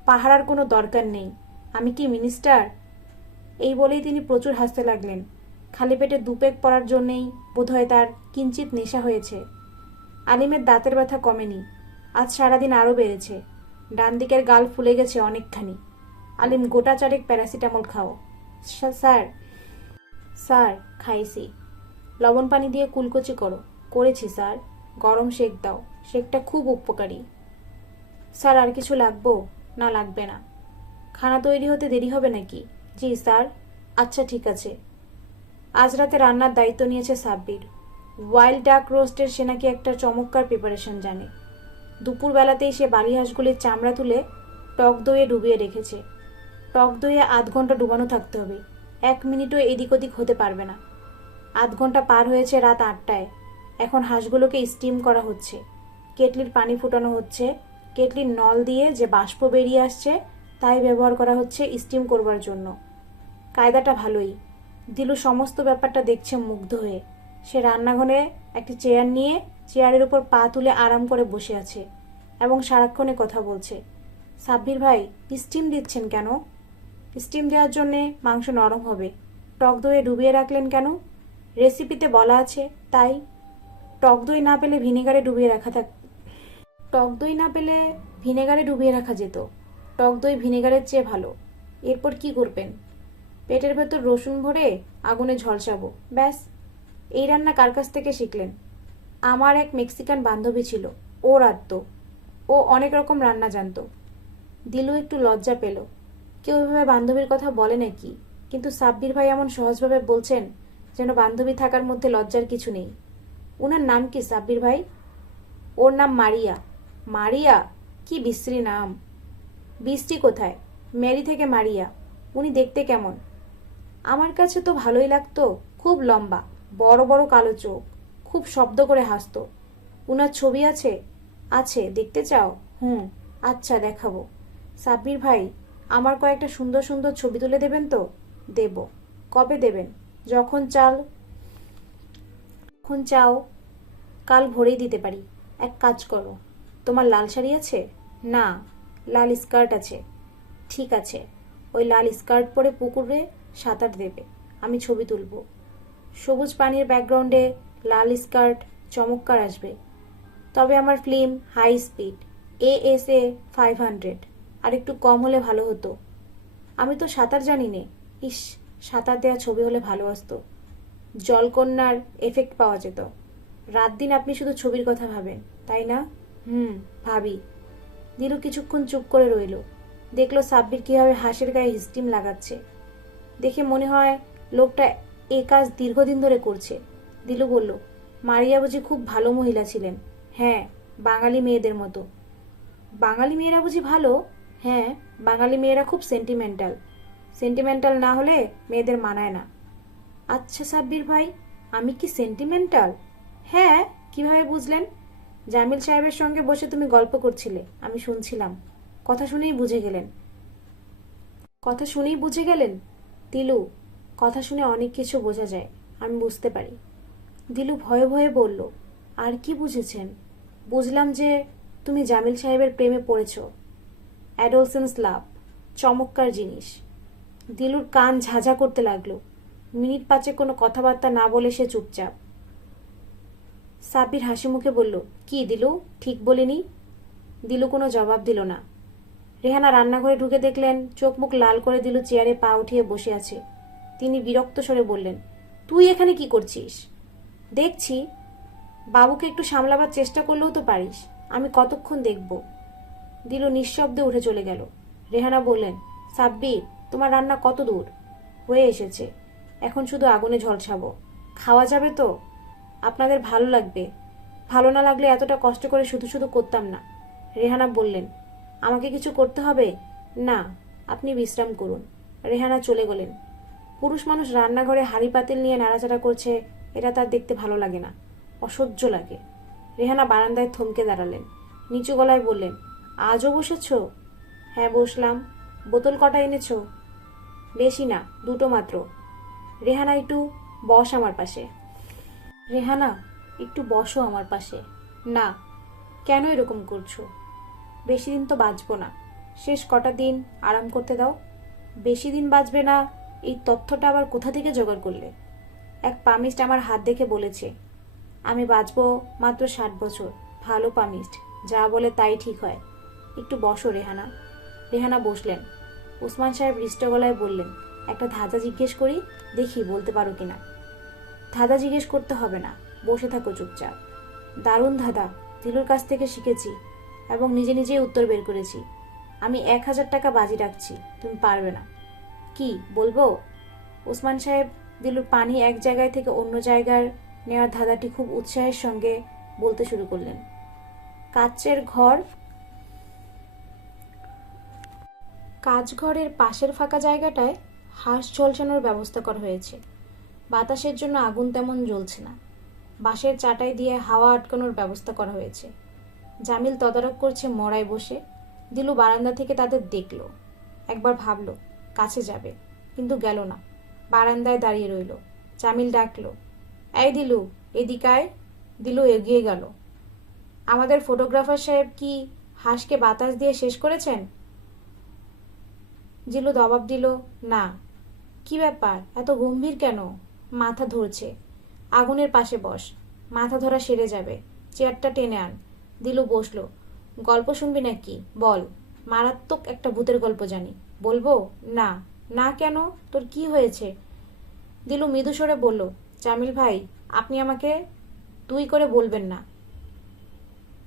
পাহারার কোনো দরকার নেই। আমি কি মিনিস্টার? এই বলেই তিনি প্রচুর হাসতে লাগলেন। খালি পেটে দুপেক পড়ার জন্যেই বোধহয় তার কিঞ্চিত নেশা হয়েছে। আলিমের দাঁতের ব্যথা কমেনি, আজ সারাদিন আরও বেড়েছে। ডান দিকের গাল ফুলে গেছে অনেকখানি। আলিম গোটা 4 প্যারাসিটামল খাও। স্যার খাইছি। লবণ পানি দিয়ে কুলকুচি করো। করেছি স্যার। গরম শেক দাও, শেকটা খুব উপকারী। স্যার আর কিছু লাগবো? না লাগবে না। খানা তৈরি হতে দেরি হবে নাকি? জি স্যার। আচ্ছা ঠিক আছে। আজ রাতে রান্নার দায়িত্ব নিয়েছে সাব্বির। ওয়াইল্ড ডাক রোস্টের সে নাকি একটা চমৎকার প্রিপারেশন জানে। দুপুরবেলাতেই সে বালি হাঁসগুলির চামড়া তুলে টক দইয়ে ডুবিয়ে রেখেছে। টক দইয়ে 8 ঘন্টা ডুবানো থাকতে হবে, 1 মিনিটও এদিক ওদিক হতে পারবে না। 8 ঘন্টা পার হয়েছে রাত 8টায়। এখন হাঁসগুলোকে স্টিম করা হচ্ছে। কেটলির পানি ফুটানো হচ্ছে। কেটলির নল দিয়ে যে বাষ্প বেরিয়ে আসছে তাই ব্যবহার করা হচ্ছে স্টিম করবার জন্য। কায়দাটা ভালোই। দিলু সমস্ত ব্যাপারটা দেখছে মুগ্ধ হয়ে। সে রান্নাঘরে একটি চেয়ার নিয়ে চেয়ারের উপর পা তুলে আরাম করে বসে আছে এবং সারাক্ষণে কথা বলছে। সাব্বির ভাই, স্টিম দিচ্ছেন কেন? স্টিম দেওয়ার জন্যে মাংস নরম হবে। টক দইয়ে ডুবিয়ে রাখলেন কেন? রেসিপিতে বলা আছে তাই। টক দই না পেলে ভিনেগারে ডুবিয়ে রাখা টক দই না পেলে ভিনেগারে ডুবিয়ে রাখা যেত। টক দই ভিনেগারের চেয়ে ভালো। এরপর কি করবেন? পেটের ভেতর রসুন ভরে আগুনে ঝলসাবো, ব্যাস। এই রান্না কার কাছ থেকে শিখলেন? আমার এক মেক্সিকান বান্ধবী ছিল, ও রাঁধত। ও অনেক রকম রান্না জানতো। দিলু একটু লজ্জা পেল। কেউ এভাবে বান্ধবীর কথা বলে নাকি? কিন্তু সাব্বির ভাই এমন সহজভাবে বলছেন যেন বান্ধবী থাকার মধ্যে লজ্জার কিছু নেই। উনার নাম কি সাব্বির ভাই? ওর নাম মারিয়া। মারিয়া? কি বিশ্রী নাম! বৃষ্টি কোথায়? মেরি থেকে মারিয়া। উনি দেখতে কেমন? আমার কাছে তো ভালোই লাগতো। খুব লম্বা, বড় বড় কালো চোখ, খুব শব্দ করে হাসতো। উনার ছবি আছে? আছে, দেখতে চাও? আচ্ছা, দেখাবো। সাব্বির ভাই, আমার কয়েকটা সুন্দর সুন্দর ছবি তুলে দেবেন তো? দেব। কবে দেবেন? যখন চাও। কাল ভোরেই দিতে পারি। এক কাজ করো, তোমার লাল শাড়ি আছে? না, লাল স্কার্ট আছে। ঠিক আছে, ওই লাল স্কার্ট পরে পুকুরে সাঁতার দেবে, আমি ছবি তুলব। সবুজ পানির ব্যাকগ্রাউন্ডে লাল স্কার্ট চমৎকার আসবে। তবে আমার ফিল্ম হাই স্পিড, ASA 500, আর একটু কম হলে ভালো হতো। আমি তো সাঁতার জানি নে। ইস, সাঁতার দেওয়া ছবি হলে ভালো আসতো। জলকন্যার এফেক্ট পাওয়া যেত। রাত দিন আপনি শুধু ছবির কথা ভাবেন, তাই না? ভাবি। দিলু কিছুক্ষণ চুপ করে রইল। দেখলো সাব্বির কিভাবে হাঁসের গায়ে স্টিম লাগাচ্ছে। দেখে মনে হয় লোকটা এ কাজ দীর্ঘদিন ধরে করছে। দিলু বলল, মারিয়া বুঝি খুব ভালো মহিলা ছিলেন? হ্যাঁ, বাঙালি মেয়েদের মতো। বাঙালি মেয়েরা বুঝি ভালো? হ্যাঁ, বাঙালি মেয়েরা খুব সেন্টিমেন্টাল। সেন্টিমেন্টাল না হলে মেয়েদের মানায় না। আচ্ছা সাব্বির ভাই, আমি কি সেন্টিমেন্টাল? হ্যাঁ, কিভাবে বুঝলেন? জামিল সাহেবের সঙ্গে বসে তুমি গল্প করছিলে, আমি শুনছিলাম। কথা শুনেই বুঝে গেলেন? দিলু, কথা শুনে অনেক কিছু বোঝা যায়, আমি বুঝতে পারি। দিলু ভয়ে ভয়ে বলল, আর কি বুঝেছেন? বুঝলাম যে তুমি জামিল সাহেবের প্রেমে পড়েছ। অ্যাডোলসেন্স লাভ, চমৎকার জিনিস। দিলুর কান ঝাঝা করতে লাগলো। মিনিট 5 কোনো কথাবার্তা না বলে সে চুপচাপ। সাব্বির হাসি মুখে বলল, কি দিলু, ঠিক বলিনি? দিলু কোনো জবাব দিল না। রেহানা রান্নাঘরে ঢুকে দেখলেন চোখ মুখ লাল করে দিলু চেয়ারে পা উঠিয়ে বসে আছে। তিনি বিরক্ত স্বরে বললেন, তুই এখানে কি করছিস? দেখছি। বাবুকে একটু সামলাবার চেষ্টা করলেও তো পারিস। আমি কতক্ষণ দেখব? দিলু নিঃশব্দে উঠে চলে গেল। রেহানা বললেন, সাব্বির, তোমার রান্না কত দূর? হয়ে এসেছে, এখন শুধু আগুনে ঝলসাবো। খাওয়া যাবে তো? আপনাদের ভালো লাগবে। ভালো না লাগলে এতটা কষ্ট করে শুধু শুধু করতাম না। রেহানা বললেন, আমাকে কিছু করতে হবে? না, আপনি বিশ্রাম করুন। রেহানা চলে গেলেন। পুরুষ মানুষ রান্নাঘরে হাঁড়ি পাতিল নিয়ে নাড়াচাড়া করছে, এটা তার দেখতে ভালো লাগে না, অসহ্য লাগে। রেহানা বারান্দায় থমকে দাঁড়ালেন। নিচু গলায় বললেন, আজও বসেছ? হ্যাঁ, বসলাম। বোতল কটা এনেছ? বেশি না, 2টো মাত্র। রেহানা, একটু বস আমার পাশে। রেহানা, একটু বসো আমার পাশে। না। কেন এরকম করছো? বেশি দিন তো বাঁচবো না, শেষ কটা দিন আরাম করতে দাও। বেশি দিন বাঁচবে না, এই তথ্যটা আবার কোথা থেকে জোগাড় করলে? এক পামিস্ট আমার হাত দেখে বলেছে আমি বাঁচবো মাত্র 60 বছর। ভালো পামিস্ট, যা বলে তাই ঠিক হয়। একটু বসো রেহানা। রেহানা বসলেন। উসমান সাহেব হৃষ্ট গলায় বললেন, একটা ধাঁধা জিজ্ঞেস করি, দেখি বলতে পারো কিনা। ধাঁধা জিজ্ঞেস করতে হবে না, বসে থাকো চুপচাপ। দারুণ ধাঁধা, দিলুর কাছ থেকে শিখেছি এবং নিজে নিজেই উত্তর বের করেছি। আমি 1000 টাকা বাজি রাখছি, তুমি পারবে না। কি বলবো? ওসমান সাহেব দিলুর পানি এক জায়গায় থেকে অন্য জায়গার নেওয়ার ধাঁধাটি খুব উৎসাহের সঙ্গে বলতে শুরু করলেন। কাচের ঘর, কাচঘরের পাশের ফাঁকা জায়গাটায় হাঁস ঝলসানোর ব্যবস্থা করা হয়েছে। বাতাসের জন্য আগুন তেমন জ্বলছে না। বাঁশের চাটাই দিয়ে হাওয়া আটকানোর ব্যবস্থা করা হয়েছে। জামিল তদারক করছে মড়ায় বসে। দিলু বারান্দা থেকে তাদের দেখল। একবার ভাবল কাছে যাবে, কিন্তু গেল না। বারান্দায় দাঁড়িয়ে রইল। জামিল ডাকলো, এই দিলু, এদিকে আয়। দিলু এগিয়ে গেল। আমাদের ফটোগ্রাফার সাহেব কি হাঁসকে বাতাস দিয়ে শেষ করেছেন? জিলু জবাব দিল, না। কি ব্যাপার, এত গম্ভীর কেন? মাথা ধরছে। আগুনের পাশে বস, মাথা ধরা সেরে যাবে। চেয়ারটা টেনে আন। দিলু বসলো। গল্প শুনবি নাকি? বল। মারাত্মক একটা ভূতের গল্প জানি। বলবো? না। না কেন? তোর কি হয়েছে? দিলু মৃদু স্বরে বলল, জামিল ভাই, আপনি আমাকে তুই করে বলবেন না।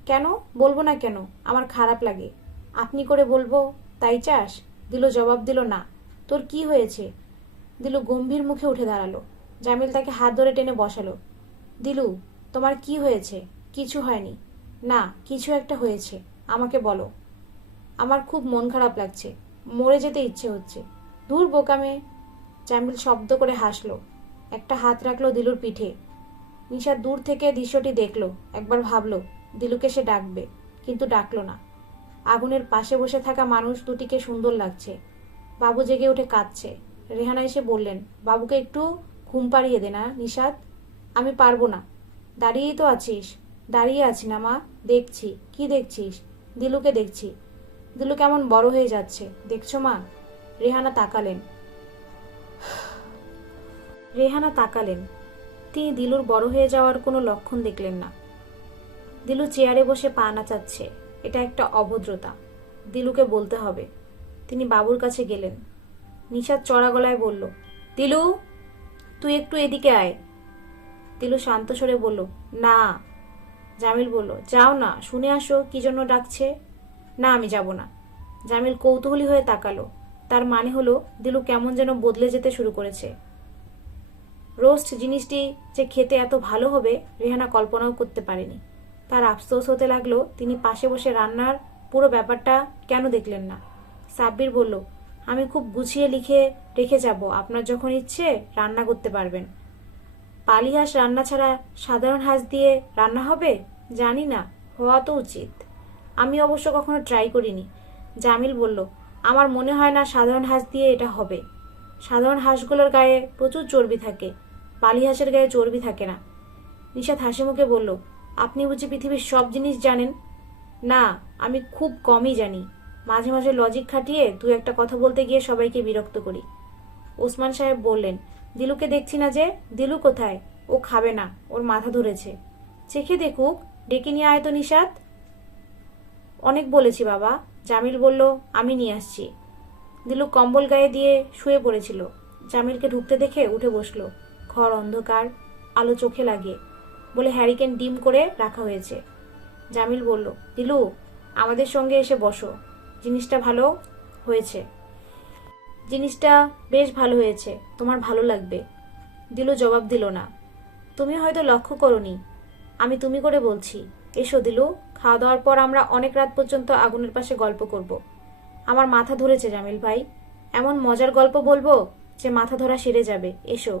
কেন বলবো না কেন? আমার খারাপ লাগে। আপনি করে বলবো তাই চাস? দিলু জবাব দিল, না। তোর কি হয়েছে? দিলু গম্ভীর মুখে উঠে দাঁড়ালো। জামিল তাকে হাত ধরে টেনে বসালো। দিলু, তোমার কি হয়েছে? কিছু হয়নি। না, কিছু একটা হয়েছে। আমাকে বলো। আমার খুব মন খারাপ লাগছে। মরে যেতে ইচ্ছে হচ্ছে। দূর বোকামে। জামিল শব্দ করে হাসলো। একটা হাত রাখলো দিলুর পিঠে। নিশা দূর থেকে দৃশ্যটি দেখলো। একবার ভাবলো দিলুকে সে ডাকবে, কিন্তু ডাকলো না। আগুনের পাশে বসে থাকা মানুষ দুটিকে সুন্দর লাগছে। বাবু জেগে উঠে কাঁদছে। রেহানা এসে বললেন, বাবুকে একটু ঘুম পাড়িয়ে দে না নিশাত। আমি পারবো না। দাঁড়িয়েই তো আছিস। দাঁড়িয়ে আছি না মা। দেখছি। কি দেখছিস? দিলুকে দেখছি। দিলু কেমন বড় হয়ে যাচ্ছে দেখছো মা? রেহানা তাকালেন। তিনি দিলুর বড় হয়ে যাওয়ার কোনো লক্ষণ দেখলেন না। দিলু চেয়ারে বসে পা নাচাচ্ছে। এটা একটা অভদ্রতা। দিলুকে বলতে হবে। তিনি বাবুর কাছে গেলেন। নিশাত চড়া গলায় বলল, দিলু, তুই একটু এদিকে আয়। দিলু শান্ত স্বরে বলল, না। জামিল বলল, যাও না, শুনে আসো কি জন্য ডাকছে। না, আমি যাব না। জামিল কৌতূহলী হয়ে তাকালো। তার মানে হলো দিলু কেমন যেন বদলে যেতে শুরু করেছে। রোস্ট জিনিসটি যে খেতে এত ভালো হবে রেহানা কল্পনাও করতে পারেনি। তার আফসোস হতে লাগলো তিনি পাশে বসে রান্নার পুরো ব্যাপারটা কেন দেখলেন না। সাব্বির বলল, আমি খুব গুছিয়ে লিখে রেখে যাব, আপনার যখন ইচ্ছে রান্না করতে পারবেন। পালি হাঁস রান্না ছাড়া সাধারণ হাঁস দিয়ে রান্না হবে? জানি না, হওয়া তো উচিত। আমি অবশ্য কখনো ট্রাই করিনি। জামিল বলল, আমার মনে হয় না সাধারণ হাঁস দিয়ে এটা হবে। সাধারণ হাঁসগুলোর গায়ে প্রচুর চর্বি থাকে, পালি হাঁসের গায়ে চর্বি থাকে না। নিশাত হাসি মুখে বলল, আপনি বুঝি পৃথিবীর সব জিনিস জানেন? না, আমি খুব কমই জানি। মাঝে মাঝে লজিক খাটিয়ে দু একটা কথা বলতে গিয়ে সবাইকে বিরক্ত করি। ওসমান সাহেব বললেন, দিলুকে দেখছি না যে। দিলু কোথায়? ও খাবে না, ওর মাথা ধরেছে। চেখে দেখুক। ডেকে নিয়ে আয় তো নিশাত। অনেক বলেছি বাবা। জামিল বলল, আমি নিয়ে আসছি। দিলু কম্বল গায়ে দিয়ে শুয়ে পড়েছিল। জামিলকে ঢুকতে দেখে উঠে বসলো। ঘর অন্ধকার, আলো চোখে লাগে বলে হ্যারিকেন ডিম করে রাখা হয়েছে। জামিল বলল, দিলু, আমাদের সঙ্গে এসে বসো। জিনিসটা ভালো হয়েছে। জিনিসটা বেশ ভালো হয়েছে, তোমার ভালো লাগবে। দিলু জবাব দিল না। তুমি হয়তো লক্ষ্য করনি, আমি তুমি করে বলছি। এসো দিলু, খাওয়া দাওয়ার পর আমরা অনেক রাত পর্যন্ত আগুনের পাশে গল্প করব। আমার মাথা ধরেছে জামিল ভাই। এমন মজার গল্প বলবো যে মাথা ধরা সেরে যাবে। এসো।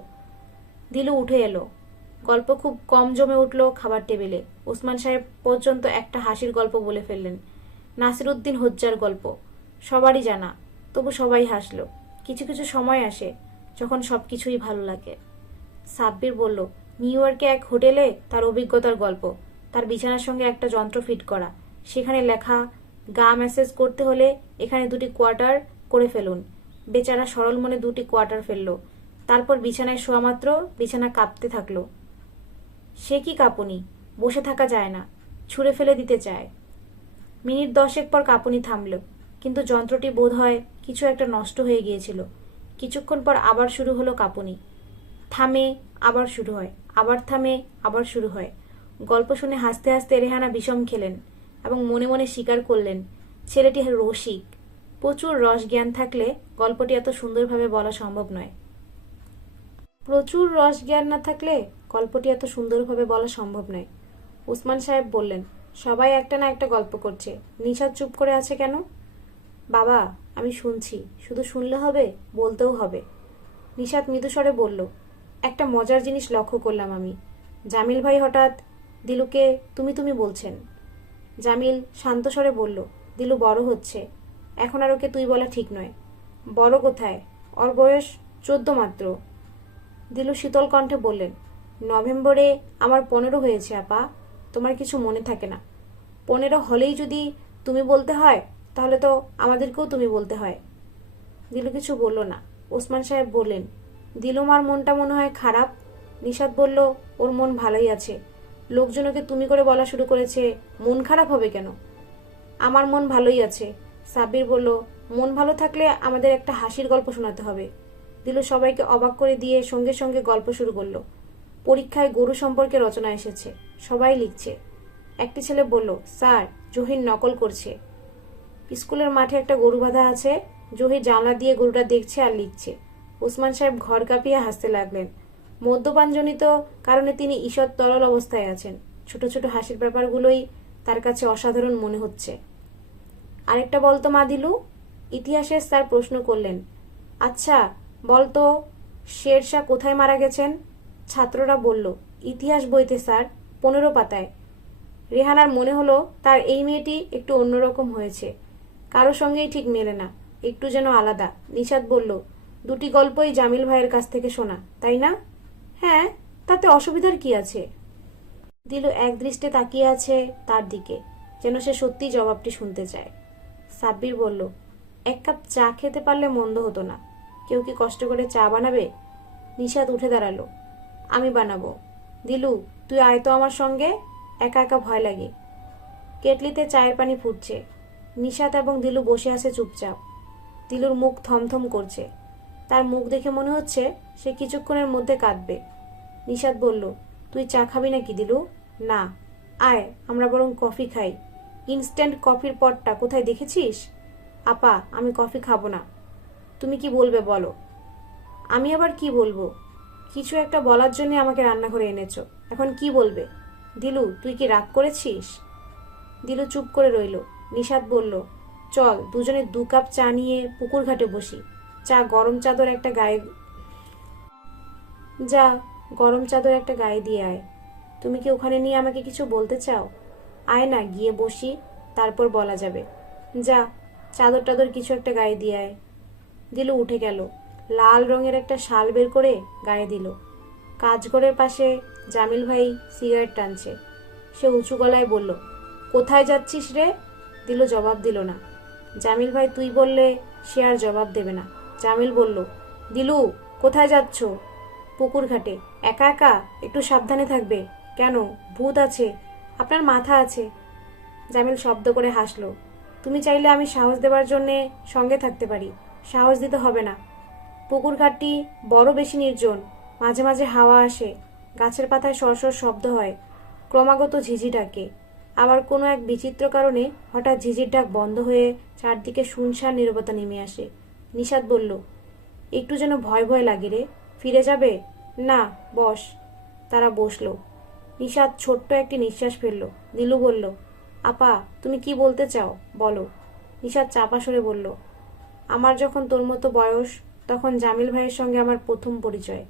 দিলু উঠে এলো। গল্প খুব কম জমে উঠল খাবার টেবিলে। ওসমান সাহেব পর্যন্ত একটা হাসির গল্প বলে ফেললেন। নাসিরউদ্দিন হজ্জার গল্প সবারই জানা, তবু সবাই হাসলো। কিছু কিছু সময় আসে যখন সবকিছুই ভালো লাগে। সাব্বির বলল, নিউ ইয়র্কে এক হোটেলে তার অভিজ্ঞতার গল্প। তার বিছানার সঙ্গে একটা যন্ত্র ফিট করা, সেখানে লেখা, গা ম্যাসেজ করতে হলে এখানে 2টি কোয়ার্টার করে ফেলুন। বেচারা সরল মনে 2টি কোয়ার্টার ফেললো। তারপর বিছানায় শোয়া মাত্র বিছানা কাঁপতে থাকলো। সে কি কাঁপুনি, বসে থাকা যায় না, ছুঁড়ে ফেলে দিতে চায়। মিনিট 10 পর কাঁপুনি থামল, কিন্তু যন্ত্রটি বোধ হয় কিছু একটা নষ্ট হয়ে গিয়েছিল। কিছুক্ষণ পর আবার শুরু হলো কাঁপুনি। থামে, আবার শুরু হয়, আবার থামে, আবার শুরু হয়। গল্প শুনে হাসতে হাসতে রেহানা বিষম খেলেন এবং মনে মনে স্বীকার করলেন ছেলেটি রসিক। প্রচুর রস জ্ঞান থাকলে গল্পটি এত সুন্দরভাবে বলা সম্ভব নয়। প্রচুর রস জ্ঞান না থাকলে গল্পটি এত সুন্দরভাবে বলা সম্ভব নয়। ওসমান সাহেব বললেন, সবাই একটা না একটা গল্প করছে, নিশাদ চুপ করে আছে কেন? বাবা, আমি শুনছি, শুধু শুনলে হবে, বলতেও হবে। নিশাদ মৃদুস্বরে বলল, একটা মজার জিনিস লক্ষ্য করলাম আমি। জামিল ভাই হঠাৎ দিলুকে তুমি তুমি বলছেন। জামিল শান্ত স্বরে বলল, দিলু বড় হচ্ছে, এখন আর ওকে তুই বলা ঠিক নয়। বড় কোথায়, ওর বয়স 14 মাত্র। দিলু শীতল কণ্ঠে বললেন, নভেম্বরে আমার 15 হয়েছে আপা, তোমার কিছু মনে থাকে না। 15 হলেই যদি তুমি বলতে হয়, তাহলে তো আমাদেরকেও তুমি বলতে হয়। দিলু কিছু বলল না। ওসমান সাহেব বললেন, দিলুমার মনটা মনে হয় খারাপ। নিশাদ বলল, ওর মন ভালোই আছে। লোকজন ওকে তুমি করে বলা শুরু করেছে, মন খারাপ হবে কেন? আমার মন ভালোই আছে। সাব্বির বলল, মন ভালো থাকলে আমাদের একটা হাসির গল্প শোনাতে হবে। দিলু সবাইকে অবাক করে দিয়ে সঙ্গে সঙ্গে গল্প শুরু করলো। পরীক্ষায় গরু সম্পর্কে রচনা এসেছে, সবাই লিখছে। একটি ছেলে বলল, স্যার, জহির নকল করছে। স্কুলের মাঠে একটা গরু বাঁধা আছে, জহির জানলা দিয়ে গরুটা দেখছে আর লিখছে। ওসমান সাহেব ঘর কাঁপিয়ে হাসতে লাগলেন। মদ্যপানজনিত কারণে তিনি ঈষৎ তরল অবস্থায় আছেন। ছোট ছোট হাসির ব্যাপারগুলোই তার কাছে অসাধারণ মনে হচ্ছে। আরেকটা বলতো মা দিলু। ইতিহাসের স্যার প্রশ্ন করলেন, আচ্ছা বলতো শেরশাহ কোথায় মারা গেছেন? ছাত্ররা বলল, ইতিহাস বইতে স্যার, 15 পাতায়। রেহানার মনে হলো তার এই মেয়েটি একটু অন্যরকম হয়েছে, কারো সঙ্গেই ঠিক মেলে না, একটু যেন আলাদা। নিশাদ বলল, দুটি গল্পই জামিল ভাইয়ের কাছ থেকে শোনা, তাই না? হ্যাঁ, তাতে অসুবিধার কি আছে? দিলু এক দৃষ্টে তাকিয়ে আছে তার দিকে, যেন সে সত্যিই জবাবটি শুনতে চায়। সাব্বির বলল, এক কাপ চা খেতে পারলে মন্দ হতো না। কেউ কি কষ্ট করে চা বানাবে? নিশাদ উঠে দাঁড়ালো, আমি বানাবো। দিলু, তুই আয় তো আমার সঙ্গে, একা একা ভয় লাগে। কেটলিতে চায়ের পানি ফুটছে। নিশাত এবং দিলু বসে আছে চুপচাপ। দিলুর মুখ থমথম করছে। তার মুখ দেখে মনে হচ্ছে সে কিছুক্ষণের মধ্যে কাঁদবে। নিশাত বলল, তুই চা খাবি নাকি দিলু? না। আয়, আমরা বরং কফি খাই। ইনস্ট্যান্ট কফির পটটা কোথায় দেখেছিস? আপা, আমি কফি খাবো না। তুমি কি বলবে বলো? আমি আবার কি বলবো? কিছু একটা বলার জন্য আমাকে রান্নাঘরে এনেছো, এখন কি বলবে? দিলু, তুই কি রাগ করেছিস? দিলু চুপ করে রইল। নিশাত বলল, চল দুজনে 2 কাপ চা নিয়ে পুকুর ঘাটে বসি। চা গরম চাদর একটা গায়ে যা গরম চাদর একটা গায়ে দিয়ে আয়। তুমি কি ওখানে নিয়ে আমাকে কিছু বলতে চাও? আয় না, গিয়ে বসি, তারপর বলা যাবে। যা, চাদর টাদর কিছু একটা গায়ে দিয়ে আয়। দিলু উঠে গেল। লাল রঙের একটা শাল বের করে গায়ে দিল। কাজঘরের পাশে জামিল ভাই সিগারেট টানছে। সে উঁচু গলায় বলল, কোথায় যাচ্ছিস রে? দিলু জবাব দিল না। জামিল ভাই তুই বললে সে আর জবাব দেবে না। জামিল বলল, দিলু, কোথায় যাচ্ছ? পুকুর ঘাটে। একা একা? একটু সাবধানে থাকবে। কেন, ভূত আছে? আপনার মাথা আছে। জামিল শব্দ করে হাসল। তুমি চাইলে আমি সাহস দেবার জন্যে সঙ্গে থাকতে পারি, সাহস দিতে হবে না। পুকুর ঘাটটি বড় বেশি নির্জন। মাঝে মাঝে হাওয়া আসে, গাছের পাতায় সরসর শব্দ হয়, ক্রমাগত ঝিঝি ডাকে। আবার কোনো এক বিচিত্র কারণে হঠাৎ ঝিঝির ডাক বন্ধ হয়ে চারদিকে শুনশান নীরবতা নেমে আসে। নিশাত বলল, একটু যেন ভয় ভয় লাগে রে, ফিরে যাবে? না, বস। তারা বসলো। নিশাত ছোট্ট একটি নিঃশ্বাস ফেলল। নীলু বলল, আপা, তুমি কি বলতে চাও, বলো। নিশাত চাপা সরে বলল, আমার যখন তোর মতো বয়স, তখন জামিল ভাইয়ের সঙ্গে আমার প্রথম পরিচয়।